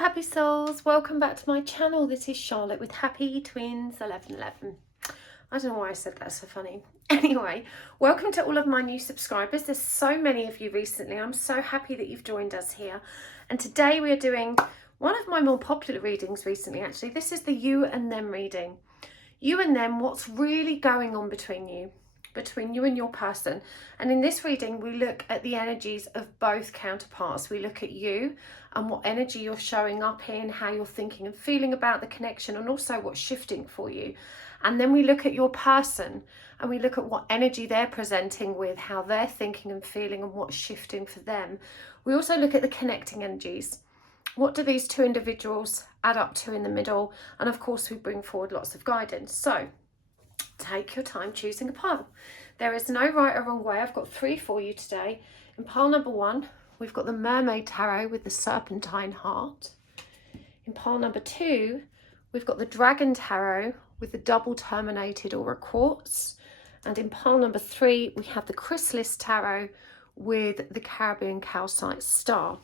happy souls, welcome back to my channel. This is Charlotte with Happy Twins 1111. I don't know why I said that so funny. Anyway, welcome to all of my new subscribers. There's so many of you recently. I'm so happy that you've joined us here. And today we are doing one of my more popular readings recently actually. This is the you and them reading. You and them, what's really going on between you and your person. And in this reading we look at the energies of both counterparts. We look at you and what energy you're showing up in, how you're thinking and feeling about the connection, and also what's shifting for you. And then we look at your person and we look at what energy they're presenting with, how they're thinking and feeling and what's shifting for them. We also look at the connecting energies. What do these two individuals add up to in the middle? And of course we bring forward lots of guidance. So take your time choosing a pile. There is no right or wrong way. I've got three for you today. In pile number one, we've got the Mermaid Tarot with the Serpentine Heart. In pile number two, we've got the Dragon Tarot with the double terminated aura quartz. And in pile number three, we have the Chrysalis Tarot with the Caribbean calcite star.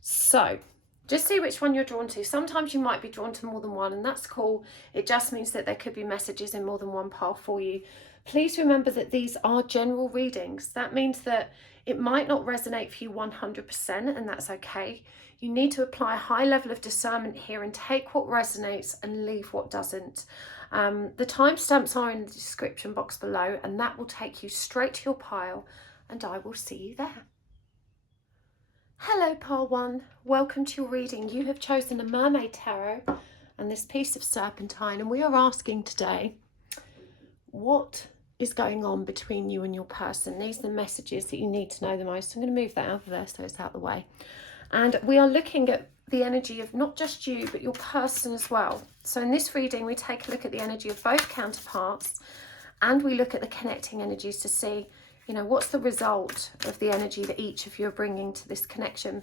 So just see which one you're drawn to. Sometimes you might be drawn to more than one, and that's cool. It just means that there could be messages in more than one pile for you. Please remember that these are general readings. That means that it might not resonate for you 100%, and that's okay. You need to apply a high level of discernment here and take what resonates and leave what doesn't. The timestamps are in the description box below, and that will take you straight to your pile, and I will see you there. Hello pile one, welcome to your reading. You have chosen the Mermaid Tarot and this piece of serpentine, and we are asking today, what is going on between you and your person? These are the messages that you need to know the most. I'm going to move that out of there so it's out of the way. And we are looking at the energy of not just you but your person as well. So in this reading we take a look at the energy of both counterparts, and we look at the connecting energies to see, you know, what's the result of the energy that each of you are bringing to this connection.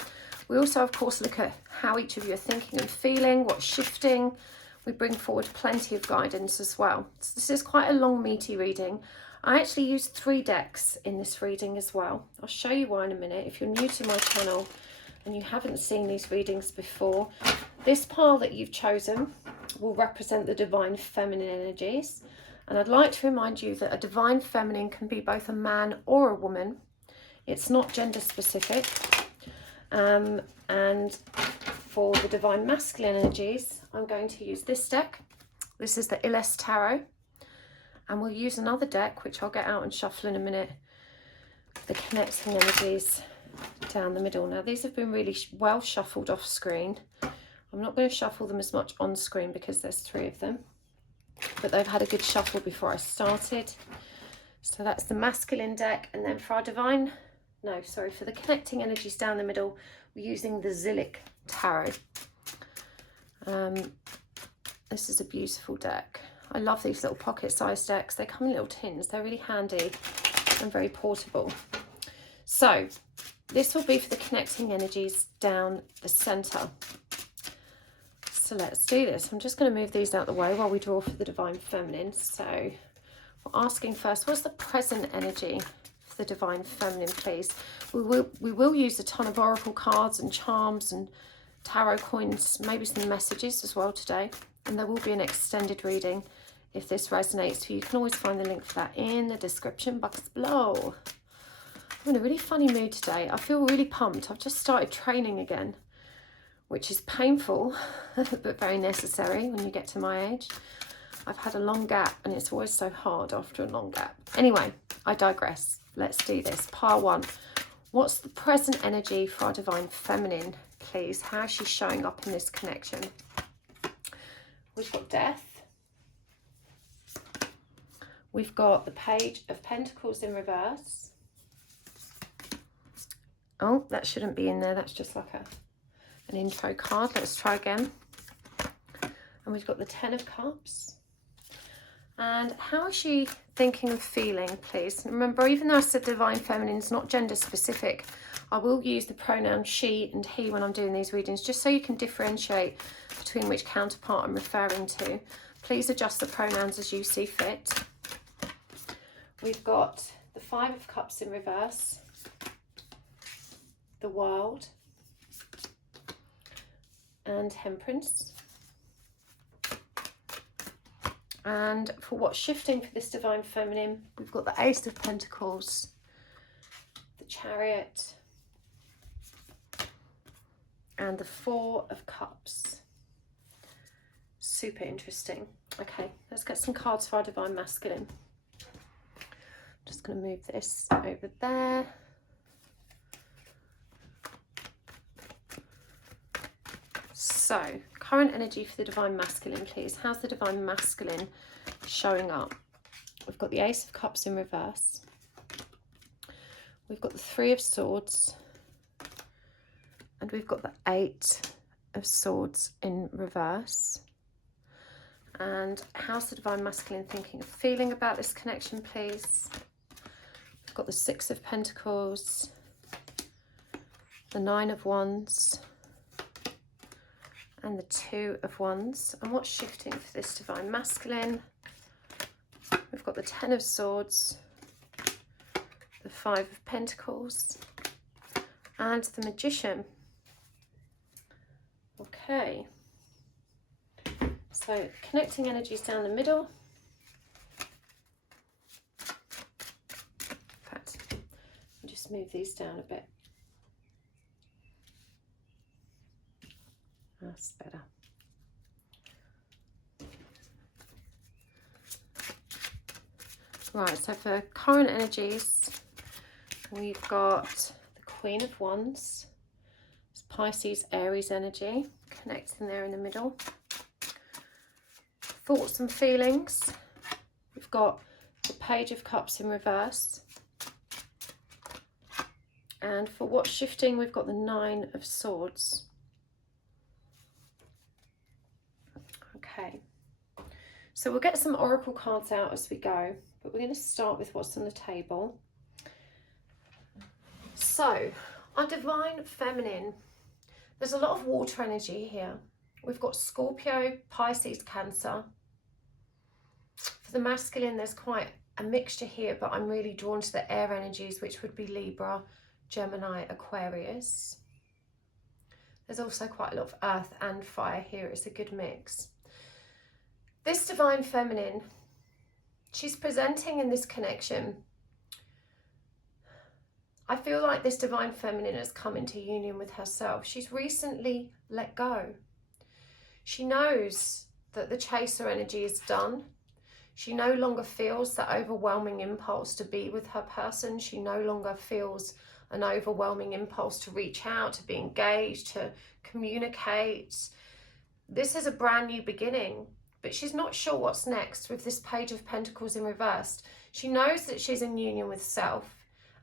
We also, of course, look at how each of you are thinking and feeling, what's shifting. We bring forward plenty of guidance as well. So this is quite a long, meaty reading. I actually used 3 decks in this reading as well. I'll show you why in a minute. If you're new to my channel and you haven't seen these readings before, this pile that you've chosen will represent the divine feminine energies. And I'd like to remind you that a divine feminine can be both a man or a woman. It's not gender specific. And for the divine masculine energies, I'm going to use this deck. This is the Chrysalis Tarot. And we'll use another deck, which I'll get out and shuffle in a minute, the connecting energies down the middle. Now, these have been really well shuffled off screen. I'm not going to shuffle them as much on screen because there's 3 of them, but they've had a good shuffle before I started. So that's the masculine deck. And then for our for the connecting energies down the middle, we're using the Chrysalis Tarot. This is a beautiful deck. I love these little pocket-sized decks. They come in little tins. They're really handy and very portable. So this will be for the connecting energies down the center. So let's do this. I'm just going to move these out of the way while we draw for the divine feminine. So we're asking first, what's the present energy for the divine feminine, please? We will use a ton of oracle cards and charms and tarot coins, maybe some messages as well today. And there will be an extended reading if this resonates for you. You can always find the link for that in the description box below. I'm in a really funny mood today. I feel really pumped. I've just started training again, which is painful but very necessary when you get to my age. I've had a long gap and it's always so hard after a long gap. Anyway, I digress. Let's do this. Pile 1. What's the present energy for our divine feminine, please? How is she showing up in this connection? We've got Death. We've got the Page of Pentacles in reverse. Oh, that shouldn't be in there. That's just like an intro card. Let's try again. And we've got the 10 of Cups. And how is she thinking and feeling, please? Remember, even though I said divine feminine is not gender specific, I will use the pronoun she and he when I'm doing these readings, just so you can differentiate between which counterpart I'm referring to. Please adjust the pronouns as you see fit. We've got the 5 of Cups in reverse, the World, and Temperance. And for what's shifting for this Divine Feminine, we've got the Ace of Pentacles, the Chariot, and the Four of Cups. Super interesting. Okay, let's get some cards for our Divine Masculine. Just going to move this over there. So, current energy for the Divine Masculine, please. How's the Divine Masculine showing up? We've got the Ace of Cups in reverse. We've got the Three of Swords. And we've got the Eight of Swords in reverse. And how's the Divine Masculine thinking and feeling about this connection, please? We've got the Six of Pentacles, the Nine of Wands, and the Two of Wands. And what's shifting for this Divine Masculine? We've got the Ten of Swords, the Five of Pentacles, and the Magician. Okay. So connecting energies down the middle. In fact, I'll just move these down a bit. That's better. Right, so for current energies, we've got the Queen of Wands. It's Pisces, Aries energy, connecting there in the middle. Thoughts and feelings. We've got the Page of Cups in reverse. And for what's shifting, we've got the Nine of Swords. Okay. So we'll get some oracle cards out as we go, but we're going to start with what's on the table. So, our Divine Feminine, there's a lot of water energy here. We've got Scorpio, Pisces, Cancer. For the masculine, there's quite a mixture here, but I'm really drawn to the air energies, which would be Libra, Gemini, Aquarius. There's also quite a lot of earth and fire here. It's a good mix. This Divine Feminine, she's presenting in this connection. I feel like this Divine Feminine has come into union with herself. She's recently let go. She knows that the chaser energy is done. She no longer feels that overwhelming impulse to be with her person. She no longer feels an overwhelming impulse to reach out, to be engaged, to communicate. This is a brand new beginning, but she's not sure what's next with this Page of Pentacles in reverse. She knows that she's in union with self,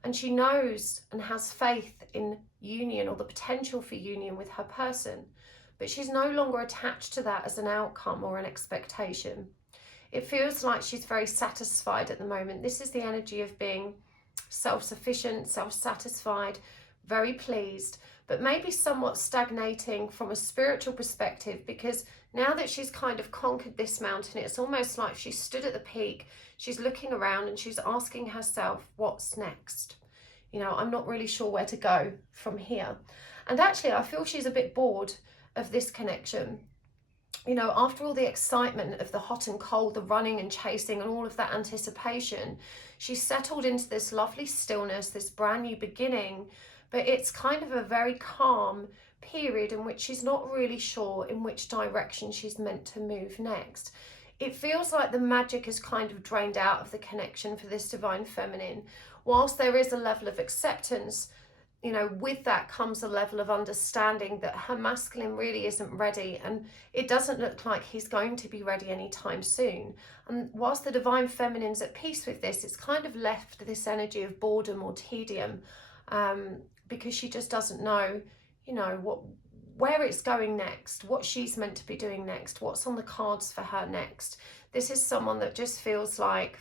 and she knows and has faith in union or the potential for union with her person, but she's no longer attached to that as an outcome or an expectation. It feels like she's very satisfied at the moment. This is the energy of being self-sufficient, self-satisfied, very pleased, but maybe somewhat stagnating from a spiritual perspective, because now that she's kind of conquered this mountain, it's almost like she's stood at the peak, she's looking around and she's asking herself, what's next? You know, I'm not really sure where to go from here. And actually, I feel she's a bit bored of this connection. You know, after all the excitement of the hot and cold, the running and chasing and all of that anticipation, she's settled into this lovely stillness, this brand new beginning, but it's kind of a very calm period in which she's not really sure in which direction she's meant to move next. It feels like the magic is kind of drained out of the connection for this Divine Feminine. Whilst there is a level of acceptance, you know, with that comes a level of understanding that her masculine really isn't ready, and it doesn't look like he's going to be ready anytime soon. And whilst the Divine Feminine's at peace with this, it's kind of left this energy of boredom or tedium, because she just doesn't know, you know, where it's going next, what she's meant to be doing next, what's on the cards for her next. This is someone that just feels like,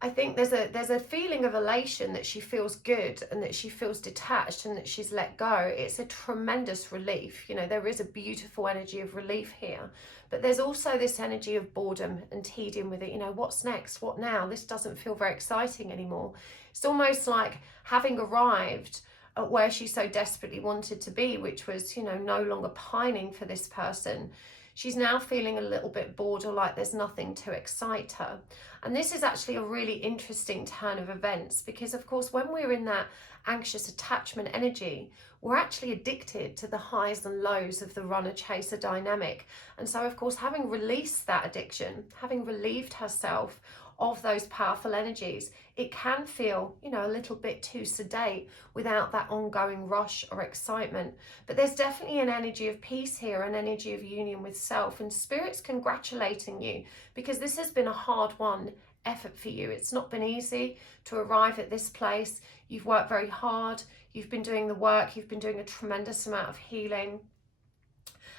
I think there's a feeling of elation that she feels good and that she feels detached and that she's let go. It's a tremendous relief. You know, there is a beautiful energy of relief here, but there's also this energy of boredom and tedium with it. You know, what's next? What now? This doesn't feel very exciting anymore. It's almost like having arrived at where she so desperately wanted to be, which was, you know, no longer pining for this person. She's now feeling a little bit bored, or like there's nothing to excite her. And this is actually a really interesting turn of events, because of course when we're in that anxious attachment energy, we're actually addicted to the highs and lows of the runner-chaser dynamic. And so of course, having released that addiction, having relieved herself of those powerful energies, it can feel, you know, a little bit too sedate without that ongoing rush or excitement. But there's definitely an energy of peace here, an energy of union with self, and Spirit's congratulating you, because this has been a hard-won effort for you. It's not been easy to arrive at this place. You've worked very hard, you've been doing the work, you've been doing a tremendous amount of healing.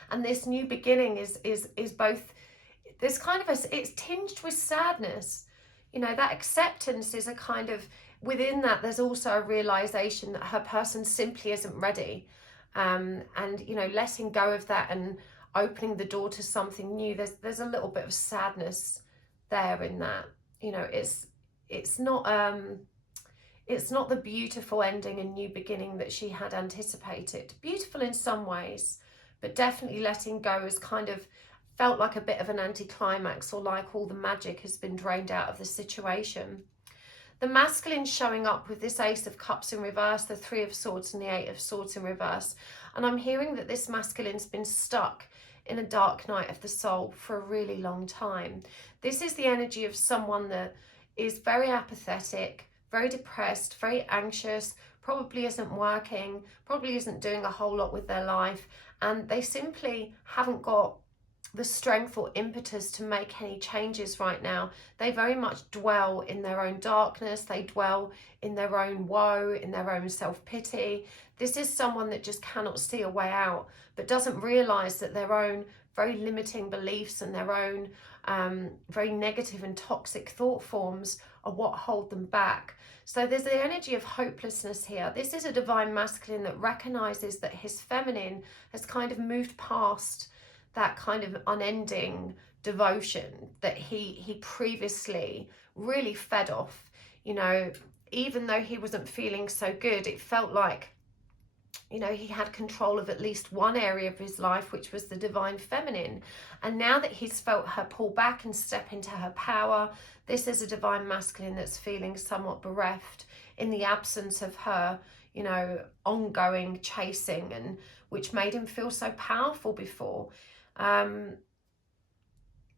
And this new beginning is both, there's kind of it's tinged with sadness. You know, that acceptance is a kind of, within that, there's also a realization that her person simply isn't ready. And, you know, letting go of that and opening the door to something new, there's a little bit of sadness there in that. You know, it's not the beautiful ending and new beginning that she had anticipated. Beautiful in some ways, but definitely letting go has kind of felt like a bit of an anticlimax, or like all the magic has been drained out of the situation. The masculine showing up with this Ace of Cups in reverse, the Three of Swords and the Eight of Swords in reverse. And I'm hearing that this masculine's been stuck in a dark night of the soul for a really long time. This is the energy of someone that is very apathetic, very depressed, very anxious, probably isn't working, probably isn't doing a whole lot with their life, and they simply haven't got the strength or impetus to make any changes right now. They very much dwell in their own darkness, they dwell in their own woe, in their own self-pity. This is someone that just cannot see a way out, but doesn't realize that their own very limiting beliefs and their own very negative and toxic thought forms are what hold them back. So there's the energy of hopelessness here. This is a divine masculine that recognizes that his feminine has kind of moved past that kind of unending devotion that he previously really fed off. You know, even though he wasn't feeling so good, it felt like, you know, he had control of at least one area of his life, which was the divine feminine. And now that he's felt her pull back and step into her power, this is a divine masculine that's feeling somewhat bereft in the absence of her, you know, ongoing chasing, and which made him feel so powerful before.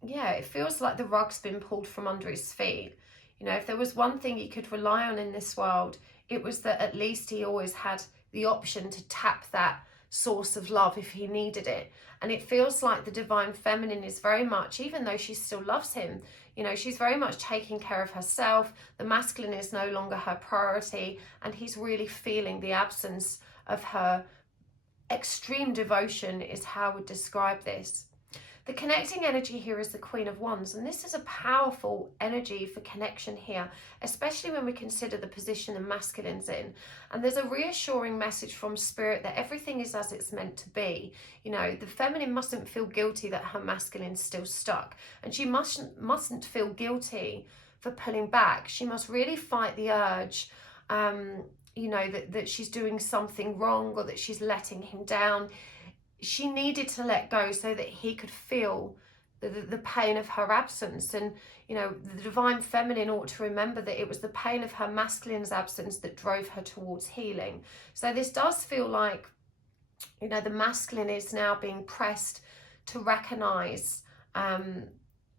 Yeah, it feels like the rug's been pulled from under his feet. You know, if there was one thing he could rely on in this world, it was that at least he always had the option to tap that source of love if he needed it. And it feels like the divine feminine is very much, even though she still loves him, you know, she's very much taking care of herself. The masculine is no longer her priority, and he's really feeling the absence of her extreme devotion, is how I would describe this. The connecting energy here is the Queen of Wands, and this is a powerful energy for connection here, especially when we consider the position the masculine's in. And there's a reassuring message from Spirit that everything is as it's meant to be. You know, the feminine mustn't feel guilty that her masculine's still stuck, and she mustn't feel guilty for pulling back. She must really fight the urge, you know, that she's doing something wrong, or that she's letting him down. She needed to let go so that he could feel the pain of her absence. And, you know, the divine feminine ought to remember that it was the pain of her masculine's absence that drove her towards healing. So this does feel like, you know, the masculine is now being pressed to recognize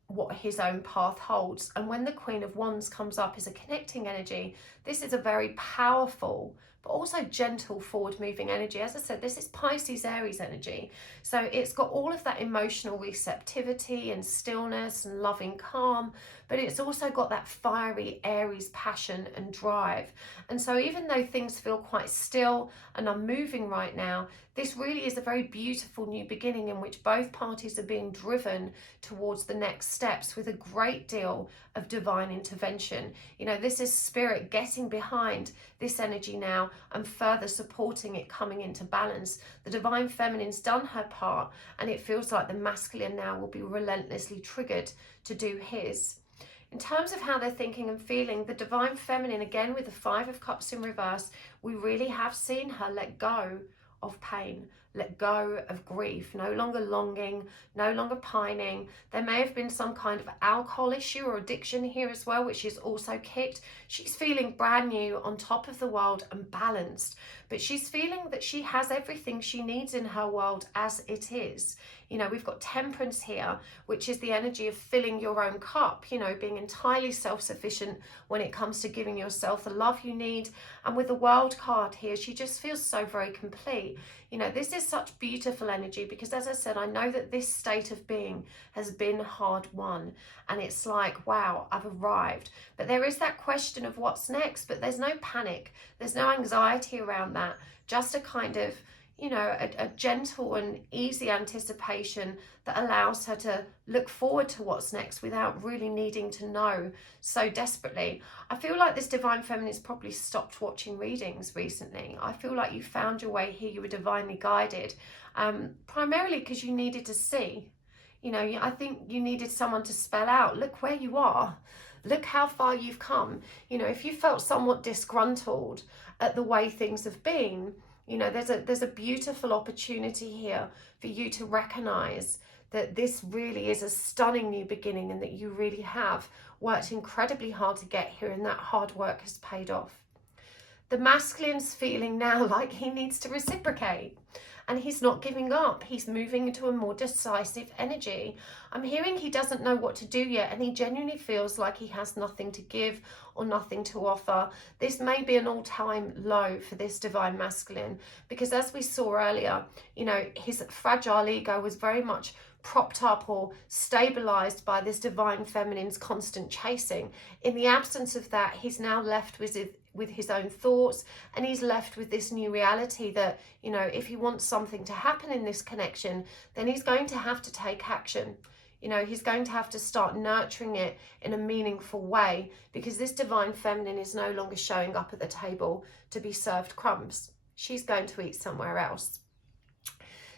what his own path holds. And when the Queen of Wands comes up as a connecting energy, this is a very powerful but also gentle forward moving energy. As I said, this is Pisces Aries energy, so it's got all of that emotional receptivity and stillness and loving calm, but it's also got that fiery Aries passion and drive. And so even though things feel quite still and unmoving right now, this really is a very beautiful new beginning in which both parties are being driven towards the next steps with a great deal of divine intervention. You know, this is Spirit getting behind this energy now and further supporting it coming into balance. The divine feminine's done her part, and it feels like the masculine now will be relentlessly triggered to do his. In terms of how they're thinking and feeling, the Divine Feminine, again with the Five of Cups in reverse, we really have seen her let go of pain, let go of grief, no longer longing, no longer pining. There may have been some kind of alcohol issue or addiction here as well, which is also kicked. She's feeling brand new, on top of the world and balanced, but she's feeling that she has everything she needs in her world as it is. You know, we've got Temperance here, which is the energy of filling your own cup, you know, being entirely self-sufficient when it comes to giving yourself the love you need. And with the World card here, she just feels so very complete. You know, this is such beautiful energy because, as I said, I know that this state of being has been hard won. And it's like, wow, I've arrived. But there is that question of what's next, but there's no panic. There's no anxiety around that. Just a kind of, you know, a gentle and easy anticipation that allows her to look forward to what's next without really needing to know so desperately. I feel like this Divine Feminine's probably stopped watching readings recently. I feel like you found your way here, you were divinely guided, primarily because you needed to see. You know, I think you needed someone to spell out, look where you are. Look how far you've come. You know, if you felt somewhat disgruntled at the way things have been, you know, there's a beautiful opportunity here for you to recognize that this really is a stunning new beginning and that you really have worked incredibly hard to get here, and that hard work has paid off. The masculine's feeling now like he needs to reciprocate, and he's not giving up. He's moving into a more decisive energy. I'm hearing he doesn't know what to do yet, and he genuinely feels like he has nothing to give or nothing to offer. This may be an all-time low for this Divine Masculine, because as we saw earlier, you know, his fragile ego was very much propped up or stabilized by this Divine Feminine's constant chasing. In the absence of that, he's now left with his own thoughts, and he's left with this new reality that, you know, if he wants something to happen in this connection, then he's going to have to take action. You know, he's going to have to start nurturing it in a meaningful way, because this Divine Feminine is no longer showing up at the table to be served crumbs. She's going to eat somewhere else.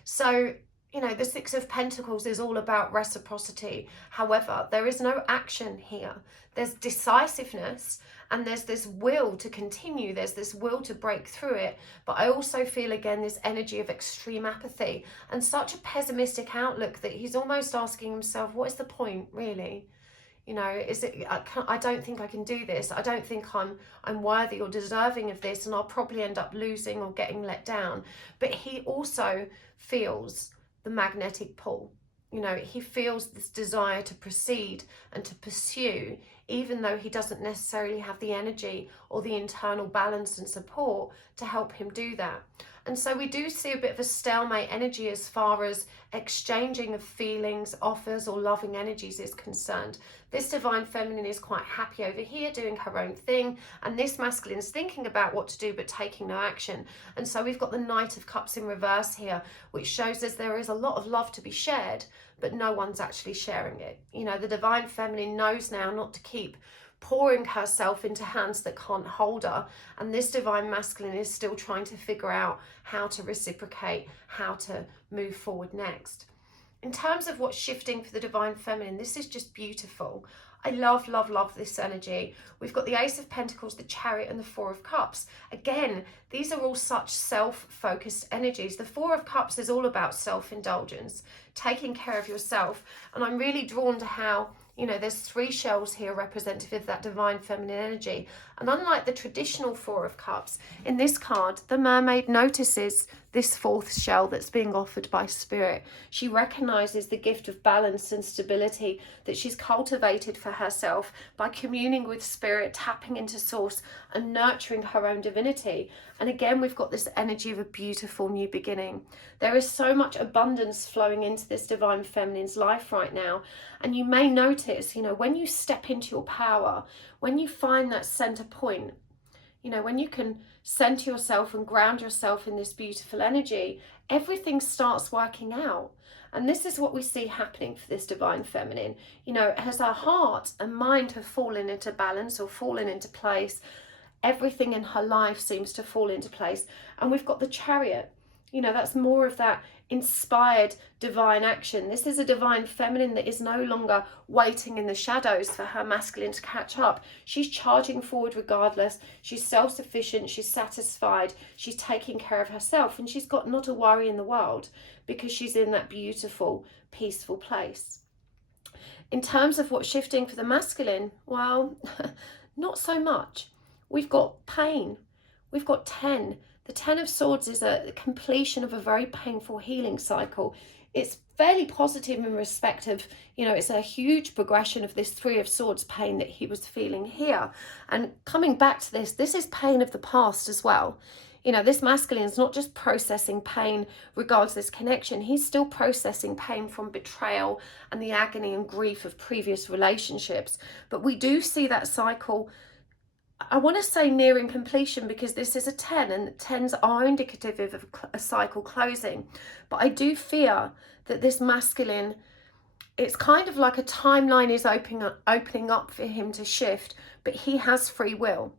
So, you know, the Six of Pentacles is all about reciprocity. However, there is no action here. There's decisiveness, and there's this will to continue. There's this will to break through it. But I also feel, again, this energy of extreme apathy and such a pessimistic outlook that he's almost asking himself, what is the point, really? You know, is it, I don't think I can do this. I don't think I'm worthy or deserving of this, and I'll probably end up losing or getting let down. But he also feels the magnetic pull. You know, he feels this desire to proceed and to pursue, even though he doesn't necessarily have the energy or the internal balance and support to help him do that. And so we do see a bit of a stalemate energy as far as exchanging of feelings, offers, or loving energies is concerned. This Divine Feminine is quite happy over here doing her own thing, and this masculine is thinking about what to do but taking no action. And so we've got the Knight of Cups in reverse here, which shows us there is a lot of love to be shared, but no one's actually sharing it. You know, the Divine Feminine knows now not to keep pouring herself into hands that can't hold her, and this Divine Masculine is still trying to figure out how to reciprocate, how to move forward next. In terms of what's shifting for the Divine Feminine, this is just beautiful. I love, love, love this energy. We've got the Ace of Pentacles, the Chariot, and the Four of Cups. Again, these are all such self-focused energies. The Four of Cups is all about self-indulgence, taking care of yourself. And I'm really drawn to how, you know, there's 3 shells here representative of that Divine Feminine energy. And unlike the traditional Four of Cups, in this card, the Mermaid notices this 4th shell that's being offered by Spirit. She recognizes the gift of balance and stability that she's cultivated for herself by communing with Spirit, tapping into Source, and nurturing her own divinity. And again, we've got this energy of a beautiful new beginning. There is so much abundance flowing into this Divine Feminine's life right now. And you may notice, you know, when you step into your power, when you find that center point, you know, when you can center yourself and ground yourself in this beautiful energy, everything starts working out. And this is what we see happening for this Divine Feminine. You know, as her heart and mind have fallen into balance or fallen into place, everything in her life seems to fall into place. And we've got the Chariot. You know, that's more of that inspired divine action. This is a divine feminine that is no longer waiting in the shadows for her masculine to catch up. She's charging forward regardless. She's self-sufficient, she's satisfied, she's taking care of herself, and she's got not a worry in the world because she's in that beautiful, peaceful place. In terms of what's shifting for the masculine, well, not so much. We've got pain. We've got 10. The 10 of Swords is a completion of a very painful healing cycle. It's fairly positive in respect of, you know, it's a huge progression of this 3 of Swords pain that he was feeling here. And coming back to this is pain of the past as well. You know, this masculine is not just processing pain regards this connection. He's still processing pain from betrayal and the agony and grief of previous relationships. But we do see that cycle, I want to say nearing completion, because this is a 10 and 10s are indicative of a cycle closing. But I do fear that this masculine, it's kind of like a timeline is opening up for him to shift, but he has free will.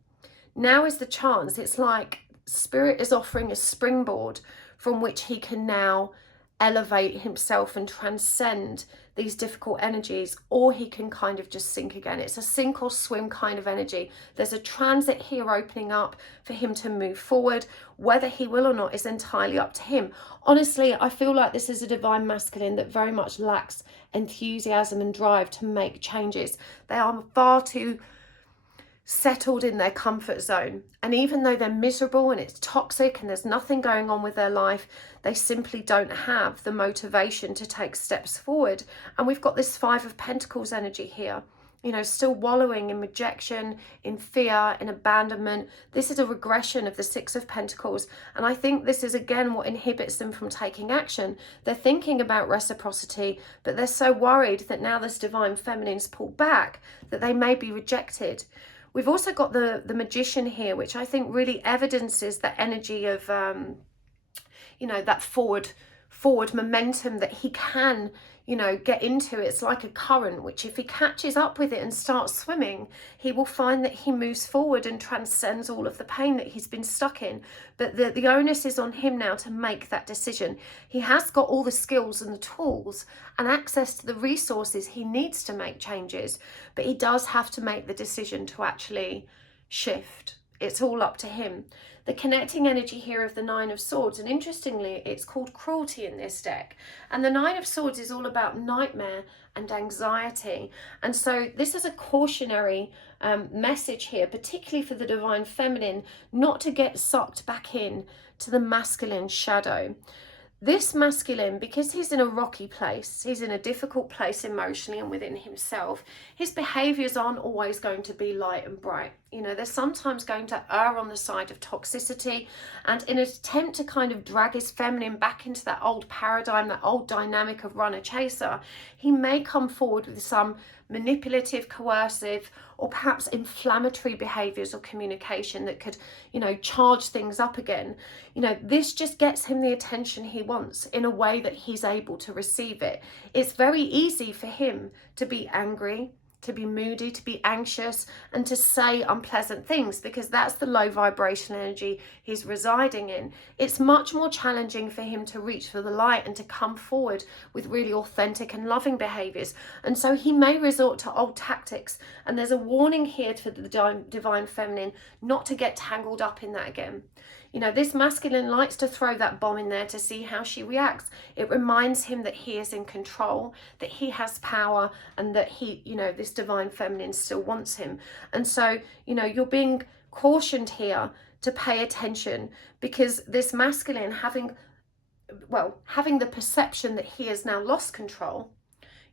Now is the chance. It's like Spirit is offering a springboard from which he can now elevate himself and transcend these difficult energies, or he can kind of just sink again. It's a sink or swim kind of energy. There's a transit here opening up for him to move forward. Whether he will or not is entirely up to him. Honestly, I feel like this is a divine masculine that very much lacks enthusiasm and drive to make changes. They are far too settled in their comfort zone, and even though they're miserable and it's toxic and there's nothing going on with their life, they simply don't have the motivation to take steps forward. And we've got this 5 of Pentacles energy here, you know, still wallowing in rejection, in fear, in abandonment. This is a regression of the 6 of Pentacles, and I think this is again what inhibits them from taking action. They're thinking about reciprocity, but they're so worried that now this divine feminine's pulled back that they may be rejected. We've also got the Magician here, which I think really evidences the energy of, you know, that forward momentum that he can, you know, get into. It's like a current, which if he catches up with it and starts swimming, he will find that he moves forward and transcends all of the pain that he's been stuck in. But the onus is on him now to make that decision. He has got all the skills and the tools and access to the resources he needs to make changes, but he does have to make the decision to actually shift. It's all up to him. The connecting energy here of the 9 of Swords, and interestingly, it's called cruelty in this deck. And the 9 of Swords is all about nightmare and anxiety. And so this is a cautionary message here, particularly for the divine feminine, not to get sucked back in to the masculine shadow. This masculine, because he's in a rocky place, he's in a difficult place emotionally and within himself, his behaviours aren't always going to be light and bright. You know, they're sometimes going to err on the side of toxicity, and in an attempt to kind of drag his feminine back into that old paradigm, that old dynamic of runner-chaser, he may come forward with some manipulative, coercive, or perhaps inflammatory behaviours or communication that could, you know, charge things up again. You know, this just gets him the attention he wants in a way that he's able to receive it. It's very easy for him to be angry, to be moody, to be anxious, and to say unpleasant things, because that's the low vibration energy he's residing in. It's much more challenging for him to reach for the light and to come forward with really authentic and loving behaviors. And so he may resort to old tactics. And there's a warning here for the divine feminine not to get tangled up in that again. You know, this masculine likes to throw that bomb in there to see how she reacts. It reminds him that he is in control, that he has power, and that he, you know, this divine feminine still wants him. And so, you know, you're being cautioned here to pay attention, because this masculine having the perception that he has now lost control,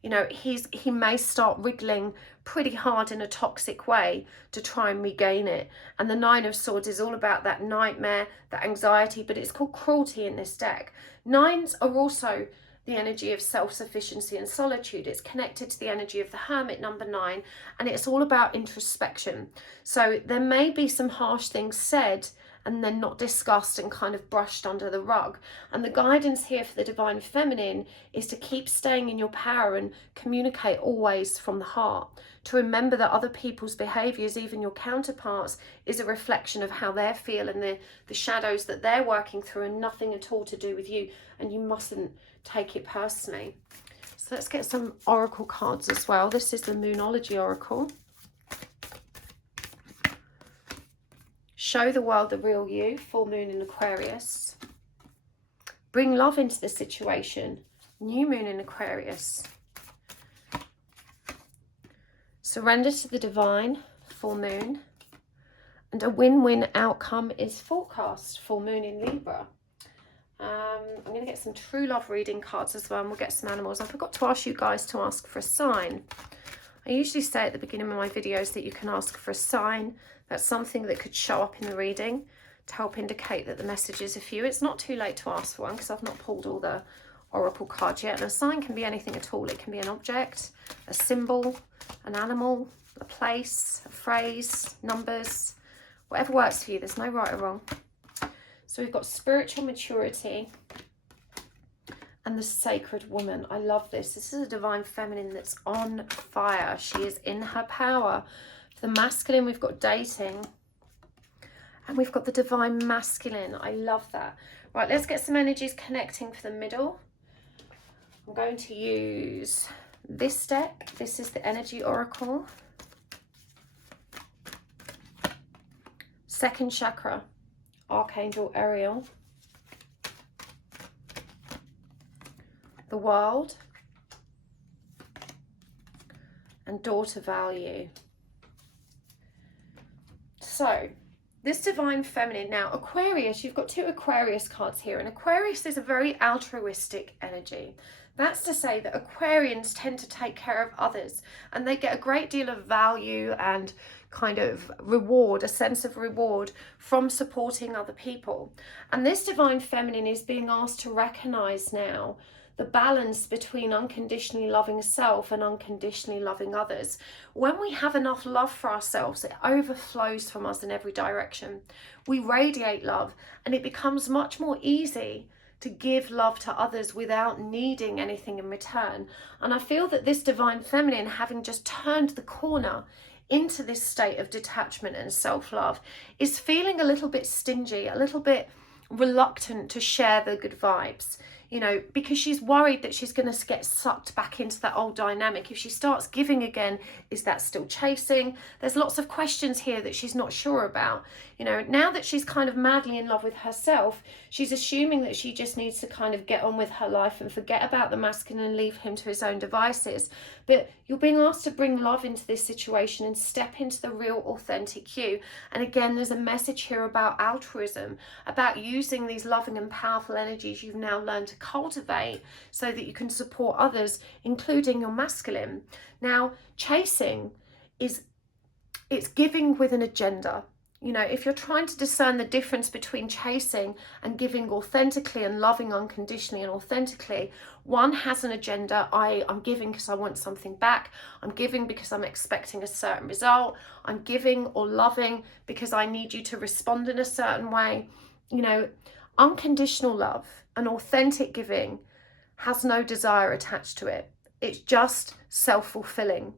you know, he may start wriggling pretty hard in a toxic way to try and regain it. And the 9 of Swords is all about that nightmare, that anxiety, but it's called cruelty in this deck. 9s are also the energy of self-sufficiency and solitude. It's connected to the energy of the Hermit, number 9, and it's all about introspection. So there may be some harsh things said and then not discussed and kind of brushed under the rug. And the guidance here for the Divine Feminine is to keep staying in your power and communicate always from the heart. To remember that other people's behaviours, even your counterparts, is a reflection of how they feel and the shadows that they're working through, and nothing at all to do with you. And you mustn't take it personally. So let's get some oracle cards as well. This is the Moonology Oracle. Show the world the real you, full moon in Aquarius. Bring love into the situation, new moon in Aquarius. Surrender to the divine, full moon. And a win-win outcome is forecast, full moon in Libra. I'm going to get some true love reading cards as well, and we'll get some animals. I forgot to ask you guys to ask for a sign. I usually say at the beginning of my videos that you can ask for a sign. That's something that could show up in the reading to help indicate that the message is for you. It's not too late to ask for one because I've not pulled all the oracle cards yet. And a sign can be anything at all. It can be an object, a symbol, an animal, a place, a phrase, numbers, whatever works for you. There's no right or wrong. So we've got spiritual maturity and the sacred woman. I love this. This is a divine feminine that's on fire. She is in her power. For the masculine, we've got dating. And we've got the divine masculine. I love that. Right, let's get some energies connecting for the middle. I'm going to use this deck. This is the Energy Oracle. Second chakra, Archangel Ariel. The world. And daughter value. So, this divine feminine. Now, Aquarius, you've got two Aquarius cards here. And Aquarius is a very altruistic energy. That's to say that Aquarians tend to take care of others. And they get a great deal of value and kind of reward, a sense of reward from supporting other people. And this divine feminine is being asked to recognize now the balance between unconditionally loving self and unconditionally loving others. When we have enough love for ourselves, it overflows from us in every direction. We radiate love, and it becomes much more easy to give love to others without needing anything in return. And I feel that this divine feminine, having just turned the corner into this state of detachment and self-love, is feeling a little bit stingy, a little bit reluctant to share the good vibes, you know, because she's worried that she's going to get sucked back into that old dynamic. If she starts giving again, is that still chasing? There's lots of questions here that she's not sure about. You know, now that she's kind of madly in love with herself, she's assuming that she just needs to kind of get on with her life and forget about the masculine and leave him to his own devices. But you're being asked to bring love into this situation and step into the real authentic you. And again, there's a message here about altruism, about using these loving and powerful energies you've now learned to cultivate so that you can support others, including your masculine. Now, chasing it's giving with an agenda. You know, if you're trying to discern the difference between chasing and giving authentically and loving unconditionally and authentically, one has an agenda. I'm giving because I want something back. I'm giving because I'm expecting a certain result. I'm giving or loving because I need you to respond in a certain way. You know, unconditional love and authentic giving has no desire attached to it. It's just self-fulfilling.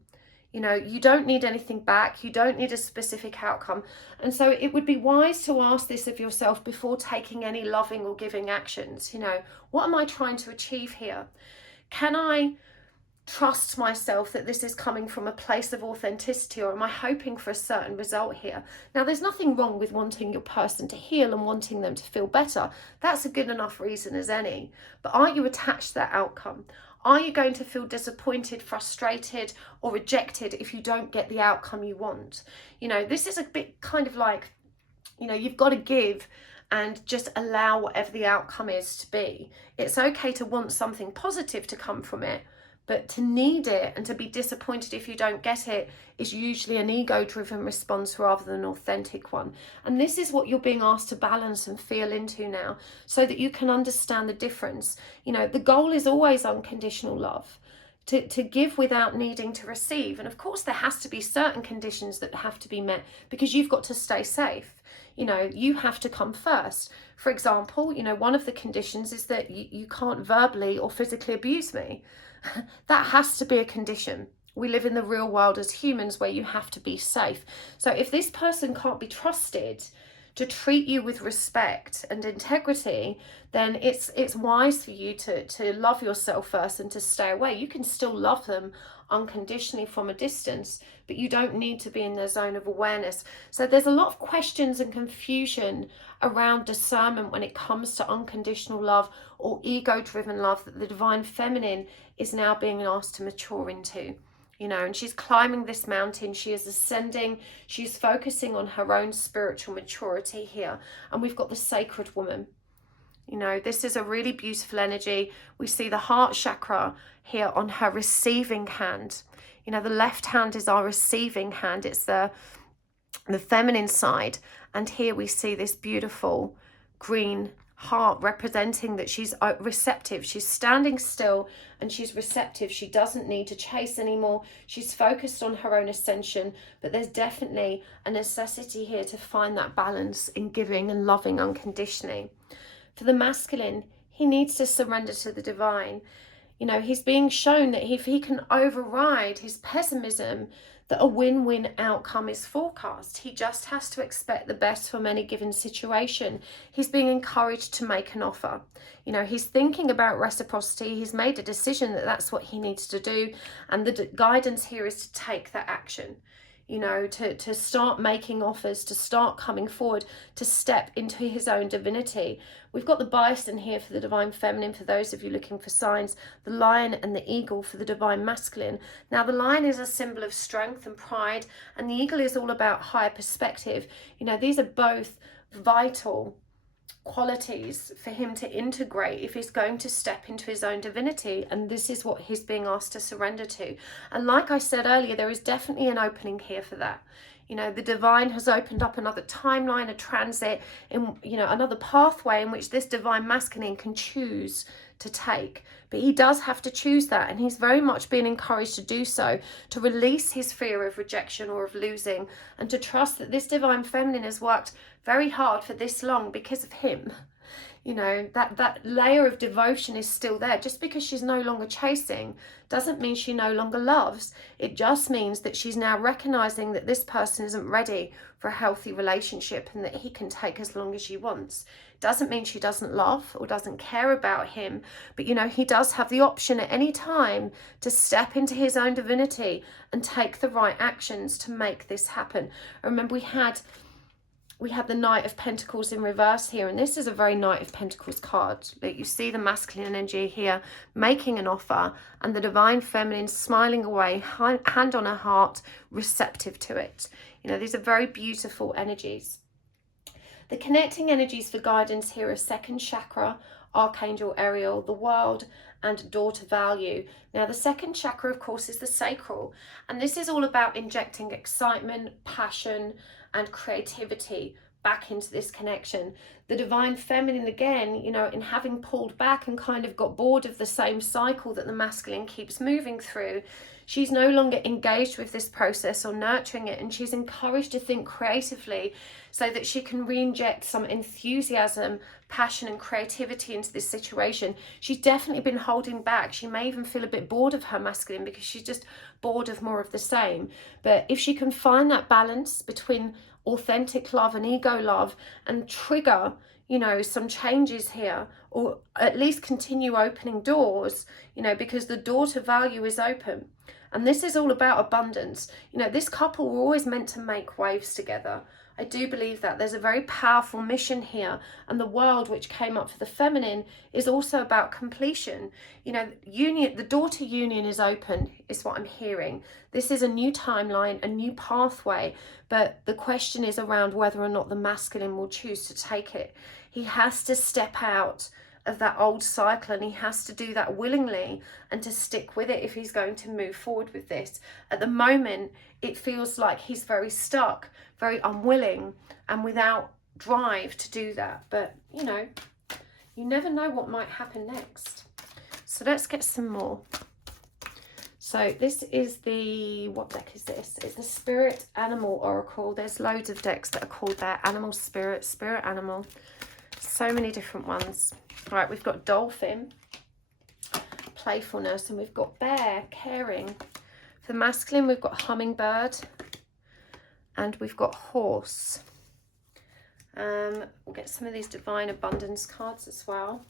You know, you don't need anything back. You don't need a specific outcome. And so it would be wise to ask this of yourself before taking any loving or giving actions. You know, what am I trying to achieve here? Can I trust myself that this is coming from a place of authenticity, or am I hoping for a certain result here? Now, there's nothing wrong with wanting your person to heal and wanting them to feel better. That's a good enough reason as any. But are you attached to that outcome? Are you going to feel disappointed, frustrated, or rejected if you don't get the outcome you want? You know, this is a bit kind of like, you know, you've got to give and just allow whatever the outcome is to be. It's okay to want something positive to come from it, but to need it and to be disappointed if you don't get it is usually an ego-driven response rather than an authentic one. And this is what you're being asked to balance and feel into now so that you can understand the difference. You know, the goal is always unconditional love, to give without needing to receive. And of course, there has to be certain conditions that have to be met because you've got to stay safe. You know, you have to come first. For example, you know, one of the conditions is that you can't verbally or physically abuse me. That has to be a condition. We live in the real world as humans where you have to be safe. So if this person can't be trusted to treat you with respect and integrity, then it's wise for you to love yourself first and to stay away. You can still love them unconditionally from a distance, but you don't need to be in their zone of awareness. So there's a lot of questions and confusion around discernment when it comes to unconditional love or ego-driven love that the divine feminine is now being asked to mature into. You know, and she's climbing this mountain, she is ascending, she's focusing on her own spiritual maturity here. And we've got the sacred woman. You know, this is a really beautiful energy. We see the heart chakra here on her receiving hand. You know, the left hand is our receiving hand. It's the feminine side. And here we see this beautiful green heart representing that she's receptive. She's standing still and she's receptive. She doesn't need to chase anymore. She's focused on her own ascension, but there's definitely a necessity here to find that balance in giving and loving unconditionally. For the masculine, he needs to surrender to the divine. You know, he's being shown that if he can override his pessimism, that a win-win outcome is forecast. He just has to expect the best from any given situation. He's being encouraged to make an offer. You know, he's thinking about reciprocity. He's made a decision that that's what he needs to do. And the guidance here is to take that action. You know, to start making offers, to start coming forward, to step into his own divinity. We've got the bison here for the divine feminine, for those of you looking for signs, the lion and the eagle for the divine masculine. Now, the lion is a symbol of strength and pride, and the eagle is all about higher perspective. You know, these are both vital qualities for him to integrate if he's going to step into his own divinity, and this is what he's being asked to surrender to. And like I said earlier, there is definitely an opening here for that. You know, the divine has opened up another timeline, a transit, in, you know, another pathway in which this divine masculine can choose to take. But he does have to choose that, and he's very much being encouraged to do so, to release his fear of rejection or of losing, and to trust that this divine feminine has worked very hard for this long because of him. You know, that layer of devotion is still there. Just because she's no longer chasing doesn't mean she no longer loves. It just means that she's now recognizing that this person isn't ready for a healthy relationship and that he can take as long as she wants. Doesn't mean she doesn't love or doesn't care about him, but you know, he does have the option at any time to step into his own divinity and take the right actions to make this happen. Remember, we had the Knight of Pentacles in reverse here, and this is a very Knight of Pentacles card. Like, you see the masculine energy here making an offer, and the divine feminine smiling away, hand on her heart, receptive to it. You know, these are very beautiful energies. The connecting energies for guidance here are second chakra, Archangel Ariel, the world, and daughter value. Now, the second chakra, of course, is the sacral, and this is all about injecting excitement, passion, and creativity back into this connection. The divine feminine, again, you know, in having pulled back and kind of got bored of the same cycle that the masculine keeps moving through, she's no longer engaged with this process or nurturing it, and she's encouraged to think creatively so that she can re-inject some enthusiasm, passion, and creativity into this situation. She's definitely been holding back. She may even feel a bit bored of her masculine because she's just bored of more of the same. But if she can find that balance between authentic love and ego love and trigger, you know, some changes here, or at least continue opening doors, you know, because the daughter value is open. And this is all about abundance. You know, this couple were always meant to make waves together. I do believe that there's a very powerful mission here, and the world, which came up for the feminine, is also about completion. You know, union, the daughter union is open, is what I'm hearing. This is a new timeline, a new pathway, but the question is around whether or not the masculine will choose to take it. He has to step out of that old cycle, and he has to do that willingly and to stick with it if he's going to move forward with this. At the moment, it feels like he's very stuck, very unwilling, and without drive to do that. But you know, you never know what might happen next. So let's get some more. So this is the, what deck is this? It's the Spirit Animal Oracle. There's loads of decks that are called that. Animal, Spirit, Spirit Animal. So many different ones. All right, we've got Dolphin, Playfulness, and we've got Bear, Caring. For the masculine, we've got Hummingbird, and we've got Horse. We'll get some of these Divine Abundance cards as well.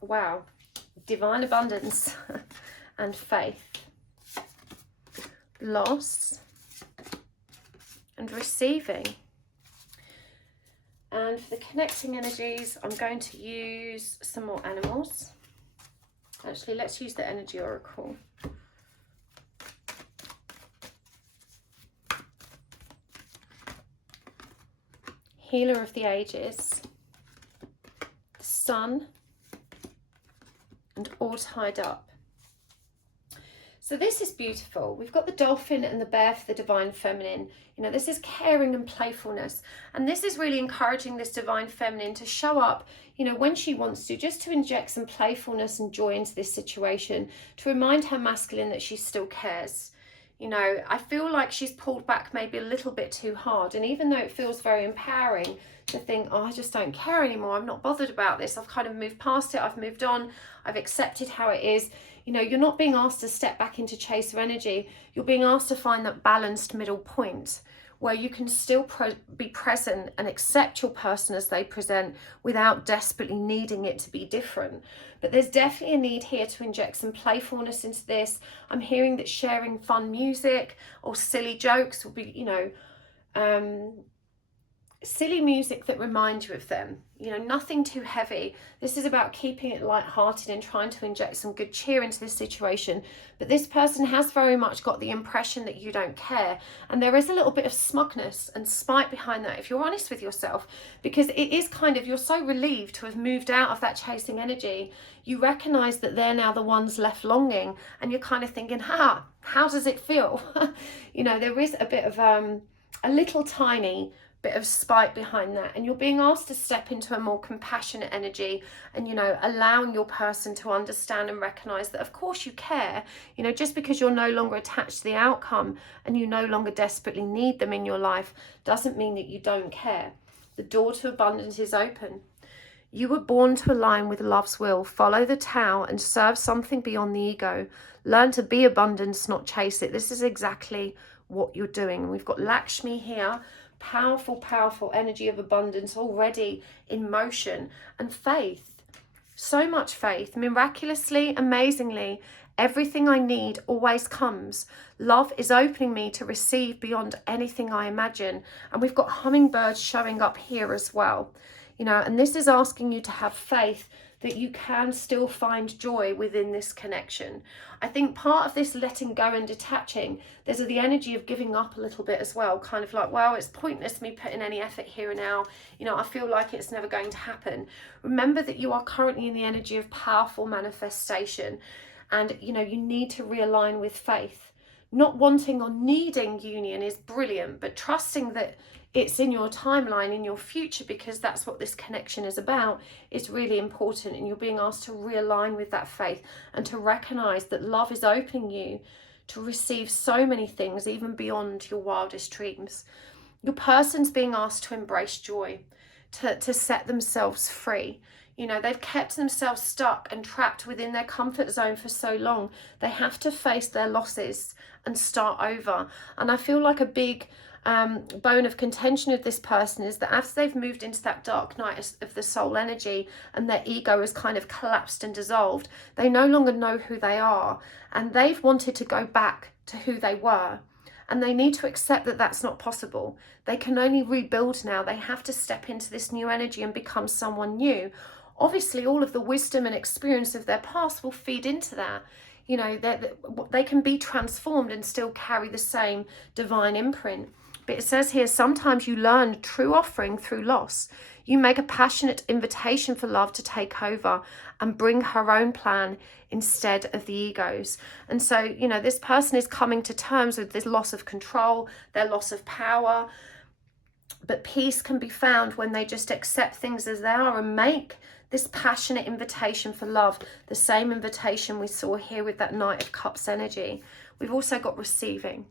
Wow, Divine Abundance and Faith, Loss and Receiving. And for the connecting energies, I'm going to use some more animals. Actually, let's use the Energy Oracle. Healer of the Ages, the Sun, and All Tied Up. So this is beautiful. We've got the Dolphin and the Bear for the Divine Feminine. You know, this is caring and playfulness. And this is really encouraging this Divine Feminine to show up, you know, when she wants to, just to inject some playfulness and joy into this situation, to remind her masculine that she still cares. You know, I feel like she's pulled back maybe a little bit too hard. And even though it feels very empowering to think, oh, I just don't care anymore, I'm not bothered about this, I've kind of moved past it, I've moved on, I've accepted how it is. You know, you're not being asked to step back into chaser energy. You're being asked to find that balanced middle point where you can still be present and accept your person as they present without desperately needing it to be different. But there's definitely a need here to inject some playfulness into this. I'm hearing that sharing fun music or silly jokes will be, you know, silly music that remind you of them, you know, nothing too heavy. This is about keeping it light-hearted and trying to inject some good cheer into this situation. But this person has very much got the impression that you don't care, and there is a little bit of smugness and spite behind that, if you're honest with yourself, because it is kind of, you're so relieved to have moved out of that chasing energy. You recognize that they're now the ones left longing, and you're kind of thinking, how does it feel? You know, there is a bit of a little tiny bit of spite behind that, and you're being asked to step into a more compassionate energy and, you know, allowing your person to understand and recognize that of course you care. You know, just because you're no longer attached to the outcome and you no longer desperately need them in your life doesn't mean that you don't care. The door to abundance is open. You were born to align with love's will. Follow the Tao and serve something beyond the ego. Learn to be abundance, not chase it. This is exactly what you're doing. We've got Lakshmi here. Powerful, powerful energy of abundance already in motion, and faith. So much faith. Miraculously, amazingly, everything I need always comes. Love is opening me to receive beyond anything I imagine. And we've got hummingbirds showing up here as well. You know, and this is asking you to have faith that you can still find joy within this connection. I think part of this letting go and detaching, there's the energy of giving up a little bit as well, kind of like, well, it's pointless me putting any effort here and now, you know, I feel like it's never going to happen. Remember that you are currently in the energy of powerful manifestation, and, you know, you need to realign with faith. Not wanting or needing union is brilliant, but trusting that it's in your timeline, in your future, because that's what this connection is about, is really important. And you're being asked to realign with that faith and to recognize that love is opening you to receive so many things, even beyond your wildest dreams. Your person's being asked to embrace joy, to set themselves free. You know, they've kept themselves stuck and trapped within their comfort zone for so long. They have to face their losses and start over. And I feel like a big bone of contention of this person is that as they've moved into that dark night of the soul energy and their ego has kind of collapsed and dissolved, they no longer know who they are, and they've wanted to go back to who they were, and they need to accept that that's not possible. They can only rebuild now. They have to step into this new energy and become someone new. Obviously, all of the wisdom and experience of their past will feed into that. You know, they can be transformed and still carry the same divine imprint. But it says here, sometimes you learn true offering through loss. You make a passionate invitation for love to take over and bring her own plan instead of the ego's. And so, you know, this person is coming to terms with this loss of control, their loss of power. But peace can be found when they just accept things as they are and make this passionate invitation for love, the same invitation we saw here with that Knight of Cups energy. We've also got receiving.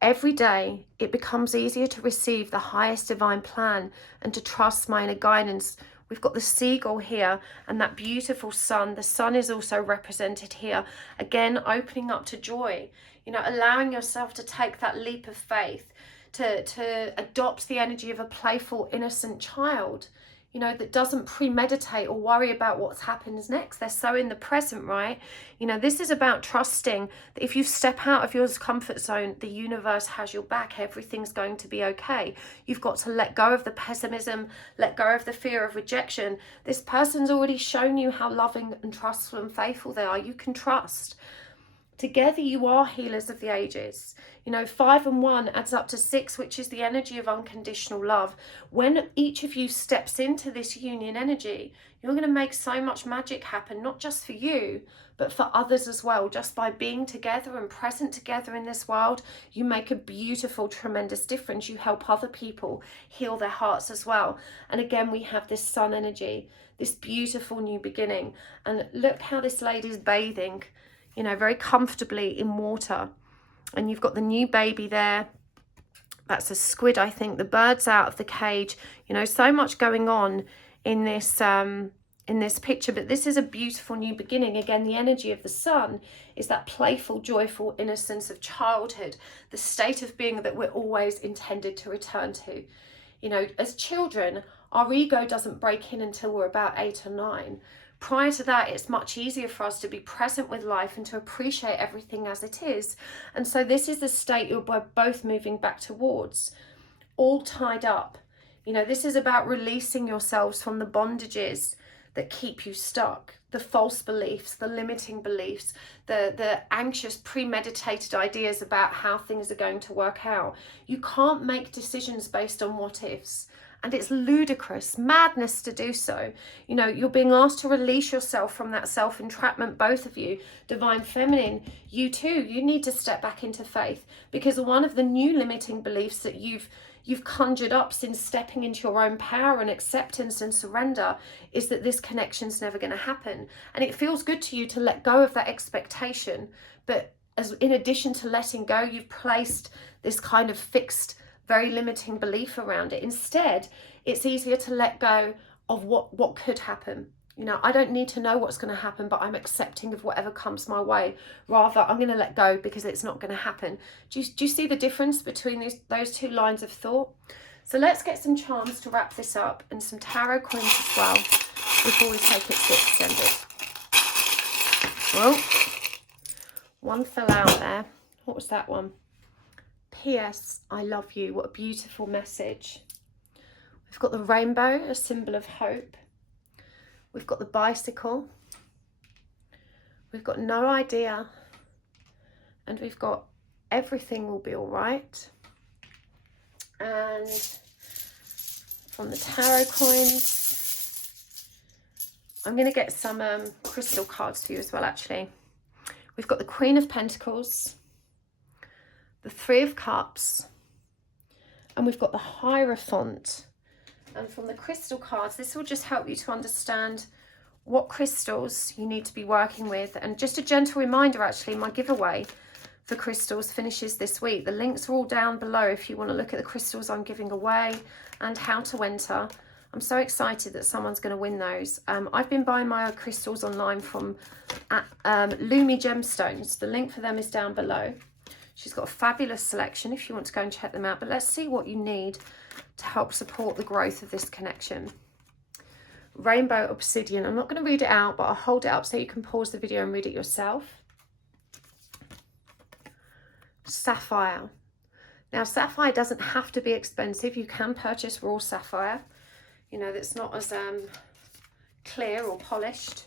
Every day, it becomes easier to receive the highest divine plan and to trust my inner guidance. We've got the seagull here and that beautiful sun. The sun is also represented here. Again, opening up to joy, you know, allowing yourself to take that leap of faith, to adopt the energy of a playful, innocent child, you know, that doesn't premeditate or worry about what happens next. They're so in the present, right? You know, this is about trusting that if you step out of your comfort zone, the universe has your back. Everything's going to be okay. You've got to let go of the pessimism, let go of the fear of rejection. This person's already shown you how loving and trustful and faithful they are. You can trust. Together you are healers of the ages. You know, 5 and 1 adds up to 6, which is the energy of unconditional love. When each of you steps into this union energy, you're going to make so much magic happen, not just for you, but for others as well. Just by being together and present together in this world, you make a beautiful, tremendous difference. You help other people heal their hearts as well. And again, we have this sun energy, this beautiful new beginning. And look how this lady's bathing, you know, very comfortably in water. And you've got the new baby there. That's a squid, I think. The bird's out of the cage. You know, so much going on in this picture. But this is a beautiful new beginning. Again, the energy of the sun is that playful, joyful innocence of childhood, the state of being that we're always intended to return to. You know, as children, our ego doesn't break in until we're about 8 or 9. Prior to that, it's much easier for us to be present with life and to appreciate everything as it is. And so this is the state we're both moving back towards, all tied up. You know, this is about releasing yourselves from the bondages that keep you stuck, the false beliefs, the limiting beliefs, the anxious, premeditated ideas about how things are going to work out. You can't make decisions based on what ifs. And it's ludicrous, madness to do so. You know, you're being asked to release yourself from that self-entrapment, both of you. Divine Feminine, you too, you need to step back into faith, because one of the new limiting beliefs that you've conjured up since stepping into your own power and acceptance and surrender is that this connection's never going to happen. And it feels good to you to let go of that expectation. But as in addition to letting go, you've placed this kind of fixed, very limiting belief around it. Instead, it's easier to let go of what could happen. You know, I don't need to know what's going to happen, but I'm accepting of whatever comes my way. Rather, I'm going to let go because it's not going to happen. Do you see the difference between those two lines of thought? So let's get some charms to wrap this up and some tarot coins as well before we take it to extended. Well, one fell out there. What was that one? P.S. I love you. What a beautiful message. We've got the rainbow, a symbol of hope. We've got the bicycle. We've got no idea. And we've got everything will be all right. And from the tarot coins, I'm going to get some crystal cards for you as well, actually. We've got the Queen of Pentacles, the 3 of Cups, and we've got the Hierophant. And from the crystal cards, this will just help you to understand what crystals you need to be working with. And just a gentle reminder, actually, my giveaway for crystals finishes this week. The links are all down below if you want to look at the crystals I'm giving away and how to enter. I'm so excited that someone's going to win those. I've been buying my crystals online from LUMI GEMSTONES. The link for them is down below. She's got a fabulous selection if you want to go and check them out. But let's see what you need to help support the growth of this connection. Rainbow Obsidian. I'm not going to read it out, but I'll hold it up so you can pause the video and read it yourself. Sapphire. Now, sapphire doesn't have to be expensive. You can purchase raw sapphire. You know, that's not as clear or polished.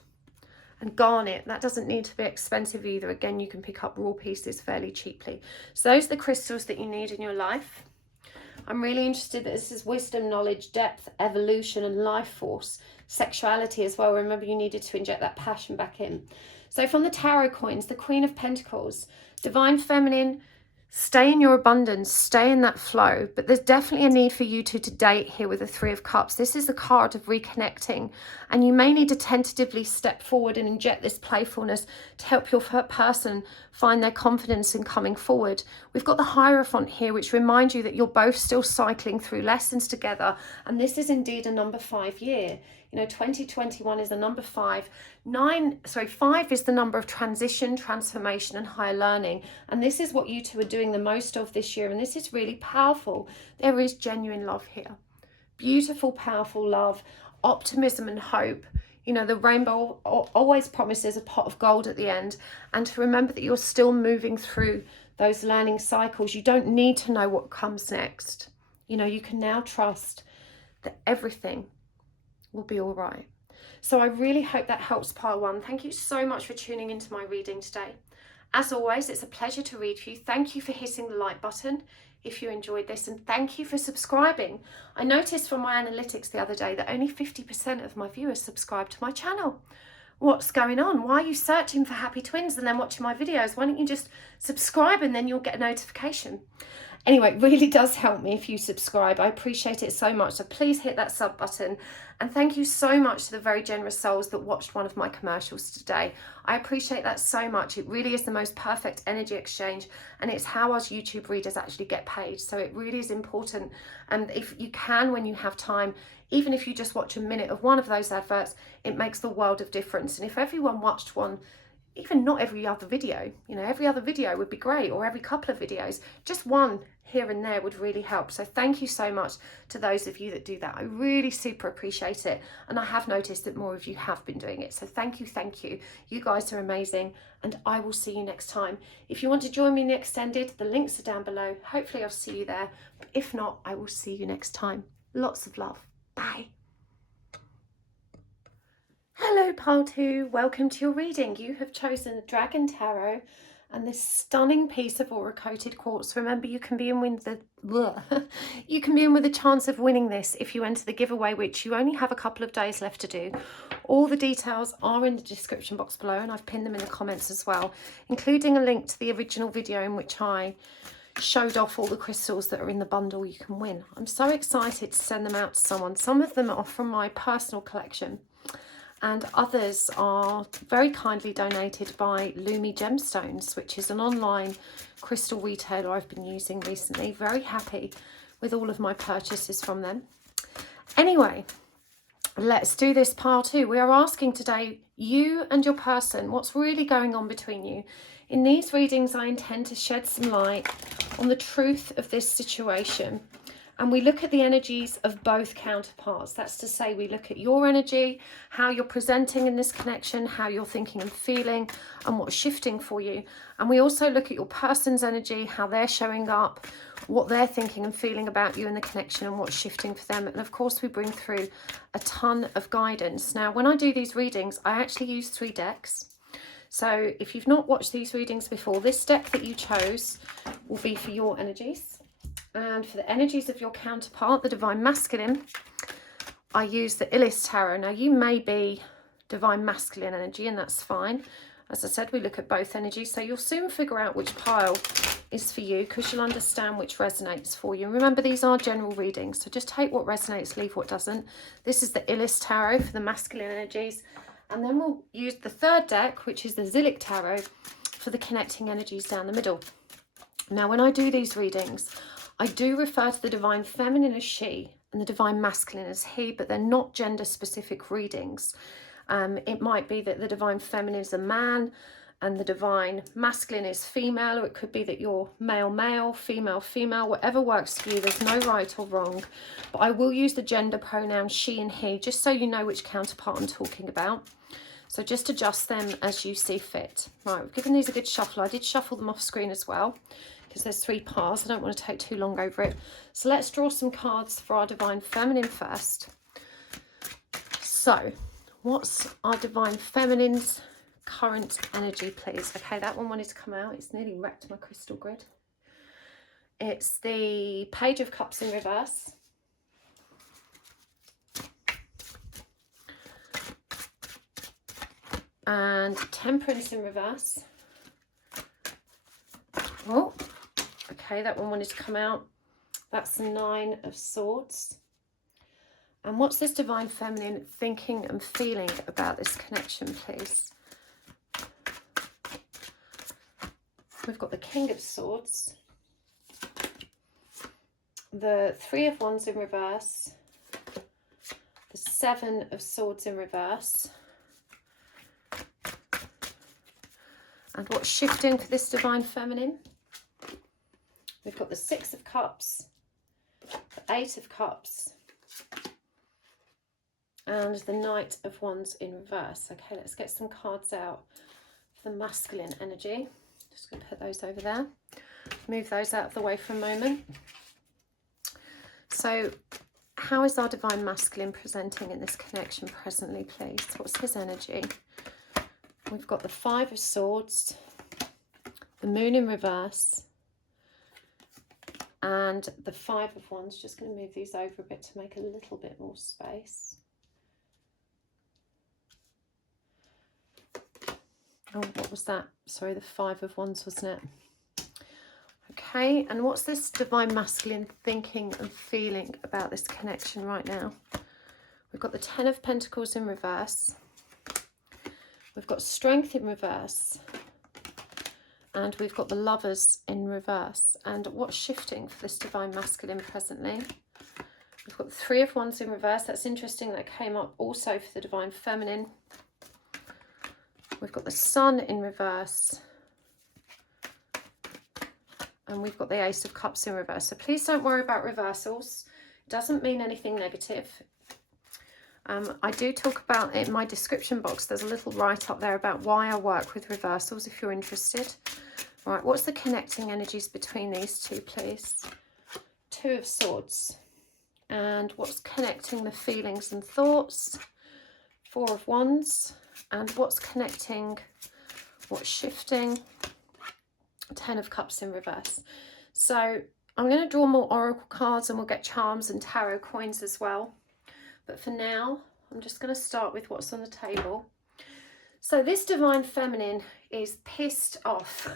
And garnet, that doesn't need to be expensive either. Again, you can pick up raw pieces fairly cheaply. So those are the crystals that you need in your life. I'm really interested that this is wisdom, knowledge, depth, evolution, and life force. Sexuality as well. Remember, you needed to inject that passion back in. So from the tarot coins, the Queen of Pentacles, Divine Feminine, Stay in your abundance, stay in that flow. But there's definitely a need for you to date here with the Three of Cups. This is the card of reconnecting, and you may need to tentatively step forward and inject this playfulness to help your person find their confidence in coming forward. We've got the Hierophant here, which reminds you that you're both still cycling through lessons together, and this is indeed a number 5 year. You know, 2021 is the number 5. 5 is the number of transition, transformation, and higher learning. And this is what you two are doing the most of this year. And this is really powerful. There is genuine love here. Beautiful, powerful love, optimism and hope. You know, the rainbow always promises a pot of gold at the end. And to remember that you're still moving through those learning cycles. You don't need to know what comes next. You know, you can now trust that everything will be all right. So I really hope that helps pile 1. Thank you so much for tuning into my reading today. As always, it's a pleasure to read for you. Thank you for hitting the like button if you enjoyed this, and thank you for subscribing. I noticed from my analytics the other day that only 50% of my viewers subscribe to my channel. What's going on? Why are you searching for Happy Twins and then watching my videos? Why don't you just subscribe and then you'll get a notification? Anyway, it really does help me if you subscribe. I appreciate it so much. So please hit that sub button. And thank you so much to the very generous souls that watched one of my commercials today. I appreciate that so much. It really is the most perfect energy exchange, and it's how us YouTube readers actually get paid. So it really is important. And if you can, when you have time, even if you just watch a minute of one of those adverts, it makes the world of difference. And if everyone watched one, even not every other video, you know, every other video would be great, or every couple of videos, just one here and there would really help. So thank you so much to those of you that do that. I really super appreciate it, and I have noticed that more of you have been doing it. So thank you, thank you. You guys are amazing, and I will see you next time. If you want to join me in the extended, the links are down below. Hopefully I'll see you there, but if not, I will see you next time. Lots of love. Bye. Hello, pile 2. Welcome to your reading. You have chosen the Dragon Tarot and this stunning piece of aura-coated quartz. Remember, you can be in with the chance of winning this if you enter the giveaway, which you only have a couple of days left to do. All the details are in the description box below, and I've pinned them in the comments as well, including a link to the original video in which I showed off all the crystals that are in the bundle you can win. I'm so excited to send them out to someone. Some of them are from my personal collection, and others are very kindly donated by LUMI GEMSTONES, which is an online crystal retailer I've been using recently. Very happy with all of my purchases from them. Anyway, let's do this pile 2. We are asking today, you and your person, what's really going on between you. In these readings, I intend to shed some light on the truth of this situation. And we look at the energies of both counterparts. That's to say, we look at your energy, how you're presenting in this connection, how you're thinking and feeling, and what's shifting for you. And we also look at your person's energy, how they're showing up, what they're thinking and feeling about you in the connection, and what's shifting for them. And of course, we bring through a ton of guidance. Now, when I do these readings, I actually use 3 decks. So if you've not watched these readings before, this deck that you chose will be for your energies. And for the energies of your counterpart, the Divine Masculine, I use the Chrysalis Tarot. Now, you may be Divine Masculine energy, and that's fine. As I said, we look at both energies, so you'll soon figure out which pile is for you, because you'll understand which resonates for you. And remember, these are general readings, so just take what resonates, leave what doesn't. This is the Chrysalis Tarot for the masculine energies. And then we'll use the 3rd deck, which is the Chrysalis Tarot, for the connecting energies down the middle. Now, when I do these readings, I do refer to the Divine Feminine as she and the Divine Masculine as he, but they're not gender-specific readings. It might be that the Divine Feminine is a man and the Divine Masculine is female, or it could be that you're male-male, female-female, whatever works for you. There's no right or wrong. But I will use the gender pronouns she and he, just so you know which counterpart I'm talking about. So just adjust them as you see fit. Right, we've given these a good shuffle. I did shuffle them off screen as well, because there's 3 piles. I don't want to take too long over it. So let's draw some cards for our Divine Feminine first. So what's our Divine Feminine's current energy, please? Okay, that one wanted to come out. It's nearly wrecked my crystal grid. It's the Page of Cups in reverse. And Temperance in reverse. Oh, Okay, that one wanted to come out. That's the 9 of Swords. And what's this Divine Feminine thinking and feeling about this connection, please? We've got the King of Swords, the 3 of Wands in reverse, the 7 of Swords in reverse. And what's shifting for this Divine Feminine? We've got the 6 of Cups, the 8 of Cups, and the Knight of Wands in reverse. Okay, let's get some cards out for the masculine energy. Just going to put those over there. Move those out of the way for a moment. So, how is our Divine Masculine presenting in this connection presently, please? What's his energy? We've got the 5 of Swords, the Moon in reverse, and the 5 of Wands. Just going to move these over a bit to make a little bit more space. Oh, what was that? Sorry, the 5 of Wands, wasn't it? Okay, and what's this Divine Masculine thinking and feeling about this connection right now? We've got the 10 of Pentacles in reverse. We've got Strength in reverse. And we've got the Lovers in reverse. And what's shifting for this Divine Masculine presently? We've got the 3 of Wands in reverse. That's interesting. That came up also for the Divine Feminine. We've got the Sun in reverse. And we've got the Ace of Cups in reverse. So please don't worry about reversals. It doesn't mean anything negative. I do talk about it in my description box. There's a little write-up there about why I work with reversals if you're interested. Right, what's the connecting energies between these two, please? 2 of Swords. And what's connecting the feelings and thoughts? 4 of Wands. And what's connecting, what's shifting? 10 of Cups in reverse. So I'm going to draw more oracle cards and we'll get charms and tarot coins as well. But for now, I'm just going to start with what's on the table. So this Divine Feminine is pissed off.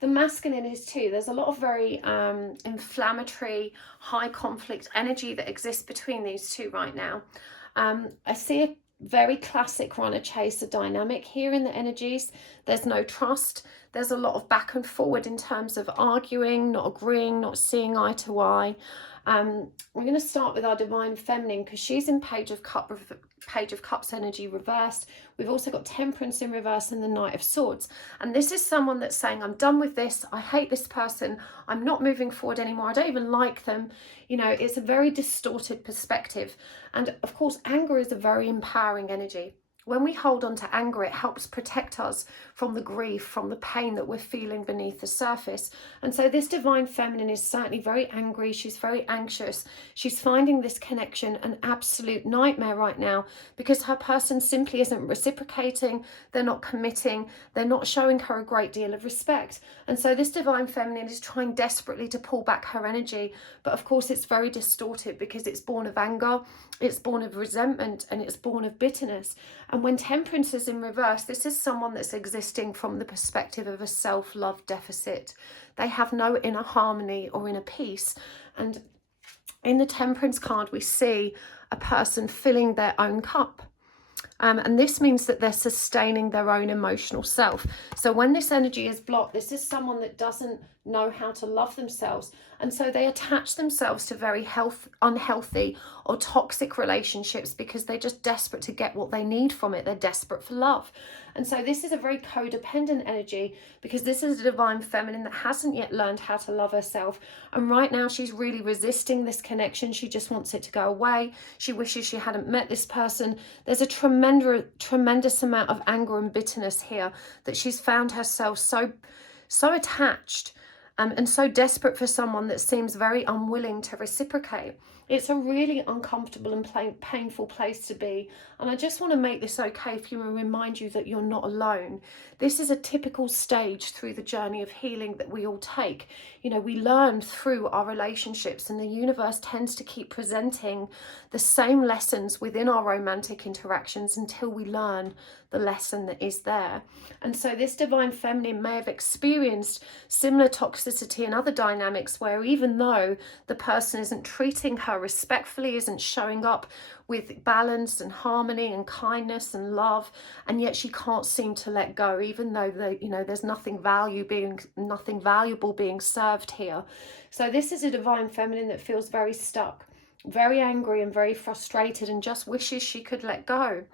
The masculine is too. There's a lot of very inflammatory, high conflict energy that exists between these two right now. I see a very classic runner chaser dynamic here in the energies. There's no trust. There's a lot of back and forward in terms of arguing, not agreeing, not seeing eye to eye. We're going to start with our Divine Feminine because she's in Page of Cups energy reversed. We've also got Temperance in reverse and the Knight of Swords. And this is someone that's saying, I'm done with this. I hate this person. I'm not moving forward anymore. I don't even like them. You know, it's a very distorted perspective. And of course, anger is a very empowering energy. When we hold on to anger, it helps protect us from the grief, from the pain that we're feeling beneath the surface. And so this Divine Feminine is certainly very angry. She's very anxious. She's finding this connection an absolute nightmare right now because her person simply isn't reciprocating. They're not committing. They're not showing her a great deal of respect. And so this Divine Feminine is trying desperately to pull back her energy. But of course, it's very distorted because it's born of anger, it's born of resentment, and it's born of bitterness. And when Temperance is in reverse, this is someone that's existing from the perspective of a self-love deficit. They have no inner harmony or inner peace. And in the Temperance card, we see a person filling their own cup. And this means that they're sustaining their own emotional self. So when this energy is blocked, this is someone that doesn't know how to love themselves. And so they attach themselves to very unhealthy or toxic relationships because they're just desperate to get what they need from it. They're desperate for love. And so this is a very codependent energy because this is a Divine Feminine that hasn't yet learned how to love herself. And right now she's really resisting this connection. She just wants it to go away. She wishes she hadn't met this person. There's a tremendous amount of anger and bitterness here that she's found herself so attached and so desperate for someone that seems very unwilling to reciprocate. It's a really uncomfortable and painful place to be. And I just want to make this okay for you and remind you that you're not alone. This is a typical stage through the journey of healing that we all take. You know, we learn through our relationships, and the universe tends to keep presenting the same lessons within our romantic interactions until we learn the lesson that is there. And so this divine feminine may have experienced similar toxicity and other dynamics where, even though the person isn't treating her respectfully, isn't showing up with balance and harmony and kindness and love, and yet she can't seem to let go, even though there's nothing valuable being served here. So this is a divine feminine that feels very stuck, very angry and very frustrated, and just wishes she could let go.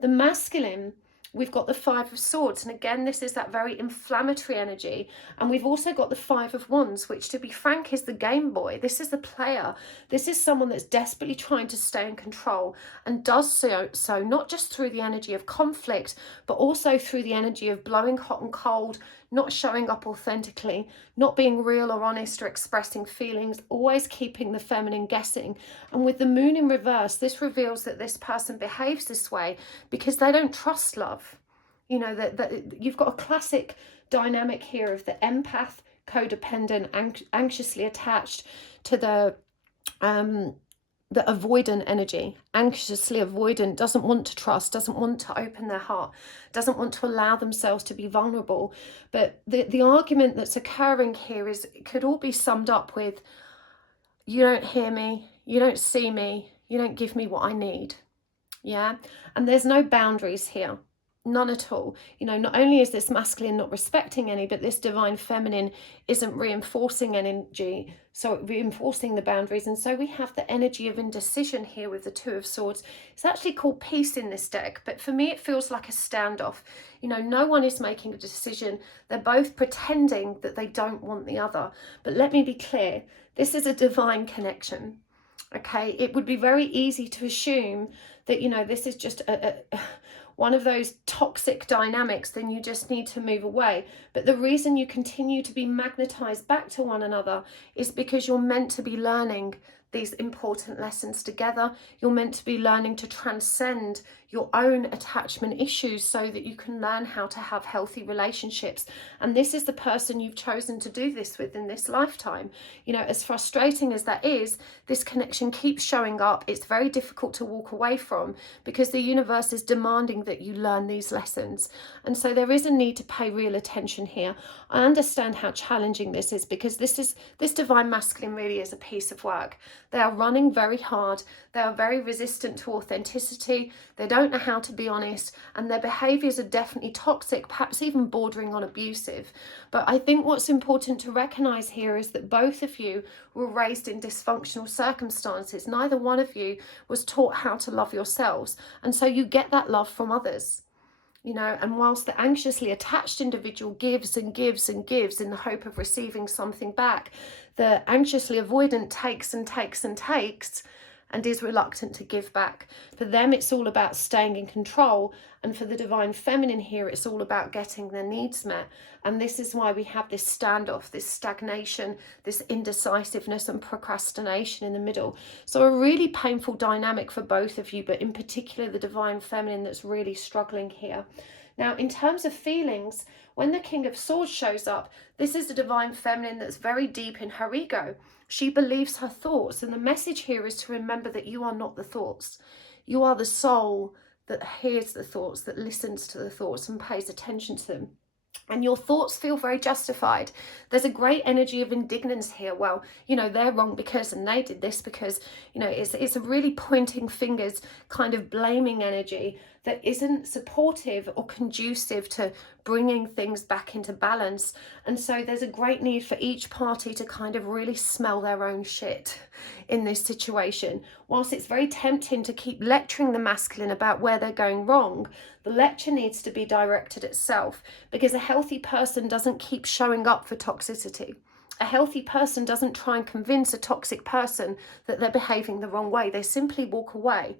The masculine, we've got the Five of Swords, and again, this is that very inflammatory energy. And we've also got the Five of Wands, which, to be frank, is the Game Boy. This is the player. This is someone that's desperately trying to stay in control, and does so not just through the energy of conflict, but also through the energy of blowing hot and cold, not showing up authentically, not being real or honest or expressing feelings, always keeping the feminine guessing. And with the moon in reverse, this reveals that this person behaves this way because they don't trust love. You know, that you've got a classic dynamic here of the empath, codependent, anxiously attached to the avoidant energy, anxiously avoidant, doesn't want to trust, doesn't want to open their heart, doesn't want to allow themselves to be vulnerable. But the argument that's occurring here is, it could all be summed up with, you don't hear me, you don't see me, you don't give me what I need. Yeah, and there's no boundaries here. None at all. You know, not only is this masculine not respecting any, but this divine feminine isn't reinforcing energy, so reinforcing the boundaries. And so we have the energy of indecision here with the Two of Swords. It's actually called peace in this deck, but for me it feels like a standoff. You know, no one is making a decision. They're both pretending that they don't want the other. But let me be clear, this is a divine connection. Okay, it would be very easy to assume that, you know, this is just one of those toxic dynamics, then you just need to move away. But the reason you continue to be magnetized back to one another is because you're meant to be learning these important lessons together. You're meant to be learning to transcend your own attachment issues so that you can learn how to have healthy relationships. And this is the person you've chosen to do this with in this lifetime. You know, as frustrating as that is, this connection keeps showing up. It's very difficult to walk away from because the universe is demanding that you learn these lessons. And so there is a need to pay real attention here. I understand how challenging this is, because this divine masculine really is a piece of work. They are running very hard. They are very resistant to authenticity. They don't know how to be honest, and their behaviors are definitely toxic, perhaps even bordering on abusive. But I think what's important to recognize here is that both of you were raised in dysfunctional circumstances. Neither one of you was taught how to love yourselves, and so you get that love from others. You know, and whilst the anxiously attached individual gives and gives and gives in the hope of receiving something back, the anxiously avoidant takes and takes and takes and is reluctant to give back. For them, it's all about staying in control. And for the divine feminine here, it's all about getting their needs met. And this is why we have this standoff, this stagnation, this indecisiveness and procrastination in the middle. So a really painful dynamic for both of you, but in particular the divine feminine that's really struggling here. Now, in terms of feelings, when the King of Swords shows up, this is the divine feminine that's very deep in her ego. She believes her thoughts, and the message here is to remember that you are not the thoughts. You are the soul that hears the thoughts, that listens to the thoughts and pays attention to them. And your thoughts feel very justified. There's a great energy of indignance here. Well, you know, they're wrong because, and they did this because, you know, it's a really pointing fingers kind of blaming energy that isn't supportive or conducive to bringing things back into balance. And so there's a great need for each party to kind of really smell their own shit in this situation. Whilst it's very tempting to keep lecturing the masculine about where they're going wrong, the lecture needs to be directed at self, because a healthy person doesn't keep showing up for toxicity. A healthy person doesn't try and convince a toxic person that they're behaving the wrong way. They simply walk away.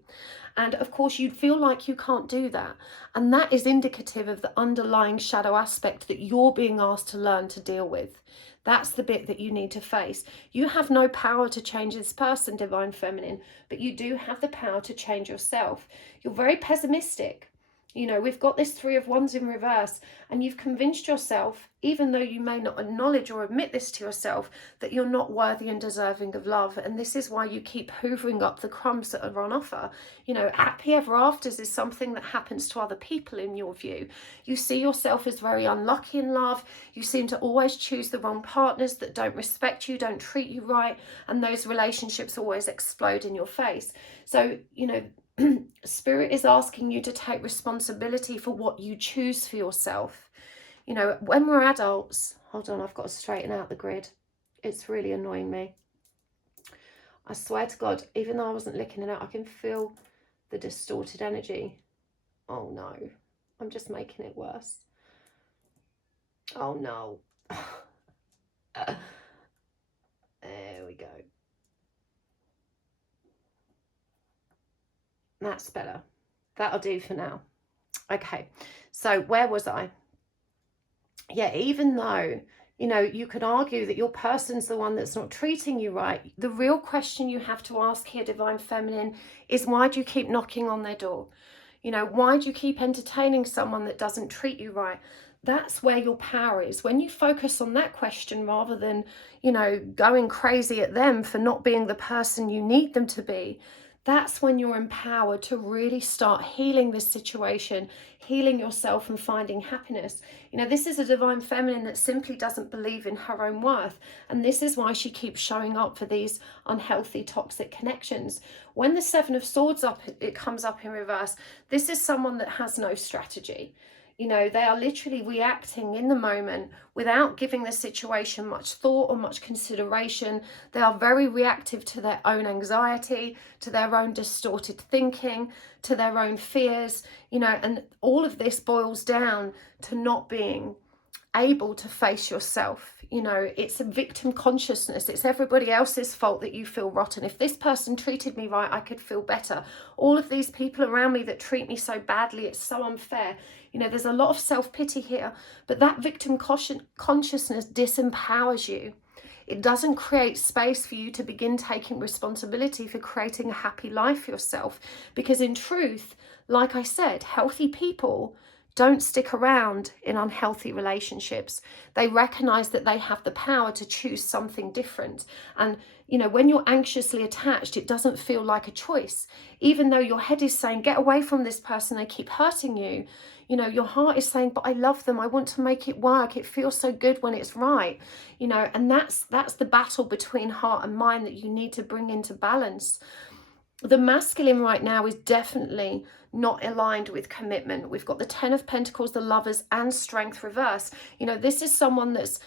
And of course, you'd feel like you can't do that. And that is indicative of the underlying shadow aspect that you're being asked to learn to deal with. That's the bit that you need to face. You have no power to change this person, Divine Feminine, but you do have the power to change yourself. You're very pessimistic. You know, we've got this Three of Wands in reverse, and you've convinced yourself, even though you may not acknowledge or admit this to yourself, that you're not worthy and deserving of love. And this is why you keep hoovering up the crumbs that are on offer. You know, happy ever afters is something that happens to other people in your view. You see yourself as very unlucky in love. You seem to always choose the wrong partners that don't respect you, don't treat you right, and those relationships always explode in your face. So, you know, Spirit is asking you to take responsibility for what you choose for yourself. You know, when we're adults, hold on, I've got to straighten out the grid. It's really annoying me. I swear to God, even though I wasn't licking it out, I can feel the distorted energy. Oh no, I'm just making it worse. Oh no. There we go. That's better. That'll do for now. Okay, so where was I? Yeah, even though, you know, you could argue that your person's the one that's not treating you right, the real question you have to ask here, Divine Feminine, is why do you keep knocking on their door? You know, why do you keep entertaining someone that doesn't treat you right? That's where your power is. When you focus on that question rather than, you know, going crazy at them for not being the person you need them to be, that's when you're empowered to really start healing this situation, healing yourself and finding happiness. You know, this is a Divine Feminine that simply doesn't believe in her own worth. And this is why she keeps showing up for these unhealthy, toxic connections. When the Seven of Swords it comes up in reverse, this is someone that has no strategy. You know, they are literally reacting in the moment without giving the situation much thought or much consideration. They are very reactive to their own anxiety, to their own distorted thinking, to their own fears, you know, and all of this boils down to not being able to face yourself. You know, it's a victim consciousness. It's everybody else's fault that you feel rotten. If this person treated me right, I could feel better. All of these people around me that treat me so badly, it's so unfair. You know, there's a lot of self-pity here, but that victim consciousness disempowers you. It doesn't create space for you to begin taking responsibility for creating a happy life for yourself. Because in truth, like I said, healthy people don't stick around in unhealthy relationships. They recognize that they have the power to choose something different. And, you know, when you're anxiously attached, it doesn't feel like a choice. Even though your head is saying, get away from this person, they keep hurting you. You know, your heart is saying, but I love them. I want to make it work. It feels so good when it's right. You know, and that's the battle between heart and mind that you need to bring into balance. The masculine right now is definitely not aligned with commitment. We've got the Ten of Pentacles, the Lovers, and Strength reverse. You know, this is someone that's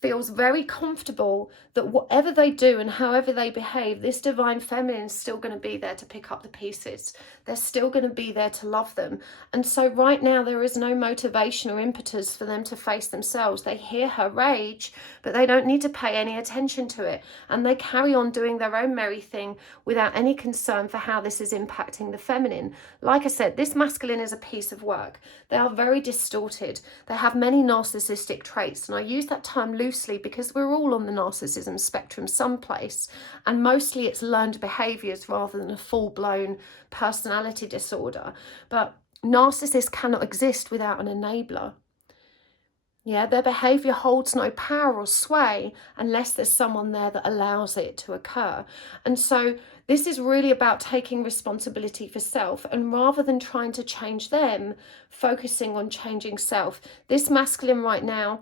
feels very comfortable that whatever they do and however they behave, this Divine Feminine is still going to be there to pick up the pieces. They're still going to be there to love them. And so right now there is no motivation or impetus for them to face themselves. They hear her rage, but they don't need to pay any attention to it. And they carry on doing their own merry thing without any concern for how this is impacting the feminine. Like I said, this masculine is a piece of work. They are very distorted. They have many narcissistic traits. And I use that term loosely because we're all on the narcissism spectrum someplace, and mostly it's learned behaviors rather than a full-blown personality disorder. But narcissists cannot exist without an enabler. Yeah, their behavior holds no power or sway unless there's someone there that allows it to occur. And so this is really about taking responsibility for self, and rather than trying to change them, focusing on changing self. This masculine right now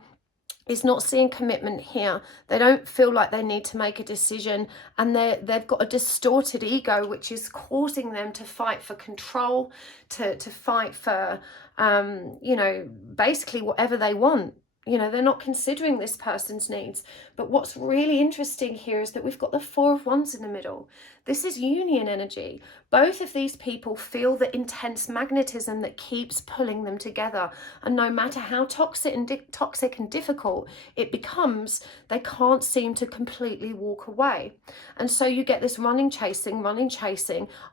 is not seeing commitment here. They don't feel like they need to make a decision, and they've got a distorted ego which is causing them to fight for control, to fight for you know, basically whatever they want. You know, they're not considering this person's needs. But what's really interesting here is that we've got the Four of Wands in the middle. This is union energy. Both of these people feel the intense magnetism that keeps pulling them together. And no matter how toxic and difficult it becomes, they can't seem to completely walk away. And so you get this running, chasing,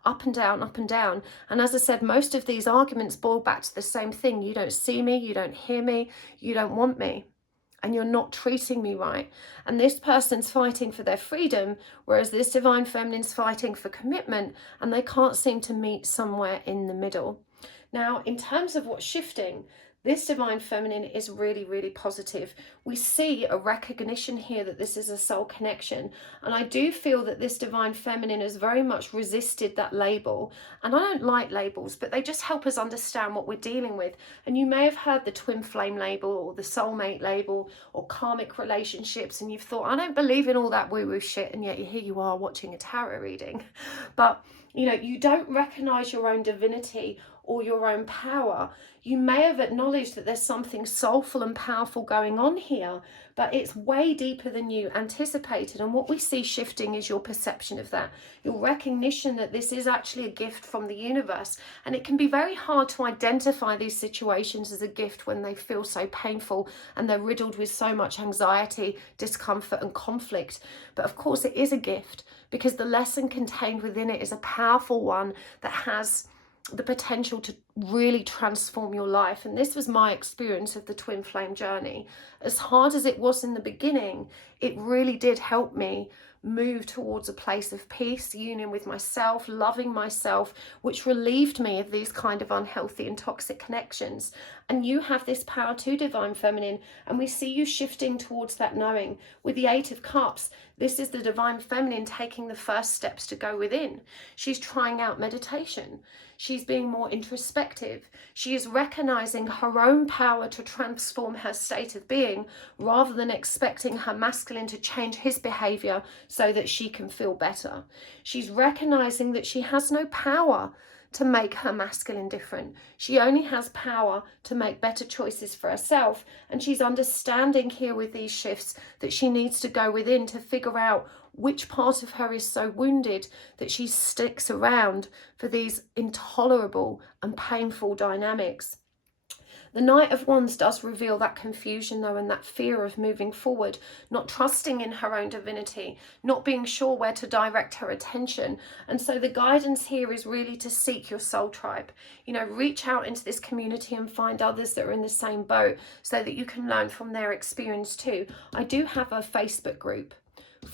up and down, up and down. And as I said, most of these arguments boil back to the same thing. You don't see me, you don't hear me, you don't want me, and you're not treating me right. And this person's fighting for their freedom, whereas this divine feminine's fighting for commitment, and they can't seem to meet somewhere in the middle. Now, in terms of what's shifting, this divine feminine is really, really positive. We see a recognition here that this is a soul connection. And I do feel that this divine feminine has very much resisted that label. And I don't like labels, but they just help us understand what we're dealing with. And you may have heard the twin flame label or the soulmate label or karmic relationships. And you've thought, I don't believe in all that woo-woo shit. And yet here you are watching a tarot reading. But, you know, you don't recognize your own divinity or your own power. You may have acknowledged that there's something soulful and powerful going on here, but it's way deeper than you anticipated. And what we see shifting is your perception of that, your recognition that this is actually a gift from the universe. And it can be very hard to identify these situations as a gift when they feel so painful and they're riddled with so much anxiety, discomfort and conflict. But of course it is a gift, because the lesson contained within it is a powerful one that has the potential to really transform your life. And this was my experience of the twin flame journey. As hard as it was in the beginning, it really did help me move towards a place of peace, union with myself, loving myself, which relieved me of these kind of unhealthy and toxic connections. And you have this power too, divine feminine, and we see you shifting towards that knowing. With the Eight of Cups, this is the divine feminine taking the first steps to go within. She's trying out meditation. She's being more introspective. She is recognizing her own power to transform her state of being, rather than expecting her masculine to change his behavior so that she can feel better. She's recognizing that she has no power to make her masculine different. She only has power to make better choices for herself. And she's understanding here with these shifts that she needs to go within to figure out which part of her is so wounded that she sticks around for these intolerable and painful dynamics. The Knight of Wands does reveal that confusion though, and that fear of moving forward, not trusting in her own divinity, not being sure where to direct her attention. And so the guidance here is really to seek your soul tribe. You know, reach out into this community and find others that are in the same boat so that you can learn from their experience too. I do have a Facebook group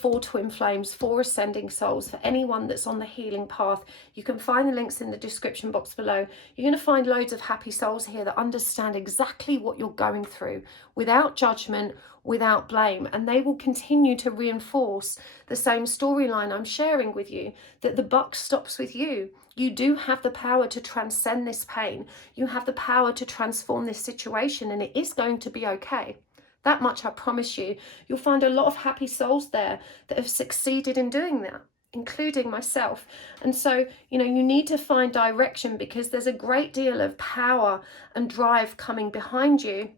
for twin flames, for ascending souls, for anyone that's on the healing path. You can find the links in the description box below. You're going to find loads of happy souls here that understand exactly what you're going through without judgment, without blame, and they will continue to reinforce the same storyline I'm sharing with you, that the buck stops with you. You do have the power to transcend this pain. You have the power to transform this situation, and it is going to be okay. That much I promise you. You'll find a lot of happy souls there that have succeeded in doing that, including myself. And so, you know, you need to find direction, because there's a great deal of power and drive coming behind you,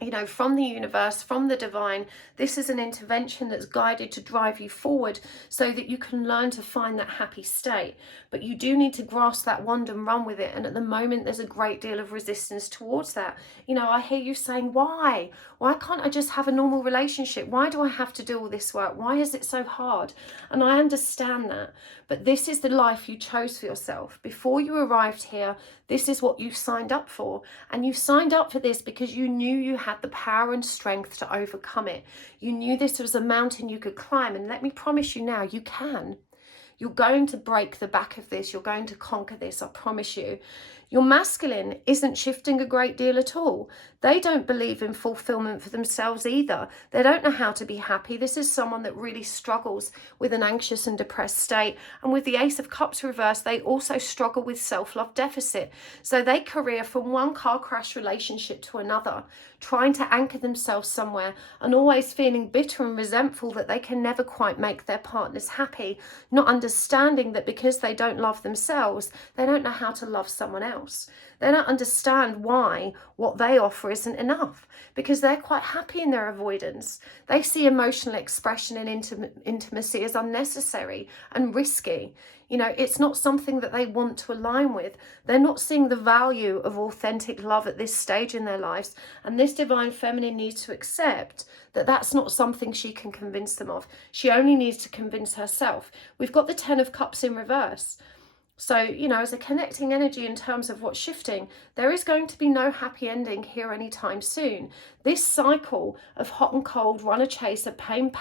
you know, from the universe, from the divine. This is an intervention that's guided to drive you forward so that you can learn to find that happy state. But you do need to grasp that wand and run with it. And at the moment, there's a great deal of resistance towards that. You know, I hear you saying, why? Why can't I just have a normal relationship? Why do I have to do all this work? Why is it so hard? And I understand that. But this is the life you chose for yourself. Before you arrived here, this is what you signed up for. And you signed up for this because you knew you had the power and strength to overcome it. You knew this was a mountain you could climb. And let me promise you now, you can. You're going to break the back of this. You're going to conquer this, I promise you. Your masculine isn't shifting a great deal at all. They don't believe in fulfillment for themselves either. They don't know how to be happy. This is someone that really struggles with an anxious and depressed state. And with the Ace of Cups reversed, they also struggle with self-love deficit. So they career from one car crash relationship to another, trying to anchor themselves somewhere and always feeling bitter and resentful that they can never quite make their partners happy, not understanding that because they don't love themselves, they don't know how to love someone else. else. They don't understand why what they offer isn't enough, because they're quite happy in their avoidance. They see emotional expression and intimacy as unnecessary and risky. You know, it's not something that they want to align with. They're not seeing the value of authentic love at this stage in their lives. And this divine feminine needs to accept that that's not something she can convince them of. She only needs to convince herself. We've got the 10 of Cups in reverse. So, you know, as a connecting energy in terms of what's shifting, there is going to be no happy ending here anytime soon. This cycle of hot and cold, runner chaser, pain,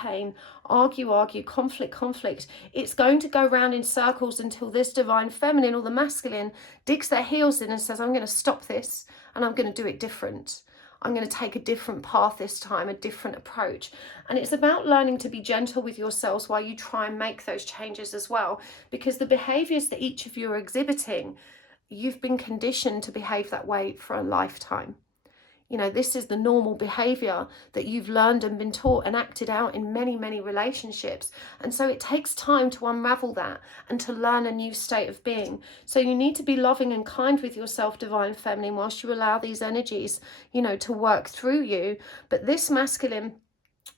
argue, conflict, it's going to go round in circles until this divine feminine or the masculine digs their heels in and says, I'm going to stop this and I'm going to do it different. I'm going to take a different path this time, a different approach. And it's about learning to be gentle with yourselves while you try and make those changes as well. Because the behaviours that each of you are exhibiting, you've been conditioned to behave that way for a lifetime. You know, this is the normal behaviour that you've learned and been taught and acted out in many, many relationships. And so it takes time to unravel that and to learn a new state of being. So you need to be loving and kind with yourself, divine feminine, whilst you allow these energies, you know, to work through you. But this masculine,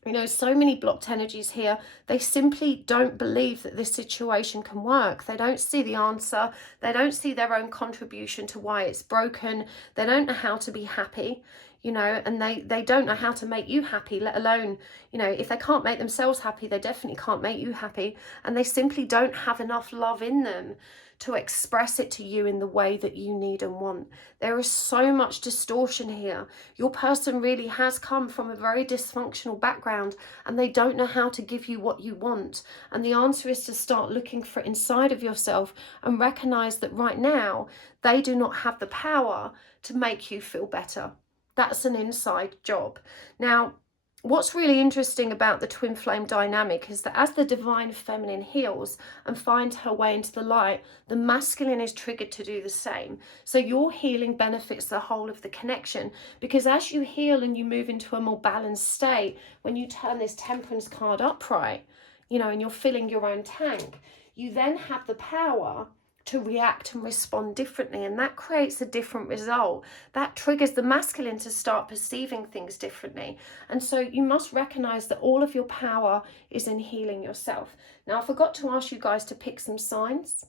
you know, so many blocked energies here, they simply don't believe that this situation can work. They don't see the answer. They don't see their own contribution to why it's broken. They don't know how to be happy, you know, and they don't know how to make you happy, let alone, you know, if they can't make themselves happy, they definitely can't make you happy. And they simply don't have enough love in them to express it to you in the way that you need and want. There is so much distortion here. Your person really has come from a very dysfunctional background and they don't know how to give you what you want. And the answer is to start looking for it inside of yourself and recognize that right now they do not have the power to make you feel better. That's an inside job. Now, what's really interesting about the twin flame dynamic is that as the divine feminine heals and finds her way into the light, the masculine is triggered to do the same. So your healing benefits the whole of the connection, because as you heal and you move into a more balanced state, when you turn this Temperance card upright, you know, and you're filling your own tank, you then have the power to react and respond differently, and that creates a different result. That triggers the masculine to start perceiving things differently. And so you must recognize that all of your power is in healing yourself. Now, I forgot to ask you guys to pick some signs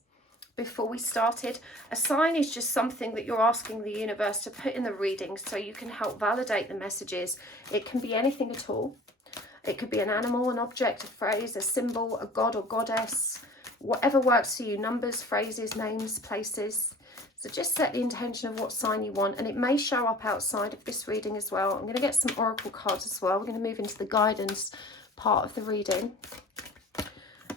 before we started. A sign is just something that you're asking the universe to put in the reading so you can help validate the messages. It can be anything at all. It could be an animal, an object, a phrase, a symbol, a god or goddess, whatever works for you, numbers, phrases, names, places. So just set the intention of what sign you want, and it may show up outside of this reading as well. I'm going to get some oracle cards as well. We're going to move into the guidance part of the reading.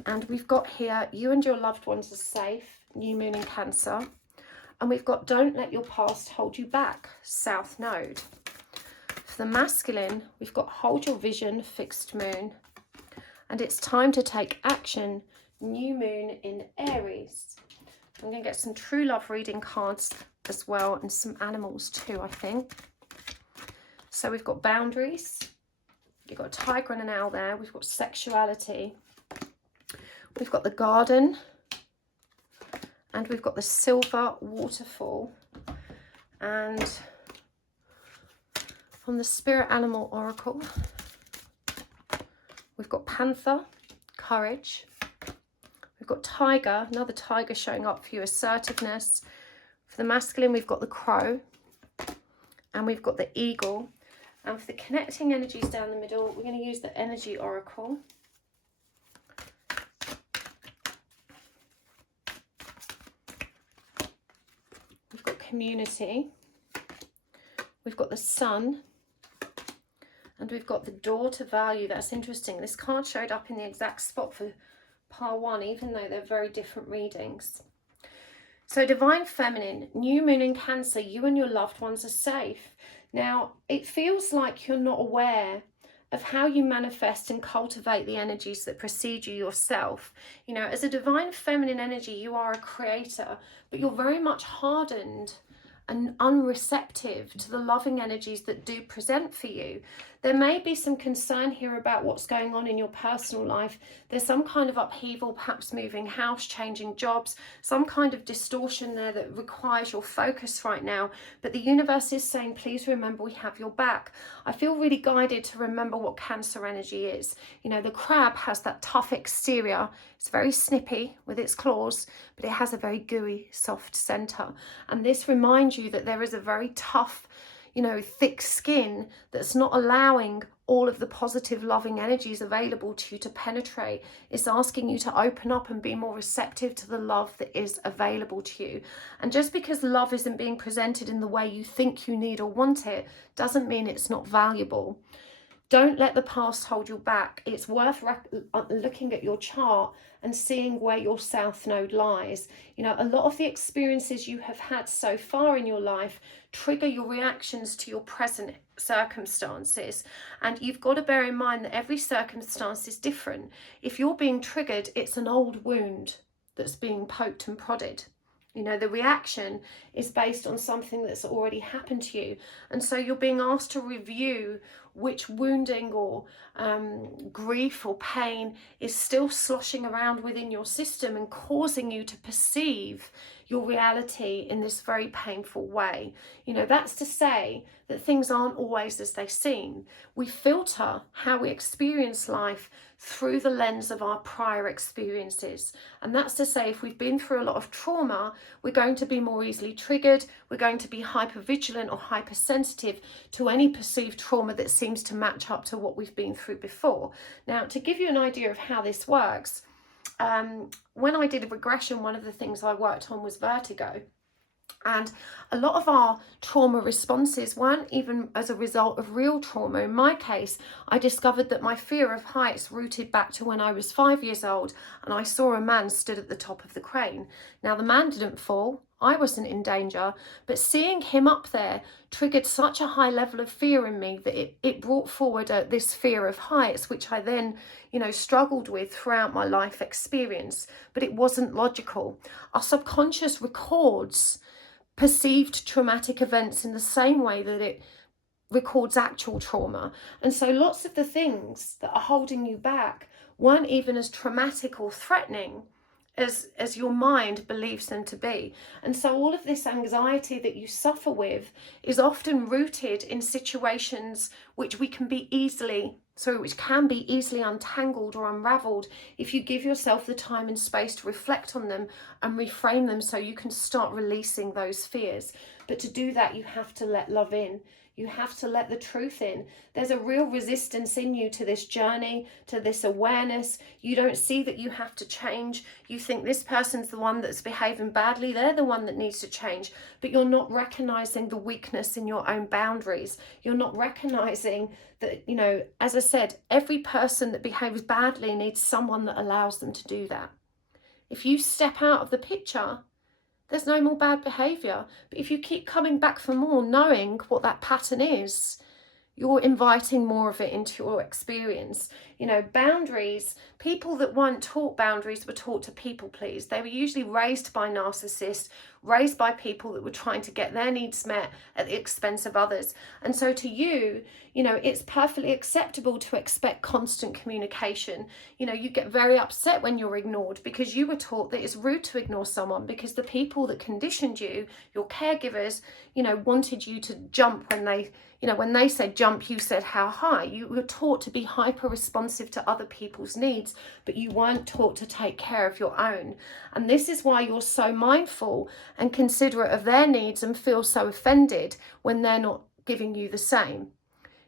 And we've got here, you and your loved ones are safe, new moon in Cancer. And we've got don't let your past hold you back, South Node. For the masculine, we've got hold your vision, fixed moon. And it's time to take action, new moon in Aries. I'm going to get some true love reading cards as well, and some animals too, I think. So we've got boundaries. You've got a tiger and an owl there. We've got sexuality. We've got the garden. And we've got the silver waterfall. And from the spirit animal oracle, we've got panther, courage. We've got tiger, another tiger showing up for you, assertiveness. For the masculine, we've got the crow. And we've got the eagle. And for the connecting energies down the middle, we're going to use the energy oracle. We've got community. We've got the sun. And we've got the door to value. That's interesting. This card showed up in the exact spot for pile 1, even though they're very different readings. So divine feminine, new moon in Cancer, you and your loved ones are safe. Now, it feels like you're not aware of how you manifest and cultivate the energies that precede you yourself. You know, as a divine feminine energy, you are a creator, but you're very much hardened and unreceptive to the loving energies that do present for you. There may be some concern here about what's going on in your personal life. There's some kind of upheaval, perhaps moving house, changing jobs, some kind of distortion there that requires your focus right now. But the universe is saying, please remember we have your back. I feel really guided to remember what Cancer energy is. You know, the crab has that tough exterior. It's very snippy with its claws, but it has a very gooey, soft center. And this reminds you that there is a very tough, you know, thick skin that's not allowing all of the positive, loving energies available to you to penetrate. It's asking you to open up and be more receptive to the love that is available to you. And just because love isn't being presented in the way you think you need or want it, doesn't mean it's not valuable. Don't let the past hold you back. It's worth looking at your chart and seeing where your south node lies. You know, a lot of the experiences you have had so far in your life trigger your reactions to your present circumstances. And you've got to bear in mind that every circumstance is different. If you're being triggered, it's an old wound that's being poked and prodded. You know, the reaction is based on something that's already happened to you. And so you're being asked to review which wounding or grief or pain is still sloshing around within your system and causing you to perceive your reality in this very painful way. You know, that's to say that things aren't always as they seem. We filter how we experience life through the lens of our prior experiences. And that's to say, if we've been through a lot of trauma, we're going to be more easily triggered. We're going to be hypervigilant or hypersensitive to any perceived trauma that seems to match up to what we've been through before. Now, to give you an idea of how this works, when I did a regression, one of the things I worked on was vertigo. And a lot of our trauma responses weren't even as a result of real trauma. In my case, I discovered that my fear of heights rooted back to when I was 5 years old and I saw a man stood at the top of the crane. Now, the man didn't fall. I wasn't in danger, but seeing him up there triggered such a high level of fear in me that it brought forward this fear of heights, which I then, you know, struggled with throughout my life experience, but it wasn't logical. Our subconscious records perceived traumatic events in the same way that it records actual trauma. And so lots of the things that are holding you back weren't even as traumatic or threatening as your mind believes them to be. And so all of this anxiety that you suffer with is often rooted in situations which can be easily untangled or unraveled if you give yourself the time and space to reflect on them and reframe them so you can start releasing those fears. But to do that, you have to let love in. You have to let the truth in. There's a real resistance in you to this journey, to this awareness. You don't see that you have to change. You think this person's the one that's behaving badly. They're the one that needs to change. But you're not recognizing the weakness in your own boundaries. You're not recognizing that, you know, as I said, every person that behaves badly needs someone that allows them to do that. If you step out of the picture, there's no more bad behaviour. But if you keep coming back for more, knowing what that pattern is, you're inviting more of it into your experience. You know, boundaries, people that weren't taught boundaries were taught to people please. They were usually raised by narcissists, raised by people that were trying to get their needs met at the expense of others. And so to you, you know, it's perfectly acceptable to expect constant communication. You know, you get very upset when you're ignored because you were taught that it's rude to ignore someone because the people that conditioned you, your caregivers, you know, wanted you to jump when they said jump, you said how high. You were taught to be hyper responsive to other people's needs, but you weren't taught to take care of your own. And this is why you're so mindful and considerate of their needs and feel so offended when they're not giving you the same.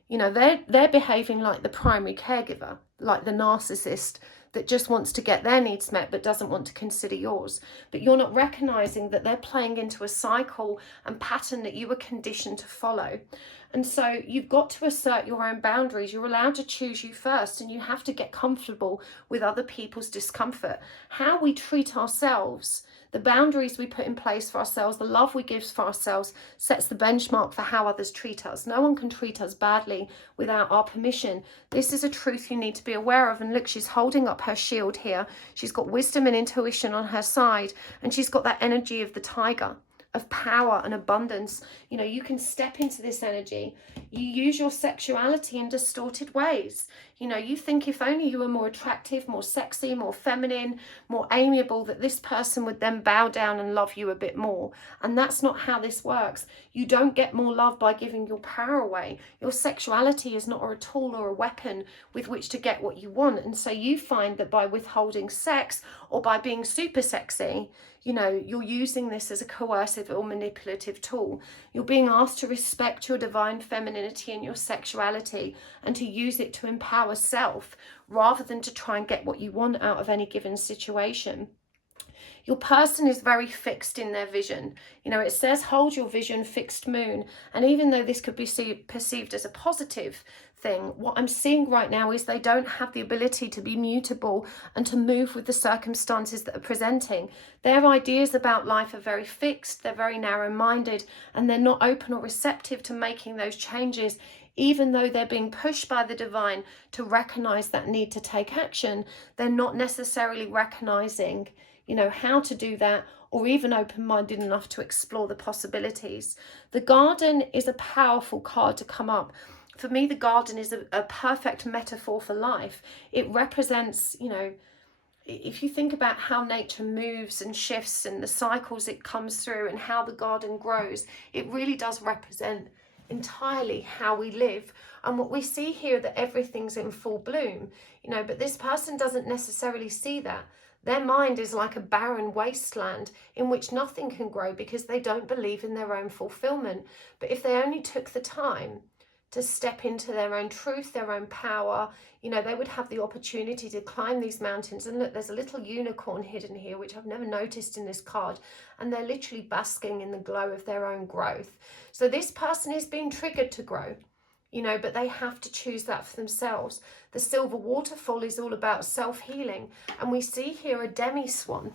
You know, they're behaving like the primary caregiver, like the narcissist that just wants to get their needs met but doesn't want to consider yours. But you're not recognizing that they're playing into a cycle and pattern that you were conditioned to follow. And so you've got to assert your own boundaries. You're allowed to choose you first, and you have to get comfortable with other people's discomfort. How we treat ourselves, the boundaries we put in place for ourselves, the love we give for ourselves sets the benchmark for how others treat us. No one can treat us badly without our permission. This is a truth you need to be aware of. And look, she's holding up her shield here. She's got wisdom and intuition on her side, and she's got that energy of the tiger. of power and abundance. You know, you can step into this energy. You use your sexuality in distorted ways. You know, you think if only you were more attractive, more sexy, more feminine, more amiable, that this person would then bow down and love you a bit more. And that's not how this works. You don't get more love by giving your power away. Your sexuality is not a tool or a weapon with which to get what you want. And so you find that by withholding sex or by being super sexy, you know, you're using this as a coercive or manipulative tool. You're being asked to respect your divine femininity and your sexuality and to use it to empower self rather than to try and get what you want out of any given situation. Your person is very fixed in their vision. You know, it says hold your vision, fixed moon. And even though this could be perceived as a positive thing, what I'm seeing right now is they don't have the ability to be mutable and to move with the circumstances that are presenting. Their ideas about life are very fixed, they're very narrow-minded, and they're not open or receptive to making those changes. Even though they're being pushed by the divine to recognize that need to take action, they're not necessarily recognizing, you know, how to do that, or even open-minded enough to explore the possibilities. The garden is a powerful card to come up. For me, the garden is a perfect metaphor for life. It represents, you know, if you think about how nature moves and shifts and the cycles it comes through and how the garden grows, it really does represent entirely how we live. And what we see here, that everything's in full bloom, you know, but this person doesn't necessarily see that. Their mind is like a barren wasteland in which nothing can grow because they don't believe in their own fulfillment. But if they only took the time to step into their own truth, their own power, you know, they would have the opportunity to climb these mountains. And look, there's a little unicorn hidden here, which I've never noticed in this card. And they're literally basking in the glow of their own growth. So this person is being triggered to grow, you know, but they have to choose that for themselves. The silver waterfall is all about self-healing. And we see here a demi-swan,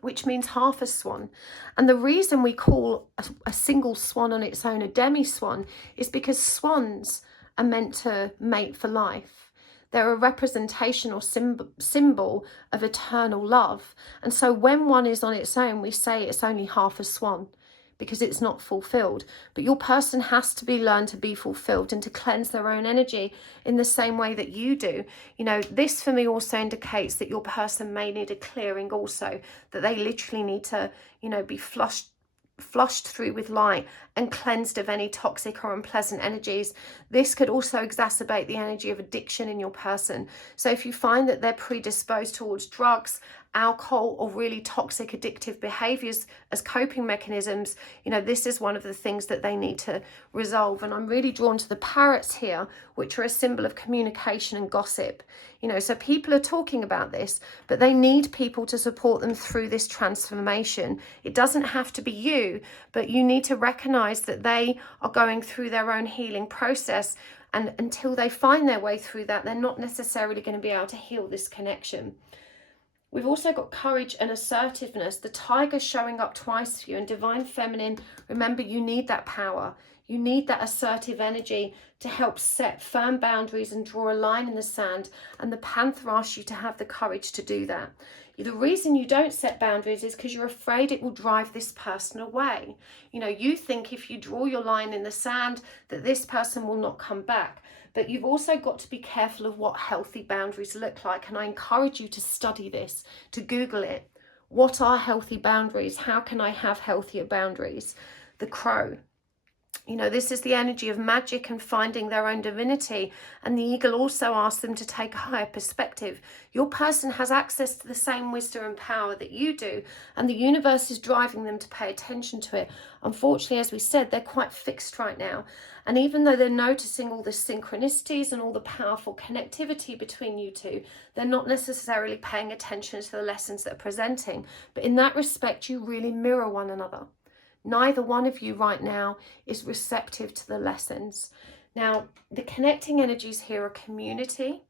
which means half a swan. And the reason we call a single swan on its own a demi-swan is because swans are meant to mate for life. They're a representation or symbol of eternal love. And so when one is on its own, we say it's only half a swan, because it's not fulfilled. But your person has to be learned to be fulfilled and to cleanse their own energy in the same way that you do. You know, this for me also indicates that your person may need a clearing also, that they literally need to, you know, be flushed through with light and cleansed of any toxic or unpleasant energies. This could also exacerbate the energy of addiction in your person. So if you find that they're predisposed towards drugs, alcohol, or really toxic addictive behaviors as coping mechanisms, you know, this is one of the things that they need to resolve. And I'm really drawn to the parrots here, which are a symbol of communication and gossip. You know, so people are talking about this, but they need people to support them through this transformation. It doesn't have to be you, but you need to recognize that they are going through their own healing process. And until they find their way through that, they're not necessarily going to be able to heal this connection. We've also got courage and assertiveness. The tiger showing up twice for you. And divine feminine, remember, you need that power. You need that assertive energy to help set firm boundaries and draw a line in the sand. And the panther asks you to have the courage to do that. The reason you don't set boundaries is because you're afraid it will drive this person away. You know, you think if you draw your line in the sand that this person will not come back. But you've also got to be careful of what healthy boundaries look like. And I encourage you to study this, to Google it. What are healthy boundaries? How can I have healthier boundaries? The crow. You know, this is the energy of magic and finding their own divinity. And the eagle also asks them to take a higher perspective. Your person has access to the same wisdom and power that you do, and the universe is driving them to pay attention to it. Unfortunately, as we said, they're quite fixed right now. And even though they're noticing all the synchronicities and all the powerful connectivity between you two, they're not necessarily paying attention to the lessons that are presenting. But in that respect, you really mirror one another. Neither one of you right now is receptive to the lessons. Now, the connecting energies here are community.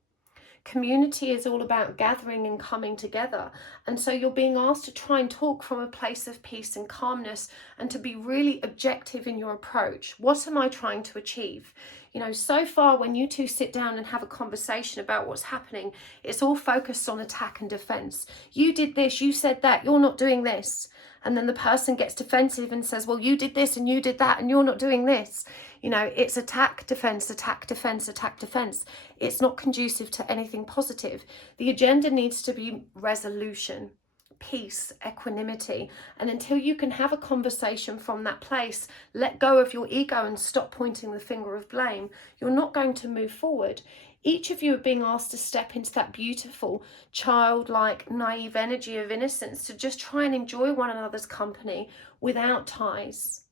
Community is all about gathering and coming together. And so you're being asked to try and talk from a place of peace and calmness and to be really objective in your approach. What am I trying to achieve? You know, so far when you two sit down and have a conversation about what's happening, it's all focused on attack and defense. You did this, you said that, you're not doing this. And then the person gets defensive and says, well, you did this and you did that and you're not doing this. You know, it's attack, defense, attack, defense, attack, defense. It's not conducive to anything positive. The agenda needs to be resolution, peace, equanimity. And until you can have a conversation from that place, let go of your ego and stop pointing the finger of blame, you're not going to move forward. Each of you are being asked to step into that beautiful, childlike, naive energy of innocence, to just try and enjoy one another's company without ties,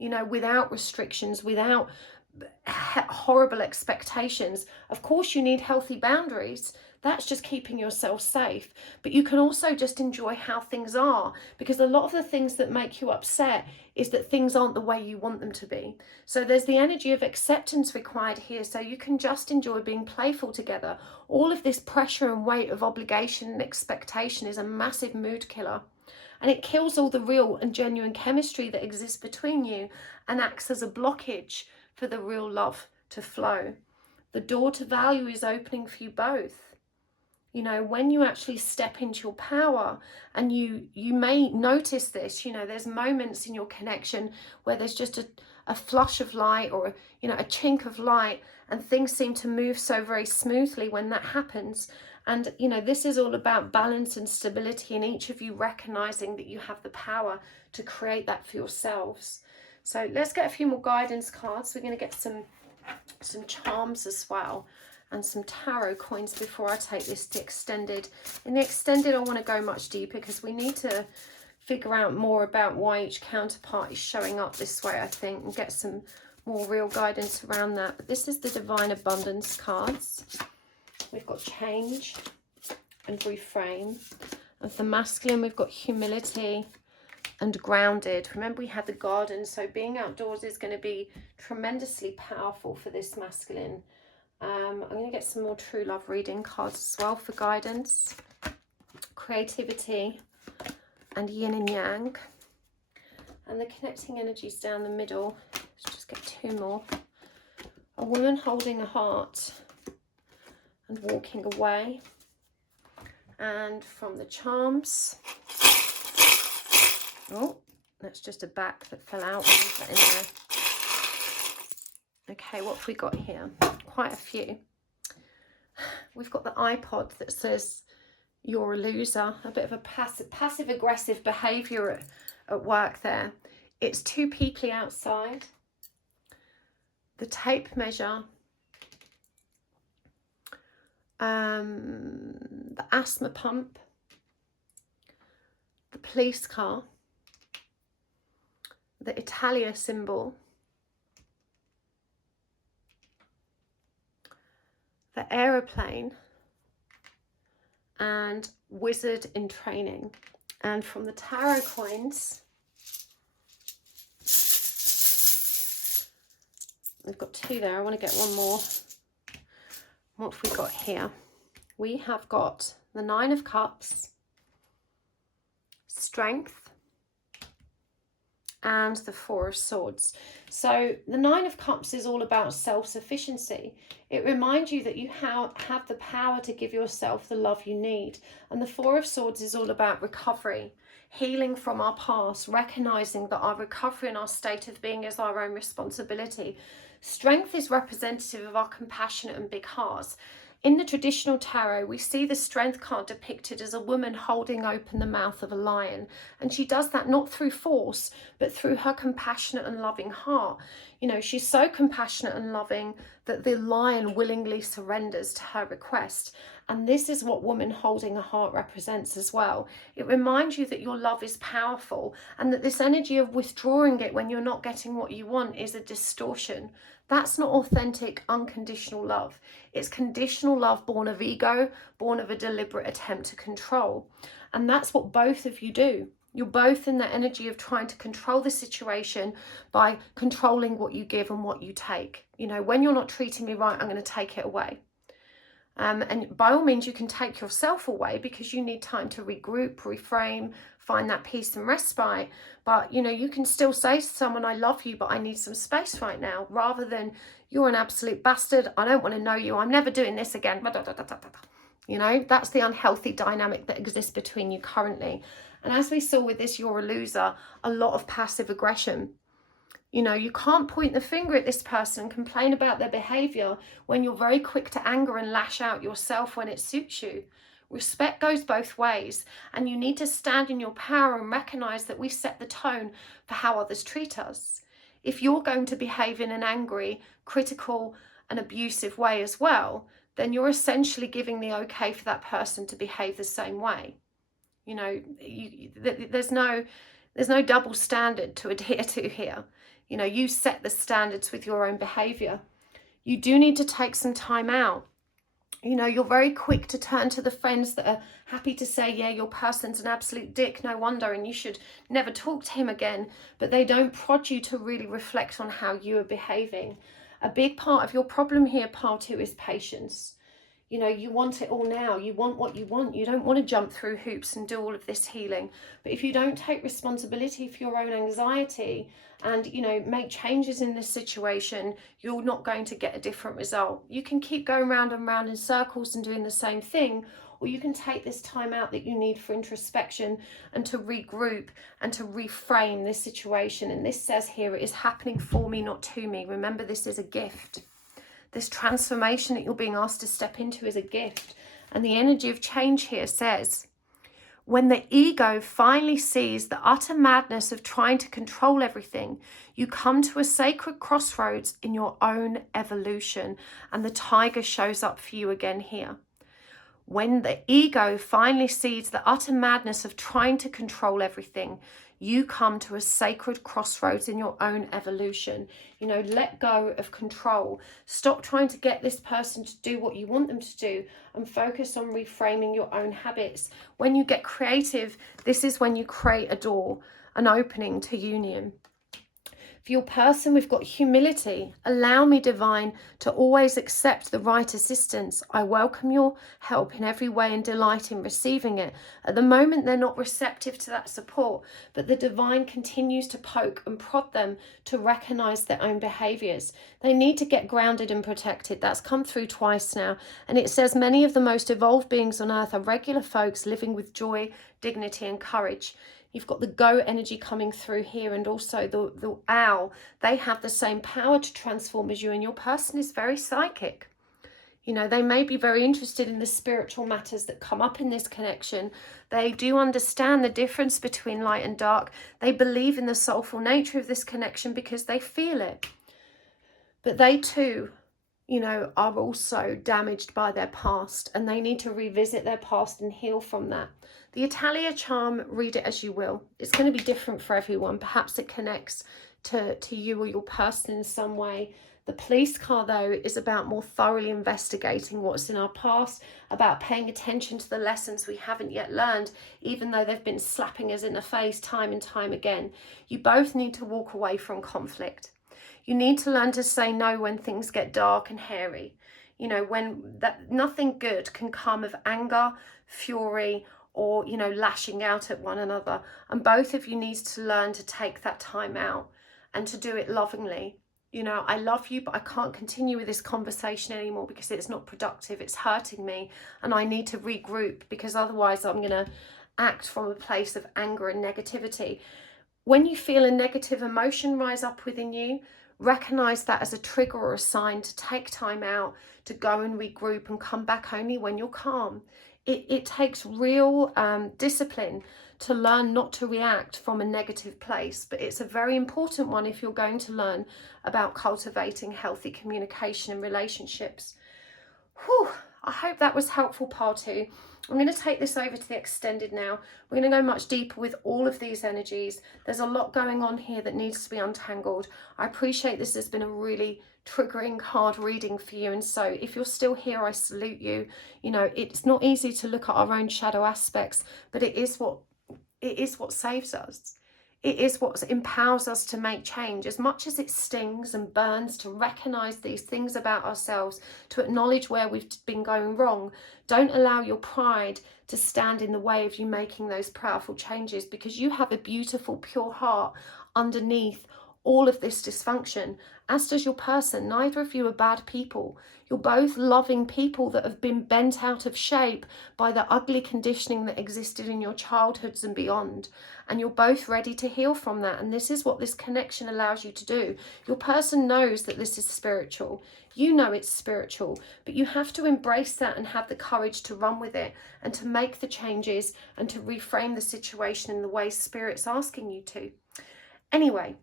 you know, without restrictions, without horrible expectations. Of course, you need healthy boundaries. That's just keeping yourself safe. But you can also just enjoy how things are, because a lot of the things that make you upset is that things aren't the way you want them to be. So there's the energy of acceptance required here, so you can just enjoy being playful together. All of this pressure and weight of obligation and expectation is a massive mood killer. And it kills all the real and genuine chemistry that exists between you and acts as a blockage for the real love to flow. The door to value is opening for you both. You know, when you actually step into your power, and you may notice this, you know, there's moments in your connection where there's just a flush of light, or, you know, a chink of light, and things seem to move so very smoothly when that happens. And, you know, this is all about balance and stability, and each of you recognizing that you have the power to create that for yourselves. So let's get a few more guidance cards. We're going to get some charms as well, and some tarot coins before I take this to extended. In the extended, I want to go much deeper, because we need to figure out more about why each counterpart is showing up this way, I think, and get some more real guidance around that. But this is the Divine Abundance cards. We've got change and reframe. And for masculine, we've got humility and grounded. Remember, we had the garden, so being outdoors is going to be tremendously powerful for this masculine. I'm going to get some more true love reading cards as well for guidance. Creativity and yin and yang. And the connecting energies down the middle. Let's just get two more. A woman holding a heart and walking away. And from the charms. Oh, that's just a back that fell out. We'll leave that in there. Okay, what have we got here? Quite a few. We've got the iPod that says you're a loser. A bit of a passive aggressive behaviour at work there. It's too peoply outside. The tape measure. The asthma pump. The police car. The Italia symbol. The aeroplane, and wizard in training. And from the tarot coins, we've got two there. I want to get one more. What have we got here? We have got the Nine of Cups, strength, and the Four of Swords. So the Nine of Cups is all about self-sufficiency. It reminds you that you have the power to give yourself the love you need. And the Four of Swords is all about recovery, healing from our past, recognizing that our recovery and our state of being is our own responsibility. Strength is representative of our compassionate and big hearts. In the traditional tarot, we see the strength card depicted as a woman holding open the mouth of a lion. And she does that not through force, but through her compassionate and loving heart. You know, she's so compassionate and loving that the lion willingly surrenders to her request. And this is what woman holding a heart represents as well. It reminds you that your love is powerful, and that this energy of withdrawing it when you're not getting what you want is a distortion. That's not authentic, unconditional love. It's conditional love born of ego, born of a deliberate attempt to control. And that's what both of you do. You're both in the energy of trying to control the situation by controlling what you give and what you take. You know, when you're not treating me right, I'm going to take it away. And by all means, you can take yourself away because you need time to regroup, reframe, find that peace and respite. But, you know, you can still say to someone, I love you, but I need some space right now, rather than you're an absolute bastard. I don't want to know you. I'm never doing this again. You know, that's the unhealthy dynamic that exists between you currently. And as we saw with this, you're a loser, a lot of passive aggression. You know, you can't point the finger at this person and complain about their behavior when you're very quick to anger and lash out yourself when it suits you. Respect goes both ways, and you need to stand in your power and recognize that we set the tone for how others treat us. If you're going to behave in an angry, critical, and abusive way as well, then you're essentially giving the okay for that person to behave the same way. You know, there's no double standard to adhere to here. You know, you set the standards with your own behavior. You do need to take some time out. You know, you're very quick to turn to the friends that are happy to say, yeah, your person's an absolute dick, no wonder, and you should never talk to him again. But they don't prod you to really reflect on how you are behaving. A big part of your problem here, pile 2, is patience. You know, you want it all now. You want what you want. You don't want to jump through hoops and do all of this healing. But if you don't take responsibility for your own anxiety and, you know, make changes in this situation, you're not going to get a different result. You can keep going round and round in circles and doing the same thing, or you can take this time out that you need for introspection and to regroup and to reframe this situation. And this says here, it is happening for me, not to me. Remember, this is a gift. This transformation that you're being asked to step into is a gift. And the energy of change here says, when the ego finally sees the utter madness of trying to control everything, you come to a sacred crossroads in your own evolution. And the tiger shows up for you again here. When the ego finally sees the utter madness of trying to control everything, you come to a sacred crossroads in your own evolution. You know, let go of control. Stop trying to get this person to do what you want them to do and focus on reframing your own habits. When you get creative, this is when you create a door, an opening to union. For your person, we've got humility. Allow me, divine, to always accept the right assistance. I welcome your help in every way and delight in receiving it. At the moment, they're not receptive to that support, but the divine continues to poke and prod them to recognize their own behaviors. They need to get grounded and protected. That's come through twice now. And it says many of the most evolved beings on earth are regular folks living with joy, dignity, and courage. You've got the go energy coming through here, and also the owl. They have the same power to transform as you, and your person is very psychic. You know, they may be very interested in the spiritual matters that come up in this connection. They do understand the difference between light and dark. They believe in the soulful nature of this connection because they feel it. But they too, you know, are also damaged by their past, and they need to revisit their past and heal from that. The Italia charm, read it as you will. It's going to be different for everyone. Perhaps it connects to you or your person in some way. The police card, though, is about more thoroughly investigating what's in our past, about paying attention to the lessons we haven't yet learned, even though they've been slapping us in the face time and time again. You both need to walk away from conflict. You need to learn to say no when things get dark and hairy. You know, when that nothing good can come of anger, fury, or, you know, lashing out at one another. And both of you need to learn to take that time out and to do it lovingly. You know, I love you, but I can't continue with this conversation anymore because it's not productive. It's hurting me, and I need to regroup because otherwise I'm going to act from a place of anger and negativity. When you feel a negative emotion rise up within you, recognize that as a trigger or a sign to take time out, to go and regroup and come back only when you're calm. It takes real discipline to learn not to react from a negative place, but it's a very important one if you're going to learn about cultivating healthy communication and relationships. Whew, I hope that was helpful, part 2. I'm going to take this over to the extended now. We're going to go much deeper with all of these energies. There's a lot going on here that needs to be untangled. I appreciate this has been a really triggering, hard reading for you, and so if you're still here, I salute you. You know, it's not easy to look at our own shadow aspects, but it is what saves us. It is what empowers us to make change. As much as it stings and burns to recognize these things about ourselves, to acknowledge where we've been going wrong, don't allow your pride to stand in the way of you making those powerful changes, because you have a beautiful, pure heart underneath all of this dysfunction, as does your person. Neither of you are bad people. You're both loving people that have been bent out of shape by the ugly conditioning that existed in your childhoods and beyond. And you're both ready to heal from that. And this is what this connection allows you to do. Your person knows that this is spiritual. You know it's spiritual, but you have to embrace that and have the courage to run with it and to make the changes and to reframe the situation in the way Spirit's asking you to. Anyway,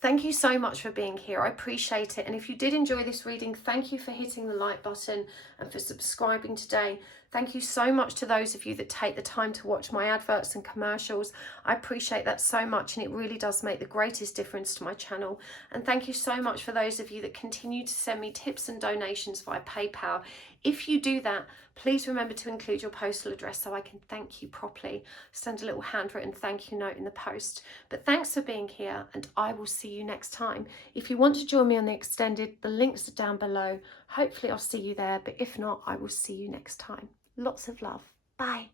thank you so much for being here. I appreciate it. And if you did enjoy this reading, thank you for hitting the like button and for subscribing today. Thank you so much to those of you that take the time to watch my adverts and commercials. I appreciate that so much, and it really does make the greatest difference to my channel. And thank you so much for those of you that continue to send me tips and donations via PayPal. If you do that, please remember to include your postal address so I can thank you properly. Send a little handwritten thank you note in the post. But thanks for being here, and I will see you next time. If you want to join me on the extended, the links are down below. Hopefully I'll see you there, but if not, I will see you next time. Lots of love. Bye.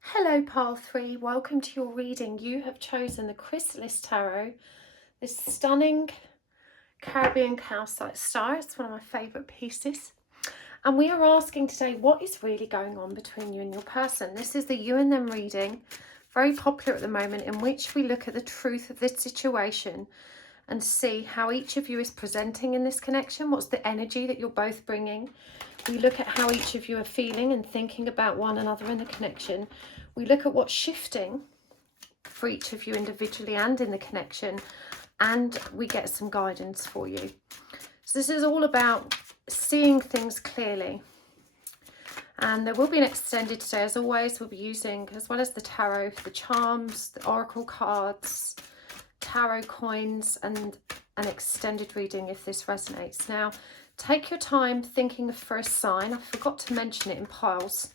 Hello, Pile 3. Welcome to your reading. You have chosen the Chrysalis Tarot, this stunning Caribbean calcite star. It's one of my favourite pieces. And we are asking today, what is really going on between you and your person? This is the you and them reading, very popular at the moment, in which we look at the truth of this situation and see how each of you is presenting in this connection. What's the energy that you're both bringing? We look at how each of you are feeling and thinking about one another in the connection. We look at what's shifting for each of you individually and in the connection, and we get some guidance for you. So this is all about seeing things clearly. And there will be an extended today. As always, we'll be using, as well as the tarot, the charms, the oracle cards, tarot coins, and an extended reading if this resonates. Now, take your time thinking for a sign. I forgot to mention it in piles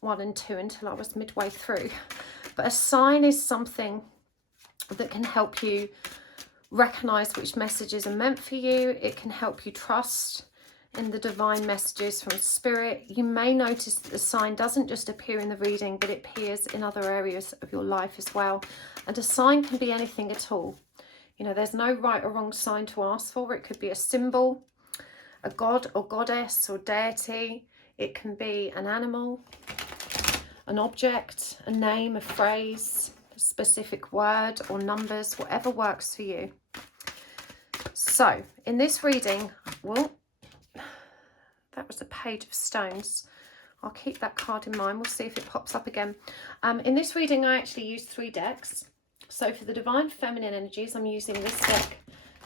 1 and 2 until I was midway through. But a sign is something that can help you recognize which messages are meant for you. It can help you trust in the divine messages from Spirit. You may notice that the sign doesn't just appear in the reading, but it appears in other areas of your life as well. And a sign can be anything at all. You know, there's no right or wrong sign to ask for. It could be a symbol, a god or goddess or deity. It can be an animal, an object, a name, a phrase, a specific word or numbers, whatever works for you. So in this reading, well, that was a page of stones. I'll keep that card in mind. We'll see if it pops up again. In this reading, I actually used 3 decks. So for the Divine Feminine Energies, I'm using this deck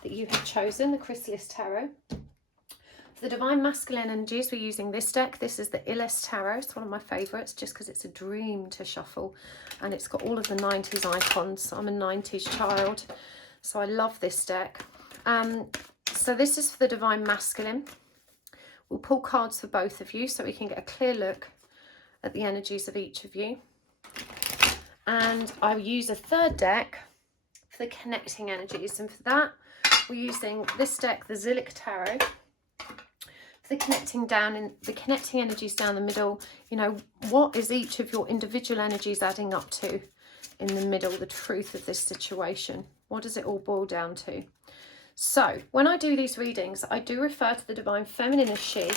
that you have chosen, the Chrysalis Tarot. For the Divine Masculine Energies, we're using this deck. This is the Illes Tarot. It's one of my favourites just because it's a dream to shuffle. And it's got all of the 90s icons. I'm a 90s child, so I love this deck. So this is for the Divine Masculine. We'll pull cards for both of you so we can get a clear look at the energies of each of you. And I'll use a 3rd deck for the connecting energies. And for that, we're using this deck, the Zillick Tarot. For the connecting energies down the middle, you know, what is each of your individual energies adding up to in the middle, the truth of this situation? What does it all boil down to? So when I do these readings, I do refer to the Divine Feminine as she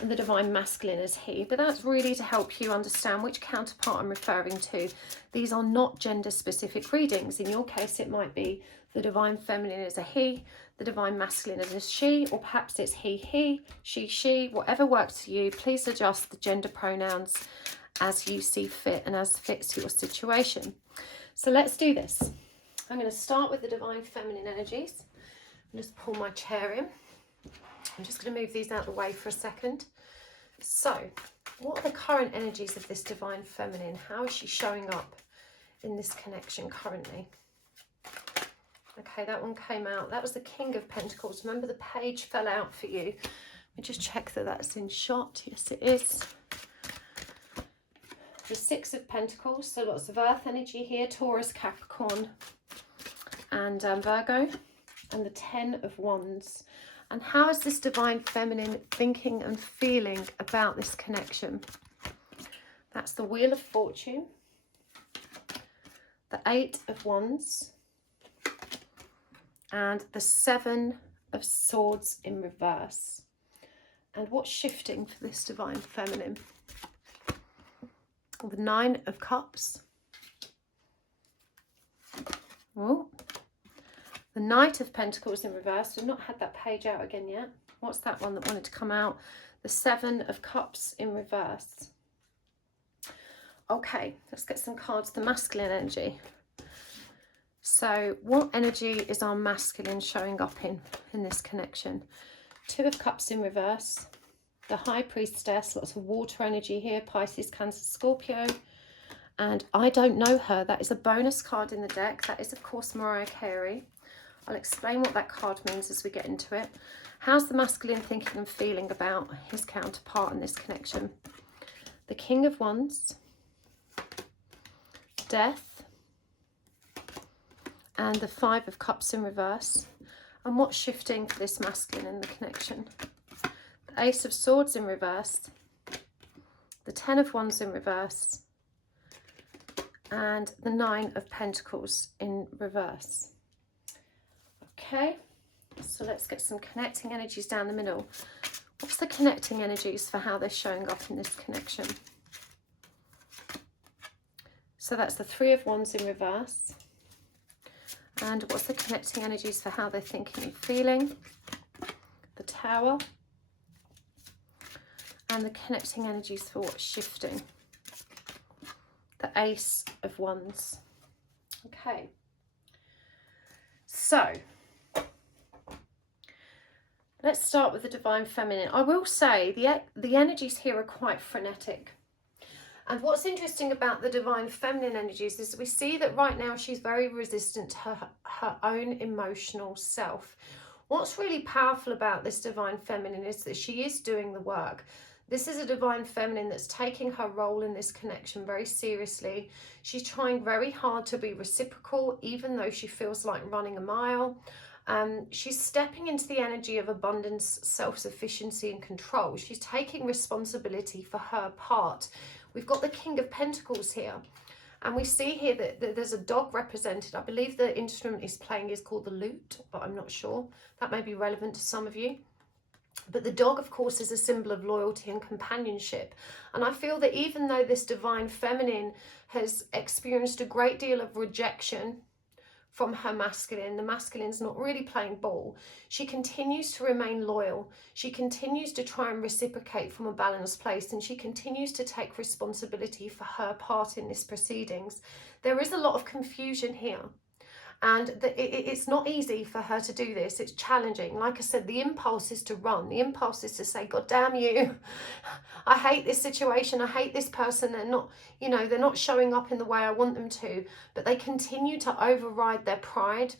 and the Divine Masculine as he, but that's really to help you understand which counterpart I'm referring to. These are not gender specific readings. In your case, it might be the Divine Feminine as a he, the Divine Masculine as a she, or perhaps it's he, she, whatever works for you. Please adjust the gender pronouns as you see fit and as fits your situation. So let's do this. I'm going to start with the Divine Feminine energies. Just pull my chair in. I'm just going to move these out of the way for a second. So, what are the current energies of this Divine Feminine? How is she showing up in this connection currently? Okay, that one came out. That was the King of Pentacles. Remember, the page fell out for you. Let me just check that that's in shot. Yes, it is. the Six of Pentacles, so lots of earth energy here, Taurus, Capricorn and Virgo, and the Ten of Wands. And how is this divine feminine thinking and feeling about this connection? That's the Wheel of Fortune, the Eight of Wands, and the Seven of Swords in reverse. And what's shifting for this divine feminine? The Nine of Cups. Oh, the Knight of Pentacles in reverse. We've not had that page out again yet. What's that one that wanted to come out? The Seven of Cups in reverse. Okay, let's get some cards. The masculine energy. So what energy is our masculine showing up in this connection? Two of Cups in reverse. The High Priestess, lots of water energy here. Pisces, Cancer, Scorpio. And I don't know her. That is a bonus card in the deck. That is, of course, Mariah Carey. I'll explain what that card means as we get into it. How's the masculine thinking and feeling about his counterpart in this connection? The King of Wands, Death, and the Five of Cups in reverse. And what's shifting for this masculine in the connection? The Ace of Swords in reverse, the Ten of Wands in reverse, and the Nine of Pentacles in reverse. Okay, so let's get some connecting energies down the middle. What's the connecting energies for how they're showing up in this connection? So that's the Three of Wands in reverse. And what's the connecting energies for how they're thinking and feeling? The Tower. And the connecting energies for what's shifting? The Ace of Wands. Okay. So let's start with the divine feminine. I will say the energies here are quite frenetic. And what's interesting about the divine feminine energies is we see that right now she's very resistant to her own emotional self. What's really powerful about this divine feminine is that she is doing the work. This is a divine feminine that's taking her role in this connection very seriously. She's trying very hard to be reciprocal, even though she feels like running a mile. She's stepping into the energy of abundance, self-sufficiency and control. She's taking responsibility for her part. We've got the King of Pentacles here. And we see here that there's a dog represented. I believe the instrument he's playing is called the lute, but I'm not sure. That may be relevant to some of you. But the dog, of course, is a symbol of loyalty and companionship. And I feel that even though this divine feminine has experienced a great deal of rejection from her masculine, the masculine's not really playing ball, she continues to remain loyal. She continues to try and reciprocate from a balanced place, and she continues to take responsibility for her part in this proceedings. There is a lot of confusion here. And it's not easy for her to do this. It's challenging. Like I said, the impulse is to run. The impulse is to say, God damn you. I hate this situation. I hate this person. They're not, you know, they're not showing up in the way I want them to. But they continue to override their pride.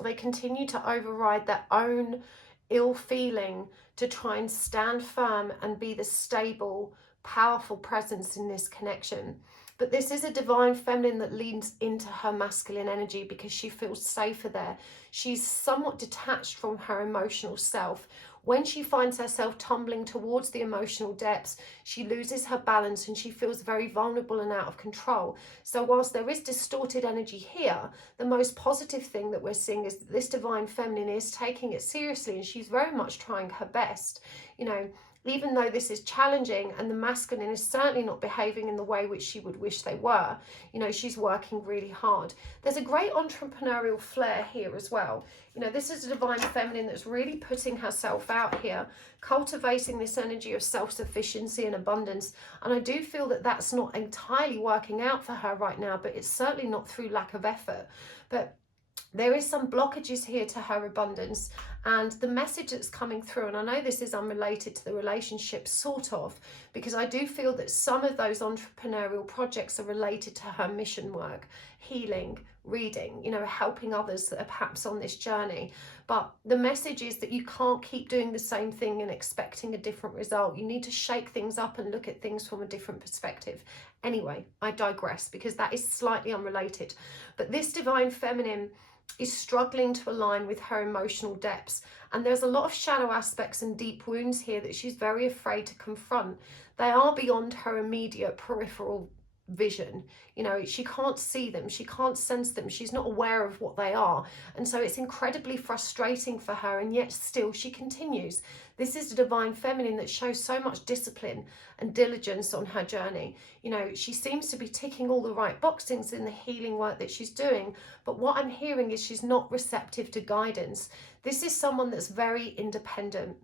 They continue to override their own ill feeling to try and stand firm and be the stable, powerful presence in this connection. But this is a divine feminine that leans into her masculine energy because she feels safer there. She's somewhat detached from her emotional self. When she finds herself tumbling towards the emotional depths, she loses her balance and she feels very vulnerable and out of control. So whilst there is distorted energy here, the most positive thing that we're seeing is that this divine feminine is taking it seriously and she's very much trying her best. You know, even though this is challenging and the masculine is certainly not behaving in the way which she would wish they were, you know, she's working really hard. There's a great entrepreneurial flair here as well. You know, this is a divine feminine that's really putting herself out here, cultivating this energy of self-sufficiency and abundance. And I do feel that that's not entirely working out for her right now, but it's certainly not through lack of effort. But there is some blockages here to her abundance, and the message that's coming through, and I know this is unrelated to the relationship sort of, because I do feel that some of those entrepreneurial projects are related to her mission work, healing, reading, you know, helping others that are perhaps on this journey. But the message is that you can't keep doing the same thing and expecting a different result. You need to shake things up and look at things from a different perspective. Anyway, I digress because that is slightly unrelated. But this divine feminine is struggling to align with her emotional depths. And there's a lot of shadow aspects and deep wounds here that she's very afraid to confront. They are beyond her immediate peripheral vision. You know, she can't see them, she can't sense them, she's not aware of what they are. And so it's incredibly frustrating for her, and yet still she continues. This is a divine feminine that shows so much discipline and diligence on her journey. You know, she seems to be ticking all the right boxes in the healing work that she's doing, but what I'm hearing is she's not receptive to guidance. This is someone that's very independent.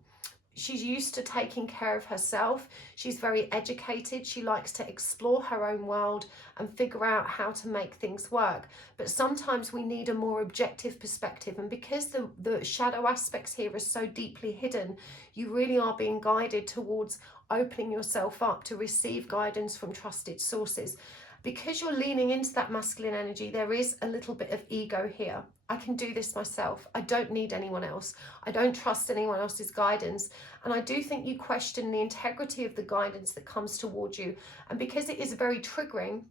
She's used to taking care of herself. She's very educated. She likes to explore her own world and figure out how to make things work. But sometimes we need a more objective perspective. And because the shadow aspects here are so deeply hidden, you really are being guided towards opening yourself up to receive guidance from trusted sources. Because you're leaning into that masculine energy, there is a little bit of ego here. I can do this myself. I don't need anyone else. I don't trust anyone else's guidance. And I do think you question the integrity of the guidance that comes towards you. And because it is very triggering,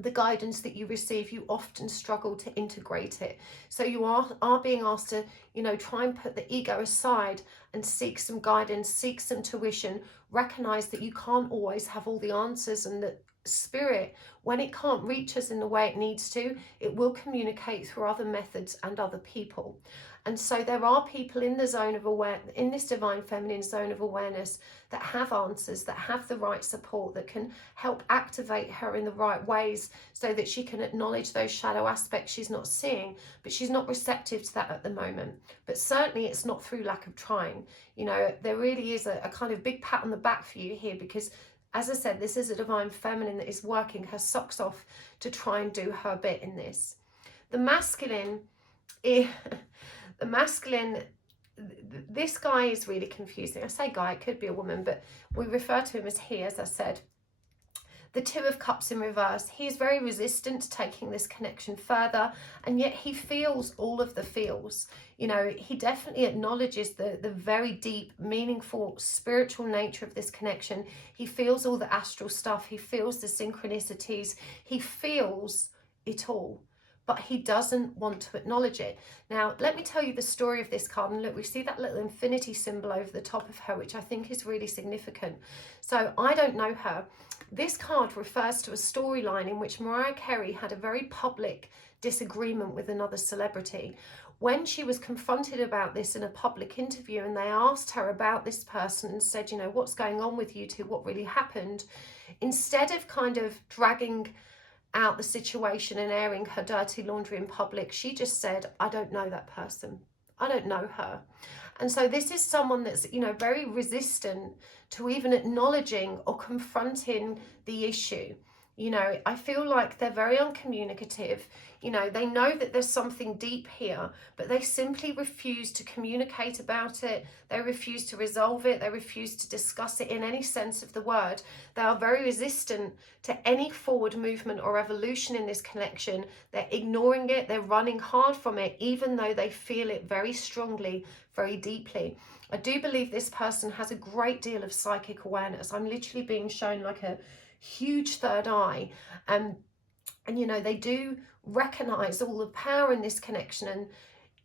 the guidance that you receive, you often struggle to integrate it. So you are being asked to, you know, try and put the ego aside and seek some guidance, seek some tuition, recognize that you can't always have all the answers, and that spirit, when it can't reach us in the way it needs to, it will communicate through other methods and other people. And so there are people in the zone of awareness, in this divine feminine zone of awareness, that have answers, that have the right support, that can help activate her in the right ways so that she can acknowledge those shadow aspects she's not seeing. But she's not receptive to that at the moment. But certainly it's not through lack of trying. You know, there really is a kind of big pat on the back for you here, because as I said, this is a divine feminine that is working her socks off to try and do her bit in this. The masculine, this guy is really confusing. I say guy, it could be a woman, but we refer to him as he, as I said. The Two of Cups in reverse. He is very resistant to taking this connection further, and yet he feels all of the feels. You know, he definitely acknowledges the very deep, meaningful, spiritual nature of this connection. He feels all the astral stuff. He feels the synchronicities. He feels it all, but he doesn't want to acknowledge it. Now, let me tell you the story of this card. And look, we see that little infinity symbol over the top of her, which I think is really significant. So I don't know her. This card refers to a storyline in which Mariah Carey had a very public disagreement with another celebrity. When she was confronted about this in a public interview, and they asked her about this person and said, you know, what's going on with you two? What really happened? Instead of kind of dragging out the situation and airing her dirty laundry in public, she just said, I don't know that person. I don't know her. And so this is someone that's, you know, very resistant to even acknowledging or confronting the issue. You know, I feel like they're very uncommunicative. You know, they know that there's something deep here, but they simply refuse to communicate about it. They refuse to resolve it. They refuse to discuss it in any sense of the word. They are very resistant to any forward movement or evolution in this connection. They're ignoring it. They're running hard from it, even though they feel it very strongly, very deeply. I do believe this person has a great deal of psychic awareness. I'm literally being shown like a huge third eye, and you know, they do recognize all the power in this connection,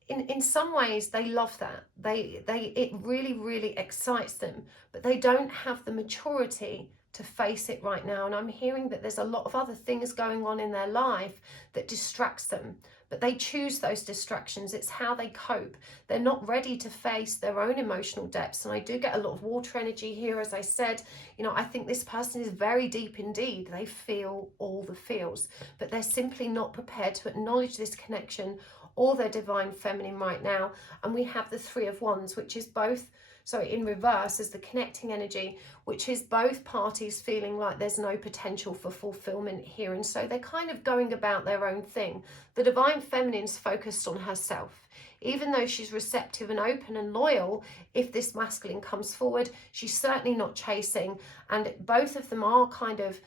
and in some ways they love that. It really excites them, but they don't have the maturity to face it right now. And I'm hearing that there's a lot of other things going on in their life that distracts them, but they choose those distractions. It's how they cope. They're not ready to face their own emotional depths. And I do get a lot of water energy here. As I said, you know, I think this person is very deep indeed. They feel all the feels, but they're simply not prepared to acknowledge this connection or their divine feminine right now. And we have the Three of Wands, which is both, so in reverse as the connecting energy, which is both parties feeling like there's no potential for fulfillment here. And so they're kind of going about their own thing. The divine feminine's focused on herself. Even though she's receptive and open and loyal, if this masculine comes forward, she's certainly not chasing. And both of them are kind of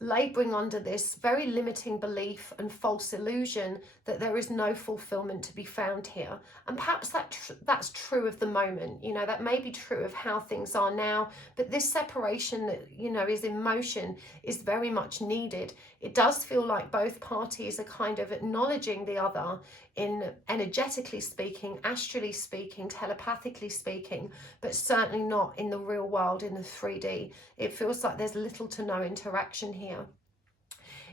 labouring under this very limiting belief and false illusion that there is no fulfillment to be found here. And perhaps that's true of the moment, you know, that may be true of how things are now, but this separation that, you know, is in motion is very much needed. It does feel like both parties are kind of acknowledging the other in energetically speaking, astrally speaking, telepathically speaking, but certainly not in the real world, in the 3D. It feels like there's little to no interaction here.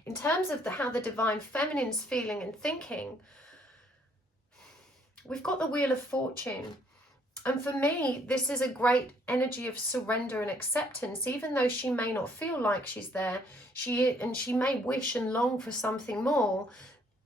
In terms of how the divine feminine's feeling and thinking, we've got the Wheel of Fortune. And for me, this is a great energy of surrender and acceptance. Even though she may not feel like she's there, she may wish and long for something more,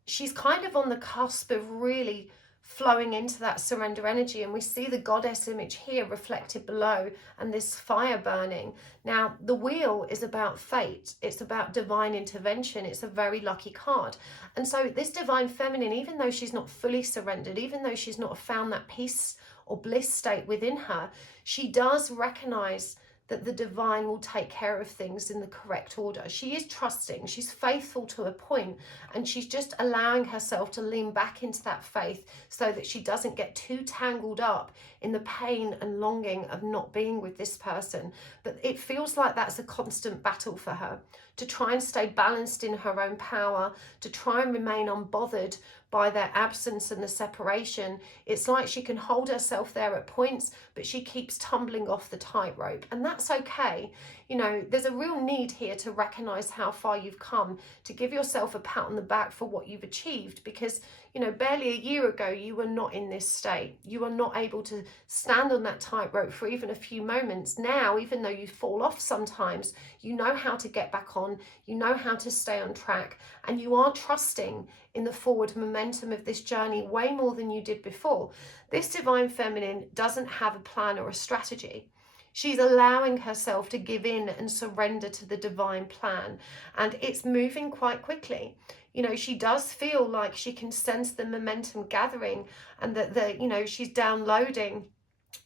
she's kind of on the cusp of really flowing into that surrender energy. And we see the goddess image here reflected below and this fire burning. Now, the wheel is about fate. It's about divine intervention. It's a very lucky card. And so this divine feminine, even though she's not fully surrendered, even though she's not found that peace or bliss state within her, she does recognize that the divine will take care of things in the correct order. She is trusting, she's faithful to a point, and she's just allowing herself to lean back into that faith so that she doesn't get too tangled up in the pain and longing of not being with this person. But it feels like that's a constant battle for her, to try and stay balanced in her own power, to try and remain unbothered by their absence and the separation. It's like she can hold herself there at points, but she keeps tumbling off the tightrope, and that's okay. You know, there's a real need here to recognize how far you've come, to give yourself a pat on the back for what you've achieved, because, you know, barely a year ago, you were not in this state. You were not able to stand on that tightrope for even a few moments. Now, even though you fall off sometimes, you know how to get back on, you know how to stay on track, and you are trusting in the forward momentum of this journey way more than you did before. This divine feminine doesn't have a plan or a strategy. She's allowing herself to give in and surrender to the divine plan, and it's moving quite quickly. You know, she does feel like she can sense the momentum gathering, and that you know, she's downloading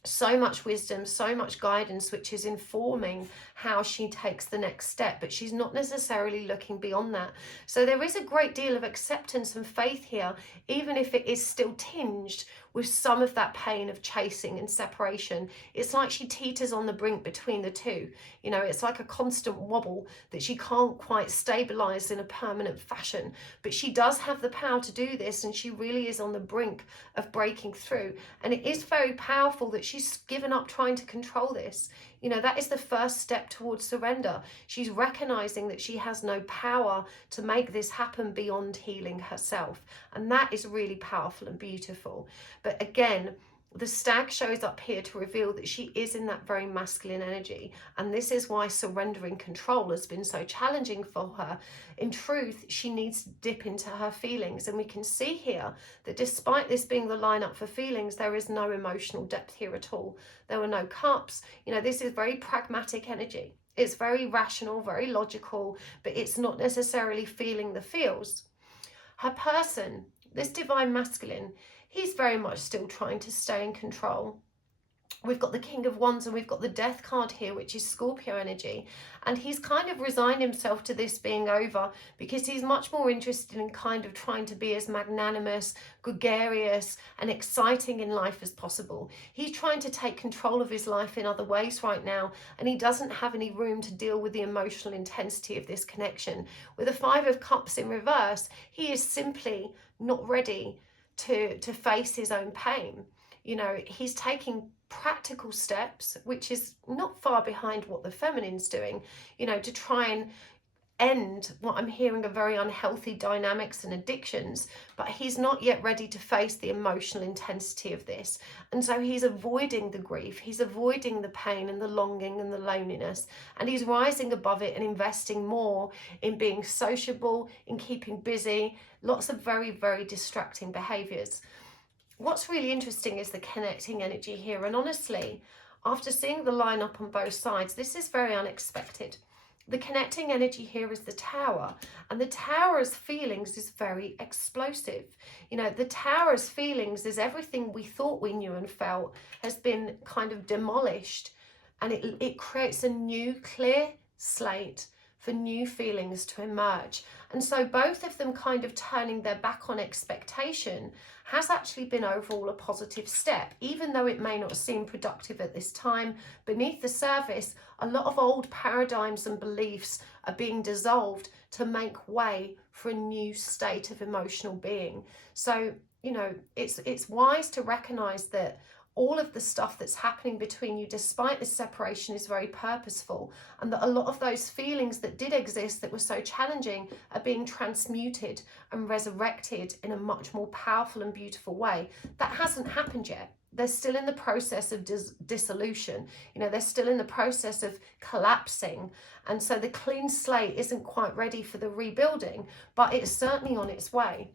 so much wisdom, so much guidance, which is informing how she takes the next step, but she's not necessarily looking beyond that. So there is a great deal of acceptance and faith here, even if it is still tinged with some of that pain of chasing and separation. It's like she teeters on the brink between the two. You know, it's like a constant wobble that she can't quite stabilize in a permanent fashion, but she does have the power to do this, and she really is on the brink of breaking through. And it is very powerful that she's given up trying to control this. You know, that is the first step towards surrender. She's recognizing that she has no power to make this happen beyond healing herself. And that is really powerful and beautiful. But again, the stag shows up here to reveal that she is in that very masculine energy. And this is why surrendering control has been so challenging for her. In truth, she needs to dip into her feelings. And we can see here that despite this being the lineup for feelings, there is no emotional depth here at all. There were no cups. You know, this is very pragmatic energy. It's very rational, very logical, but it's not necessarily feeling the feels. Her person, this divine masculine, he's very much still trying to stay in control. We've got the King of Wands and we've got the Death card here, which is Scorpio energy. And he's kind of resigned himself to this being over, because he's much more interested in kind of trying to be as magnanimous, gregarious and exciting in life as possible. He's trying to take control of his life in other ways right now, and he doesn't have any room to deal with the emotional intensity of this connection. With the Five of Cups in reverse, he is simply not ready to face his own pain. You know, he's taking practical steps, which is not far behind what the feminine's doing, you know, to try and end what I'm hearing are very unhealthy dynamics and addictions, but he's not yet ready to face the emotional intensity of this. And so he's avoiding the grief, he's avoiding the pain and the longing and the loneliness, and he's rising above it and investing more in being sociable, in keeping busy, lots of very, very distracting behaviors. What's really interesting is the connecting energy here, and honestly, after seeing the lineup on both sides, this is very unexpected. The connecting energy here is the Tower, and the Tower's feelings is very explosive. You know, the Tower's feelings is everything we thought we knew and felt has been kind of demolished, and it creates a new clear slate for new feelings to emerge. And so both of them kind of turning their back on expectation has actually been overall a positive step. Even though it may not seem productive at this time, beneath the surface, a lot of old paradigms and beliefs are being dissolved to make way for a new state of emotional being. So, you know, it's wise to recognize that all of the stuff that's happening between you despite this separation is very purposeful, and that a lot of those feelings that did exist that were so challenging are being transmuted and resurrected in a much more powerful and beautiful way. That hasn't happened yet. They're still in the process of dissolution. You know, they're still in the process of collapsing. And so the clean slate isn't quite ready for the rebuilding, but it's certainly on its way.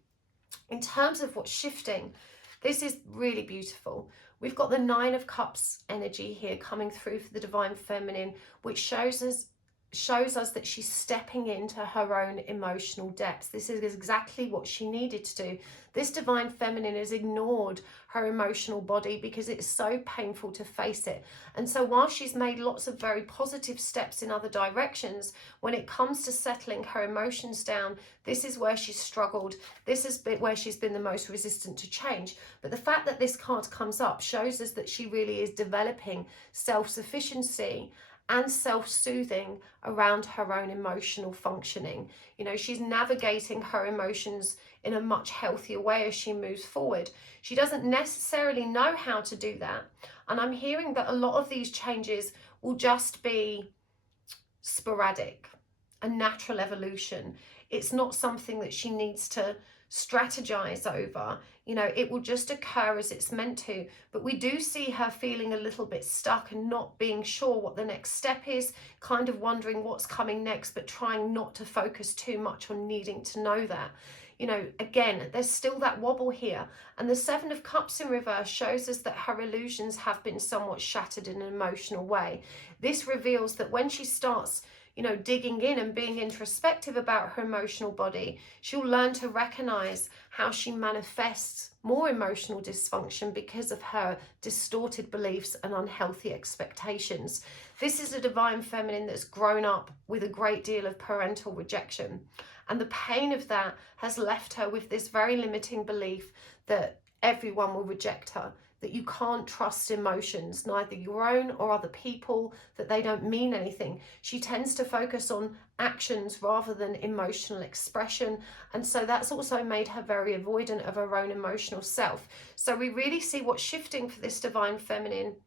In terms of what's shifting, this is really beautiful. We've got the Nine of Cups energy here coming through for the Divine Feminine, which shows us that she's stepping into her own emotional depths. This is exactly what she needed to do. This Divine Feminine has ignored her emotional body because it's so painful to face it. And so while she's made lots of very positive steps in other directions, when it comes to settling her emotions down, this is where she's struggled. This is where she's been the most resistant to change. But the fact that this card comes up shows us that she really is developing self-sufficiency and self-soothing around her own emotional functioning. You know, she's navigating her emotions in a much healthier way as she moves forward. She doesn't necessarily know how to do that. And I'm hearing that a lot of these changes will just be sporadic, a natural evolution. It's not something that she needs to strategize over. You know, it will just occur as it's meant to. But we do see her feeling a little bit stuck and not being sure what the next step is, kind of wondering what's coming next, but trying not to focus too much on needing to know that. You know, again, there's still that wobble here. And the Seven of Cups in reverse shows us that her illusions have been somewhat shattered in an emotional way. This reveals that when she starts, you know, digging in and being introspective about her emotional body, she'll learn to recognize how she manifests more emotional dysfunction because of her distorted beliefs and unhealthy expectations. This is a Divine Feminine that's grown up with a great deal of parental rejection. And the pain of that has left her with this very limiting belief that everyone will reject her, that you can't trust emotions, neither your own or other people, that they don't mean anything. She tends to focus on actions rather than emotional expression. And so that's also made her very avoidant of her own emotional self. So we really see what's shifting for this Divine Feminine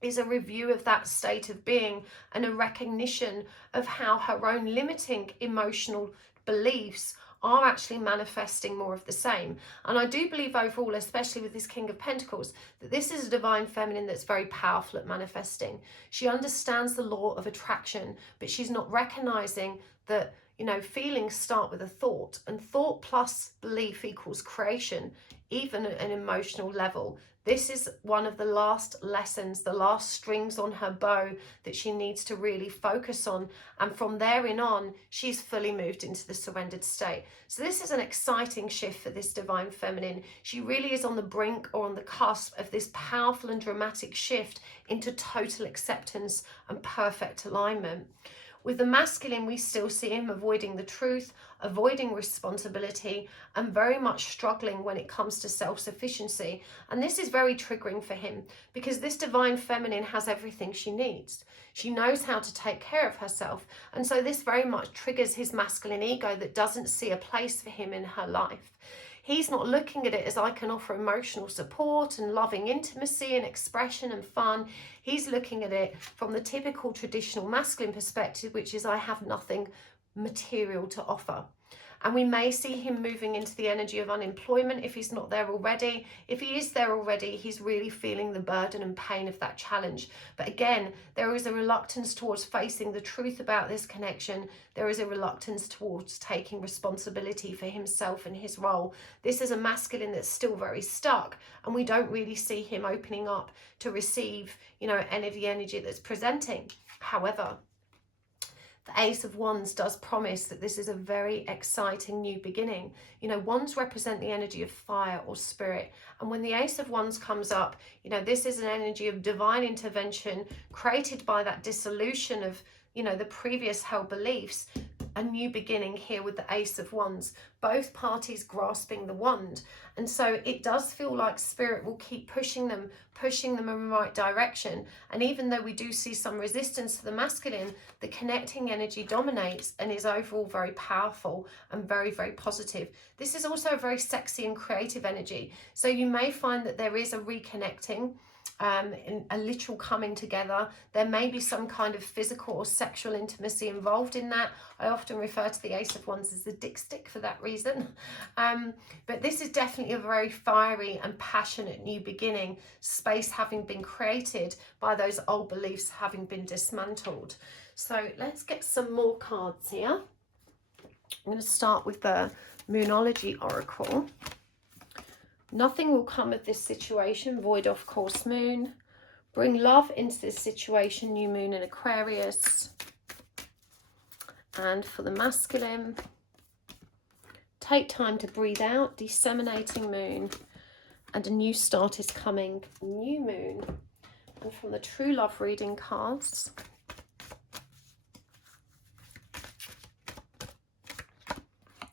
is a review of that state of being and a recognition of how her own limiting emotional beliefs are actually manifesting more of the same. And I do believe overall, especially with this King of Pentacles, that this is a Divine Feminine that's very powerful at manifesting. She understands the law of attraction, but she's not recognizing that, you know, feelings start with a thought, and thought plus belief equals creation, even at an emotional level. This is one of the last lessons, the last strings on her bow that she needs to really focus on. And from there in on, she's fully moved into the surrendered state. So this is an exciting shift for this Divine Feminine. She really is on the brink or on the cusp of this powerful and dramatic shift into total acceptance and perfect alignment. With the masculine, we still see him avoiding the truth, avoiding responsibility, and very much struggling when it comes to self-sufficiency. And this is very triggering for him because this Divine Feminine has everything she needs. She knows how to take care of herself. And so this very much triggers his masculine ego that doesn't see a place for him in her life. He's not looking at it as I can offer emotional support and loving intimacy and expression and fun. He's looking at it from the typical traditional masculine perspective, which is I have nothing material to offer. And we may see him moving into the energy of unemployment if he's not there already. If he is there already, he's really feeling the burden and pain of that challenge. But again, there is a reluctance towards facing the truth about this connection. There is a reluctance towards taking responsibility for himself and his role. This is a masculine that's still very stuck, and we don't really see him opening up to receive, you know, any of the energy that's presenting. However, the Ace of Wands does promise that this is a very exciting new beginning. You know, wands represent the energy of fire or spirit. And when the Ace of Wands comes up, you know, this is an energy of divine intervention created by that dissolution of you know, the previous held beliefs, a new beginning here with the Ace of Wands, both parties grasping the wand. And so it does feel like Spirit will keep pushing them in the right direction. And even though we do see some resistance to the masculine, the connecting energy dominates and is overall very powerful and very, very positive. This is also a very sexy and creative energy. So you may find that there is a reconnecting, a literal coming together. There may be some kind of physical or sexual intimacy involved in that. I often refer to the Ace of Wands as the dick stick for that reason. But this is definitely a very fiery and passionate new beginning, space having been created by those old beliefs having been dismantled. So let's get some more cards here. I'm going to start with the Moonology Oracle. Nothing will come of this situation, void off course moon. Bring love into this situation, new moon in Aquarius. And for the masculine, take time to breathe out, disseminating moon. And a new start is coming, new moon. And from the true love reading cards,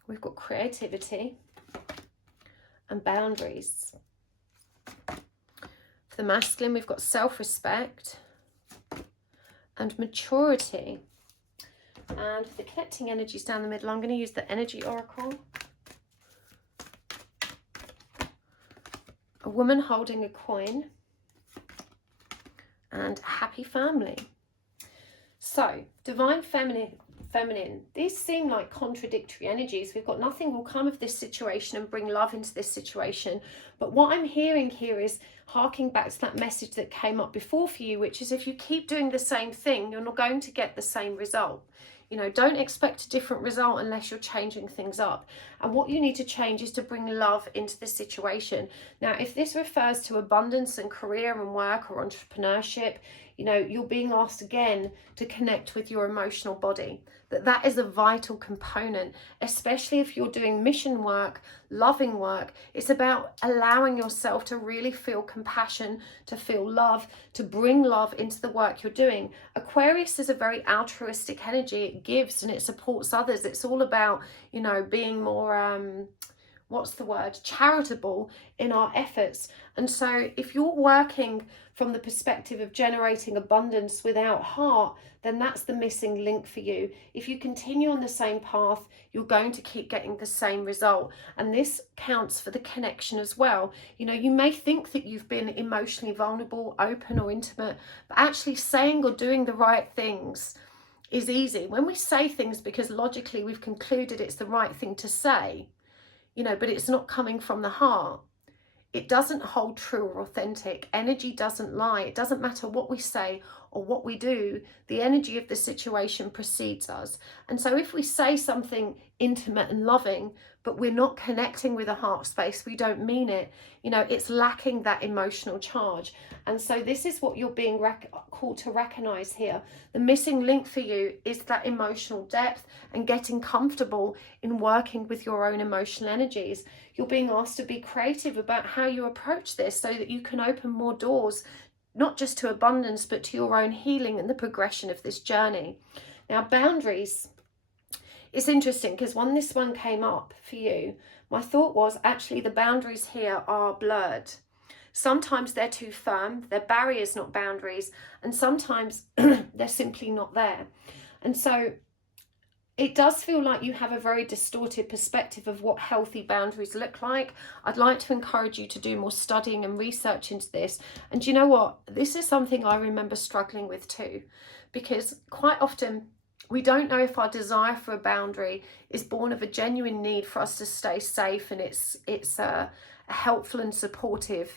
we've got creativity and boundaries. For the masculine, we've got self-respect and maturity. And for the connecting energies down the middle, I'm going to use the Energy Oracle. A woman holding a coin and a happy family. So, divine feminine. These seem like contradictory energies. We've got nothing will come of this situation and bring love into this situation. But what I'm hearing here is harking back to that message that came up before for you, which is if you keep doing the same thing, you're not going to get the same result. You know, don't expect a different result unless you're changing things up. And what you need to change is to bring love into the situation. Now, if this refers to abundance and career and work or entrepreneurship, you know, you're being asked again to connect with your emotional body. That is a vital component, especially if you're doing mission work, loving work. It's about allowing yourself to really feel compassion, to feel love, to bring love into the work you're doing. Aquarius is a very altruistic energy. It gives and it supports others. It's all about, you know, being more, what's the word, charitable in our efforts. And so if you're working from the perspective of generating abundance without heart, then that's the missing link for you. If you continue on the same path, you're going to keep getting the same result. And this counts for the connection as well. You know, you may think that you've been emotionally vulnerable, open or intimate, but actually saying or doing the right things is easy. When we say things because logically we've concluded it's the right thing to say, you know, but it's not coming from the heart, it doesn't hold true or authentic. Energy doesn't lie. It doesn't matter what we say or what we do. The energy of the situation precedes us. And so if we say something intimate and loving, but we're not connecting with a heart space, we don't mean it, you know, it's lacking that emotional charge. And so this is what you're being called to recognize here. The missing link for you is that emotional depth and getting comfortable in working with your own emotional energies. You're being asked to be creative about how you approach this so that you can open more doors, not just to abundance, but to your own healing and the progression of this journey. Now, boundaries. It's interesting because when this one came up for you, my thought was actually the boundaries here are blurred. Sometimes they're too firm, they're barriers, not boundaries, and sometimes they're simply not there. And so it does feel like you have a very distorted perspective of what healthy boundaries look like. I'd like to encourage you to do more studying and research into this. And you know what? This is something I remember struggling with too, because quite often we don't know if our desire for a boundary is born of a genuine need for us to stay safe and it's a helpful and supportive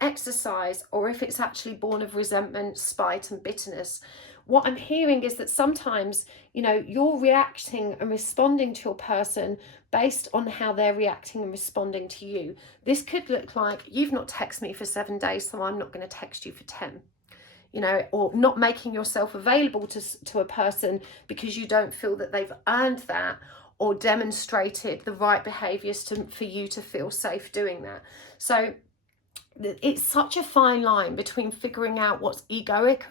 exercise, or if it's actually born of resentment, spite and bitterness. What I'm hearing is that sometimes, you know, you're reacting and responding to your person based on how they're reacting and responding to you. This could look like you've not texted me for 7 days, so I'm not going to text you for 10. You know, or not making yourself available to a person because you don't feel that they've earned that or demonstrated the right behaviours for you to feel safe doing that. So it's such a fine line between figuring out what's egoic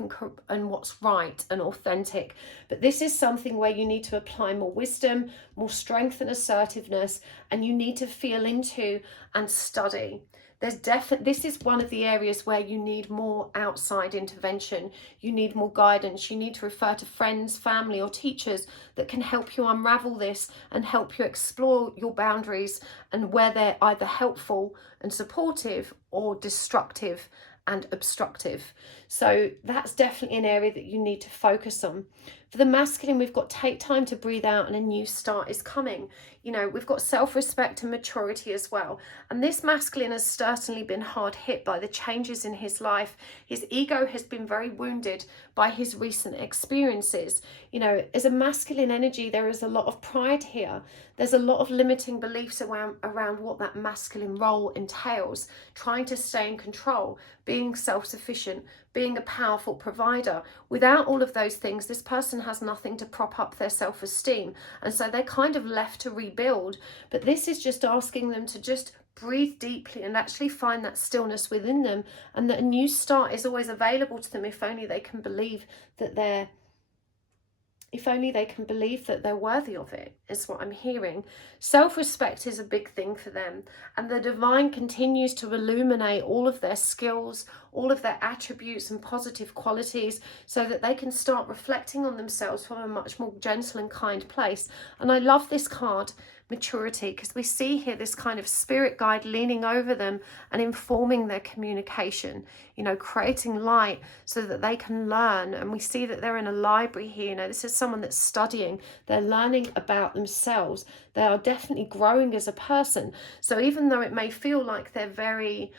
and what's right and authentic. But this is something where you need to apply more wisdom, more strength and assertiveness, and you need to feel into and study. This is one of the areas where you need more outside intervention. You need more guidance. You need to refer to friends, family, or teachers that can help you unravel this and help you explore your boundaries and where they're either helpful and supportive or destructive and obstructive. So that's definitely an area that you need to focus on. For the masculine, we've got take time to breathe out and a new start is coming. You know, we've got self-respect and maturity as well. And this masculine has certainly been hard hit by the changes in his life. His ego has been very wounded by his recent experiences. You know, as a masculine energy, there is a lot of pride here. There's a lot of limiting beliefs around what that masculine role entails, trying to stay in control, being self-sufficient, being a powerful provider. Without all of those things, this person has nothing to prop up their self-esteem. And so they're kind of left to rebuild. But this is just asking them to just breathe deeply and actually find that stillness within them, and that a new start is always available to them if only they can believe that they're worthy of it, is what I'm hearing. Self-respect is a big thing for them, and the divine continues to illuminate all of their skills, all of their attributes and positive qualities, so that they can start reflecting on themselves from a much more gentle and kind place. And I love this card, maturity, because we see here this kind of spirit guide leaning over them and informing their communication, you know, creating light so that they can learn. And we see that they're in a library here. You know, this is someone that's studying, they're learning about themselves, they are definitely growing as a person. So even though it may feel like they're very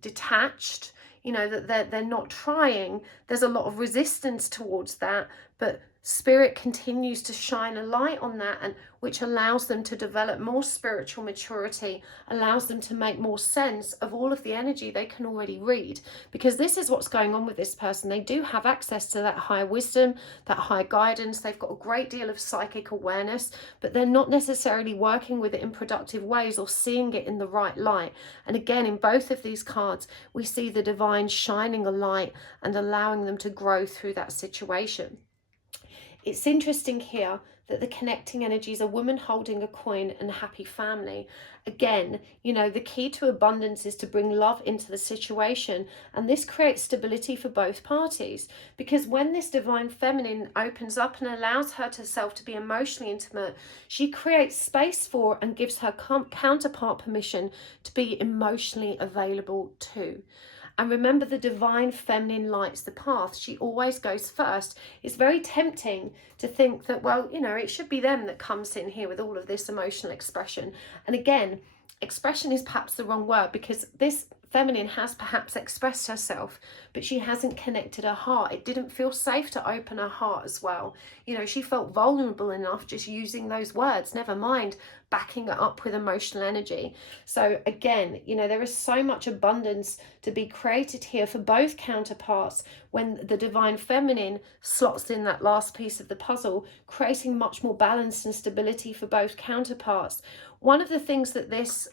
detached, you know, that they're not trying, there's a lot of resistance towards that, but Spirit continues to shine a light on that, and which allows them to develop more spiritual maturity, allows them to make more sense of all of the energy they can already read. Because this is what's going on with this person. They do have access to that higher wisdom, that higher guidance. They've got a great deal of psychic awareness, but they're not necessarily working with it in productive ways or seeing it in the right light. And again, in both of these cards, we see the divine shining a light and allowing them to grow through that situation. It's interesting here that the connecting energy is a woman holding a coin and a happy family. Again, you know, the key to abundance is to bring love into the situation, and this creates stability for both parties, because when this divine feminine opens up and allows herself to be emotionally intimate, she creates space for and gives her counterpart permission to be emotionally available too. And remember, the divine feminine lights the path. She always goes first. It's very tempting to think that, well, you know, it should be them that comes in here with all of this emotional expression. And again, expression is perhaps the wrong word, because this feminine has perhaps expressed herself, but she hasn't connected her heart. It didn't feel safe to open her heart as well. You know, she felt vulnerable enough just using those words, never mind backing it up with emotional energy. So again, you know, there is so much abundance to be created here for both counterparts when the divine feminine slots in that last piece of the puzzle, creating much more balance and stability for both counterparts. One of the things that this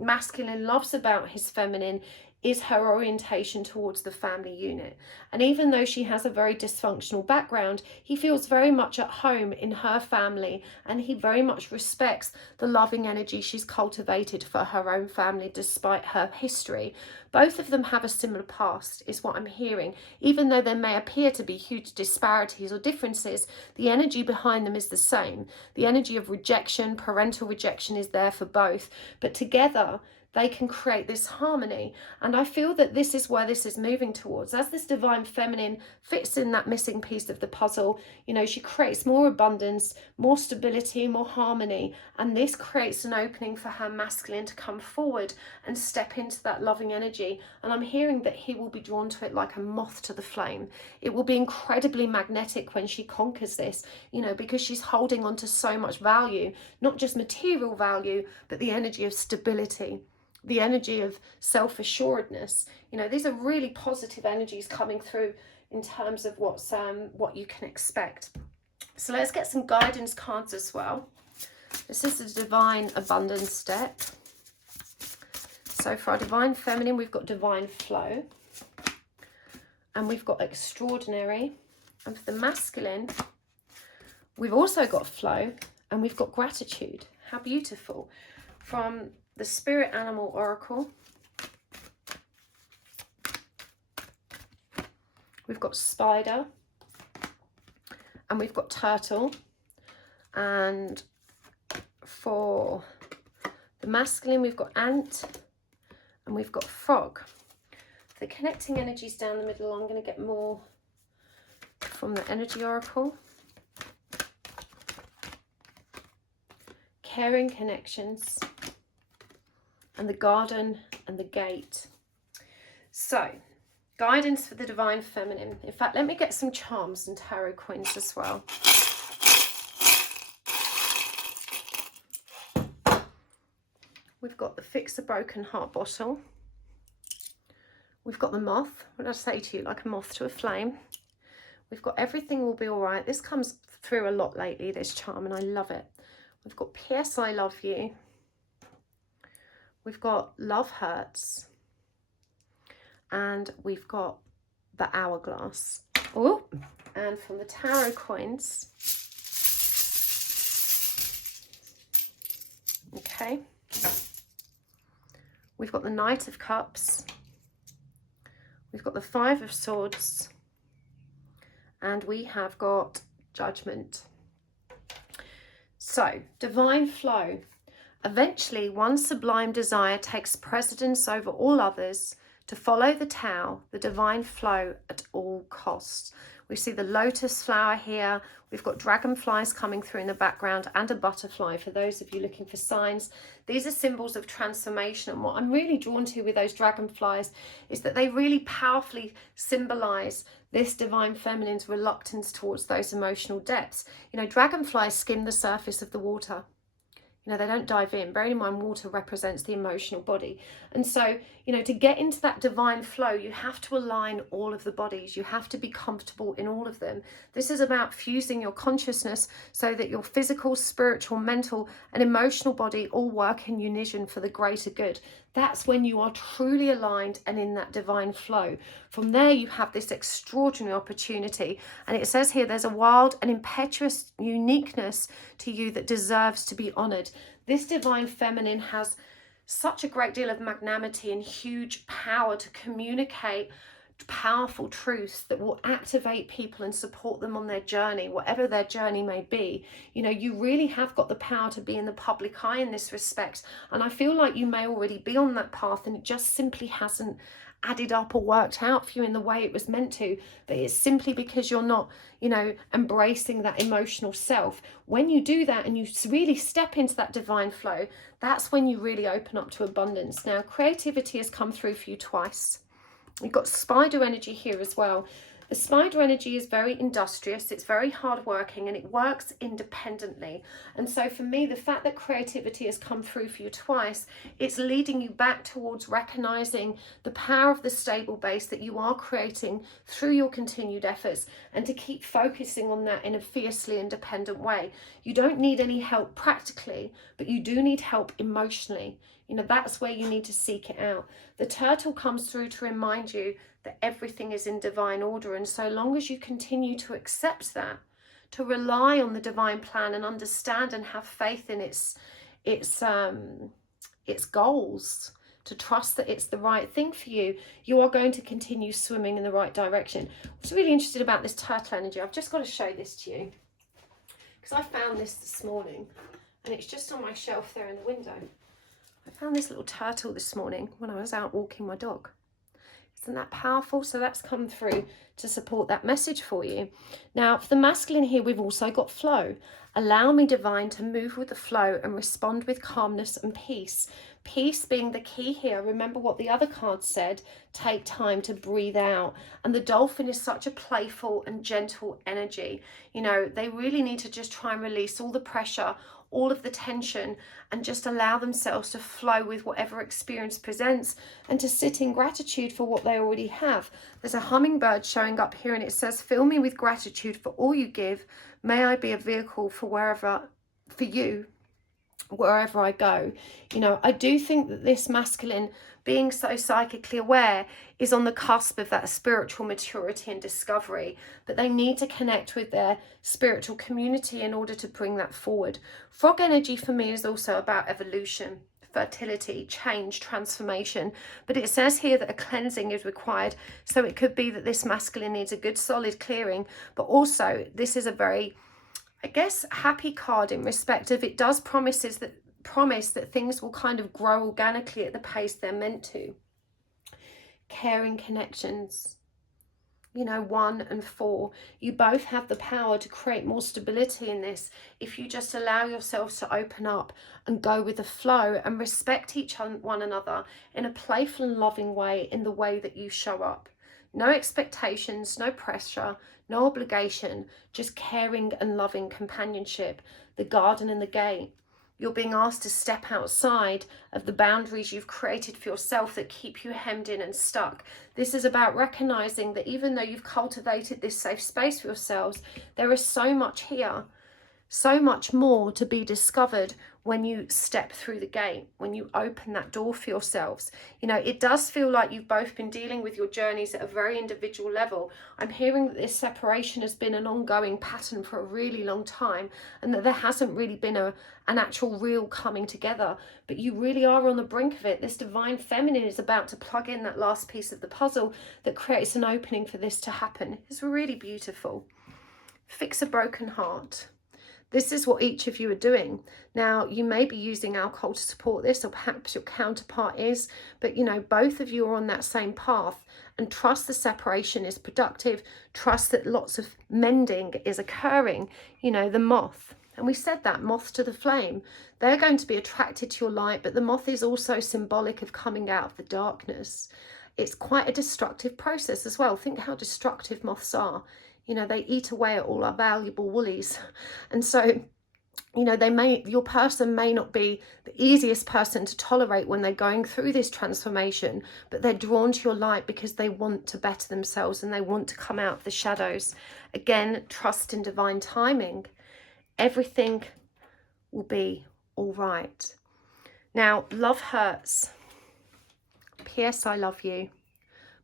masculine loves about his feminine is her orientation towards the family unit. And even though she has a very dysfunctional background, he feels very much at home in her family, and he very much respects the loving energy she's cultivated for her own family despite her history. Both of them have a similar past, is what I'm hearing. Even though there may appear to be huge disparities or differences, the energy behind them is the same. The energy of rejection, parental rejection, is there for both, but together they can create this harmony. And I feel that this is where this is moving towards. As this divine feminine fits in that missing piece of the puzzle, you know, she creates more abundance, more stability, more harmony. And this creates an opening for her masculine to come forward and step into that loving energy. And I'm hearing that he will be drawn to it like a moth to the flame. It will be incredibly magnetic when she conquers this, you know, because she's holding on to so much value, not just material value, but the energy of stability, the energy of self-assuredness. You know, these are really positive energies coming through in terms of what you can expect. So let's get some guidance cards as well. This is the divine abundance deck. So for our divine feminine, we've got divine flow. And we've got extraordinary. And for the masculine, we've also got flow. And we've got gratitude. How beautiful. From the Spirit Animal Oracle, we've got spider. And we've got turtle. And for the masculine, we've got ant. And we've got frog. The connecting energies down the middle, I'm going to get more from the energy oracle. Caring connections. And the garden and the gate. So, guidance for the divine feminine. In fact, let me get some charms and tarot coins as well. We've got the Fix a Broken Heart bottle. We've got the moth. What did I say to you? Like a moth to a flame. We've got Everything Will Be Alright. This comes through a lot lately, this charm, and I love it. We've got P.S. I Love You. We've got Love Hurts. And we've got the Hourglass. Oh, and from the tarot coins. Okay. We've got the Knight of Cups. We've got the Five of Swords. And we have got Judgment. So, divine flow. Eventually, one sublime desire takes precedence over all others to follow the Tao, the divine flow at all costs. We see the lotus flower here. We've got dragonflies coming through in the background and a butterfly for those of you looking for signs. These are symbols of transformation. And what I'm really drawn to with those dragonflies is that they really powerfully symbolize this divine feminine's reluctance towards those emotional depths. You know, dragonflies skim the surface of the water. You know, they don't dive in. Bearing in mind, water represents the emotional body. And so, you know, to get into that divine flow, you have to align all of the bodies. You have to be comfortable in all of them. This is about fusing your consciousness so that your physical, spiritual, mental, and emotional body all work in unison for the greater good. That's when you are truly aligned and in that divine flow. From there, you have this extraordinary opportunity. And it says here, there's a wild and impetuous uniqueness to you that deserves to be honored. This divine feminine has such a great deal of magnanimity and huge power to communicate powerful truths that will activate people and support them on their journey, whatever their journey may be. You know, you really have got the power to be in the public eye in this respect. And I feel like you may already be on that path and it just simply hasn't added up or worked out for you in the way it was meant to. But it's simply because you're not, you know, embracing that emotional self. When you do that and you really step into that divine flow, that's when you really open up to abundance. Now, creativity has come through for you twice. You've got spider energy here as well. The spider energy is very industrious, it's very hardworking, and it works independently. And so for me, the fact that creativity has come through for you twice, it's leading you back towards recognizing the power of the stable base that you are creating through your continued efforts, and to keep focusing on that in a fiercely independent way. You don't need any help practically, but you do need help emotionally. You know, that's where you need to seek it out. The turtle comes through to remind you that everything is in divine order. And so long as you continue to accept that, to rely on the divine plan and understand and have faith in its goals, to trust that it's the right thing for you, you are going to continue swimming in the right direction. What's really interesting about this turtle energy, I've just got to show this to you, because I found this morning and it's just on my shelf there in the window. I found this little turtle this morning when I was out walking my dog. Isn't that powerful? So that's come through to support that message for you. Now, for the masculine here, we've also got flow. Allow me, divine, to move with the flow and respond with calmness and peace. Peace being the key here. Remember what the other card said, take time to breathe out. And the dolphin is such a playful and gentle energy. You know, they really need to just try and release all the pressure, all of the tension, and just allow themselves to flow with whatever experience presents and to sit in gratitude for what they already have. There's a hummingbird showing up here and it says, fill me with gratitude for all you give. May I be a vehicle for you wherever I go. You know, I do think that this masculine being so psychically aware, is on the cusp of that spiritual maturity and discovery, but they need to connect with their spiritual community in order to bring that forward. Frog energy for me is also about evolution, fertility, change, transformation, but it says here that a cleansing is required. So it could be that this masculine needs a good solid clearing, but also this is a very, I guess, happy card in respect of it does promise that things will kind of grow organically at the pace they're meant to. Caring connections, you know, 1 and 4, you both have the power to create more stability in this if you just allow yourselves to open up and go with the flow and respect one another in a playful and loving way, in the way that you show up. No expectations, no pressure, no obligation, just caring and loving companionship, the garden and the gate. You're being asked to step outside of the boundaries you've created for yourself that keep you hemmed in and stuck. This is about recognizing that even though you've cultivated this safe space for yourselves, there is so much here, so much more to be discovered when you step through the gate, when you open that door for yourselves. You know, it does feel like you've both been dealing with your journeys at a very individual level. I'm hearing that this separation has been an ongoing pattern for a really long time, and that there hasn't really been an actual real coming together, but you really are on the brink of it. This divine feminine is about to plug in that last piece of the puzzle that creates an opening for this to happen. It's really beautiful. Fix a broken heart. This is what each of you are doing. Now, you may be using alcohol to support this, or perhaps your counterpart is, but you know, both of you are on that same path, and trust the separation is productive. Trust that lots of mending is occurring. You know, the moth, and we said that, moth to the flame, they're going to be attracted to your light, but the moth is also symbolic of coming out of the darkness. It's quite a destructive process as well. Think how destructive moths are. You know, they eat away at all our valuable woolies. And so, you know, your person may not be the easiest person to tolerate when they're going through this transformation, but they're drawn to your light because they want to better themselves and they want to come out of the shadows. Again, trust in divine timing. Everything will be all right. Now, love hurts. P.S. I love you.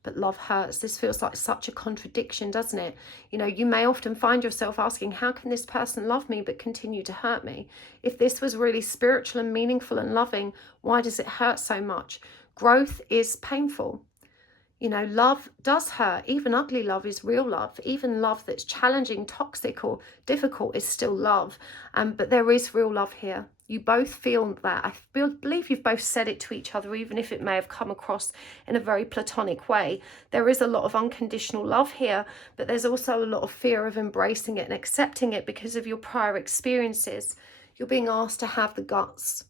But love hurts. This feels like such a contradiction, doesn't it? You know, you may often find yourself asking, how can this person love me but continue to hurt me? If this was really spiritual and meaningful and loving, why does it hurt so much? Growth is painful. You know, love does hurt. Even ugly love is real love. Even love that's challenging, toxic or difficult is still love. But there is real love here. You both feel that. I believe you've both said it to each other, even if it may have come across in a very platonic way. There is a lot of unconditional love here, but there's also a lot of fear of embracing it and accepting it because of your prior experiences. You're being asked to have the guts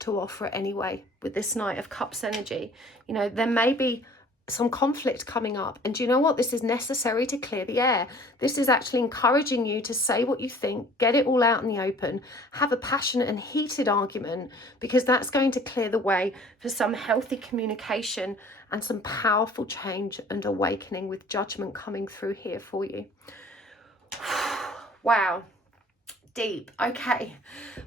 to offer it anyway with this Knight of Cups energy. You know, there may be some conflict coming up, and do you know what? This is necessary to clear the air. This is actually encouraging you to say what you think, get it all out in the open, have a passionate and heated argument, because that's going to clear the way for some healthy communication and some powerful change and awakening, with judgment coming through here for you. Wow. Deep. Okay,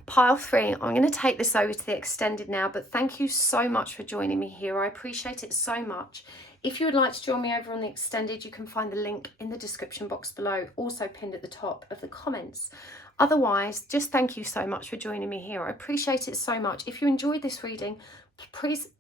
pile 3. I'm going to take this over to the extended now, but thank you so much for joining me here. I appreciate it so much. If you would like to join me over on the extended, you can find the link in the description box below, also pinned at the top of the comments. Otherwise, just thank you so much for joining me here. I appreciate it so much. If you enjoyed this reading, please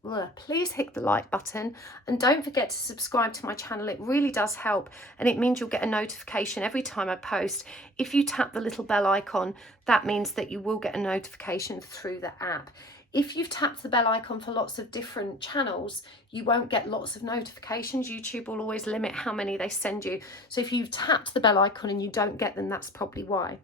hit the like button, and don't forget to subscribe to my channel. It really does help, and it means you'll get a notification every time I post. If you tap the little bell icon, that means that you will get a notification through the app. If you've tapped the bell icon for lots of different channels, you won't get lots of notifications. YouTube will always limit how many they send you. So if you've tapped the bell icon and you don't get them, that's probably why.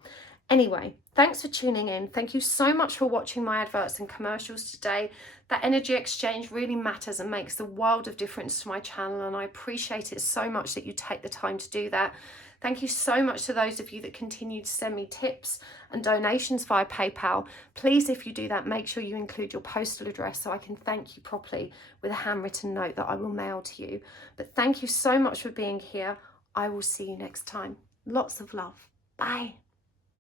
Anyway, thanks for tuning in. Thank you so much for watching my adverts and commercials today. That energy exchange really matters and makes the world of difference to my channel, and I appreciate it so much that you take the time to do that. Thank you so much to those of you that continue to send me tips and donations via PayPal. Please, if you do that, make sure you include your postal address so I can thank you properly with a handwritten note that I will mail to you. But thank you so much for being here. I will see you next time. Lots of love. Bye.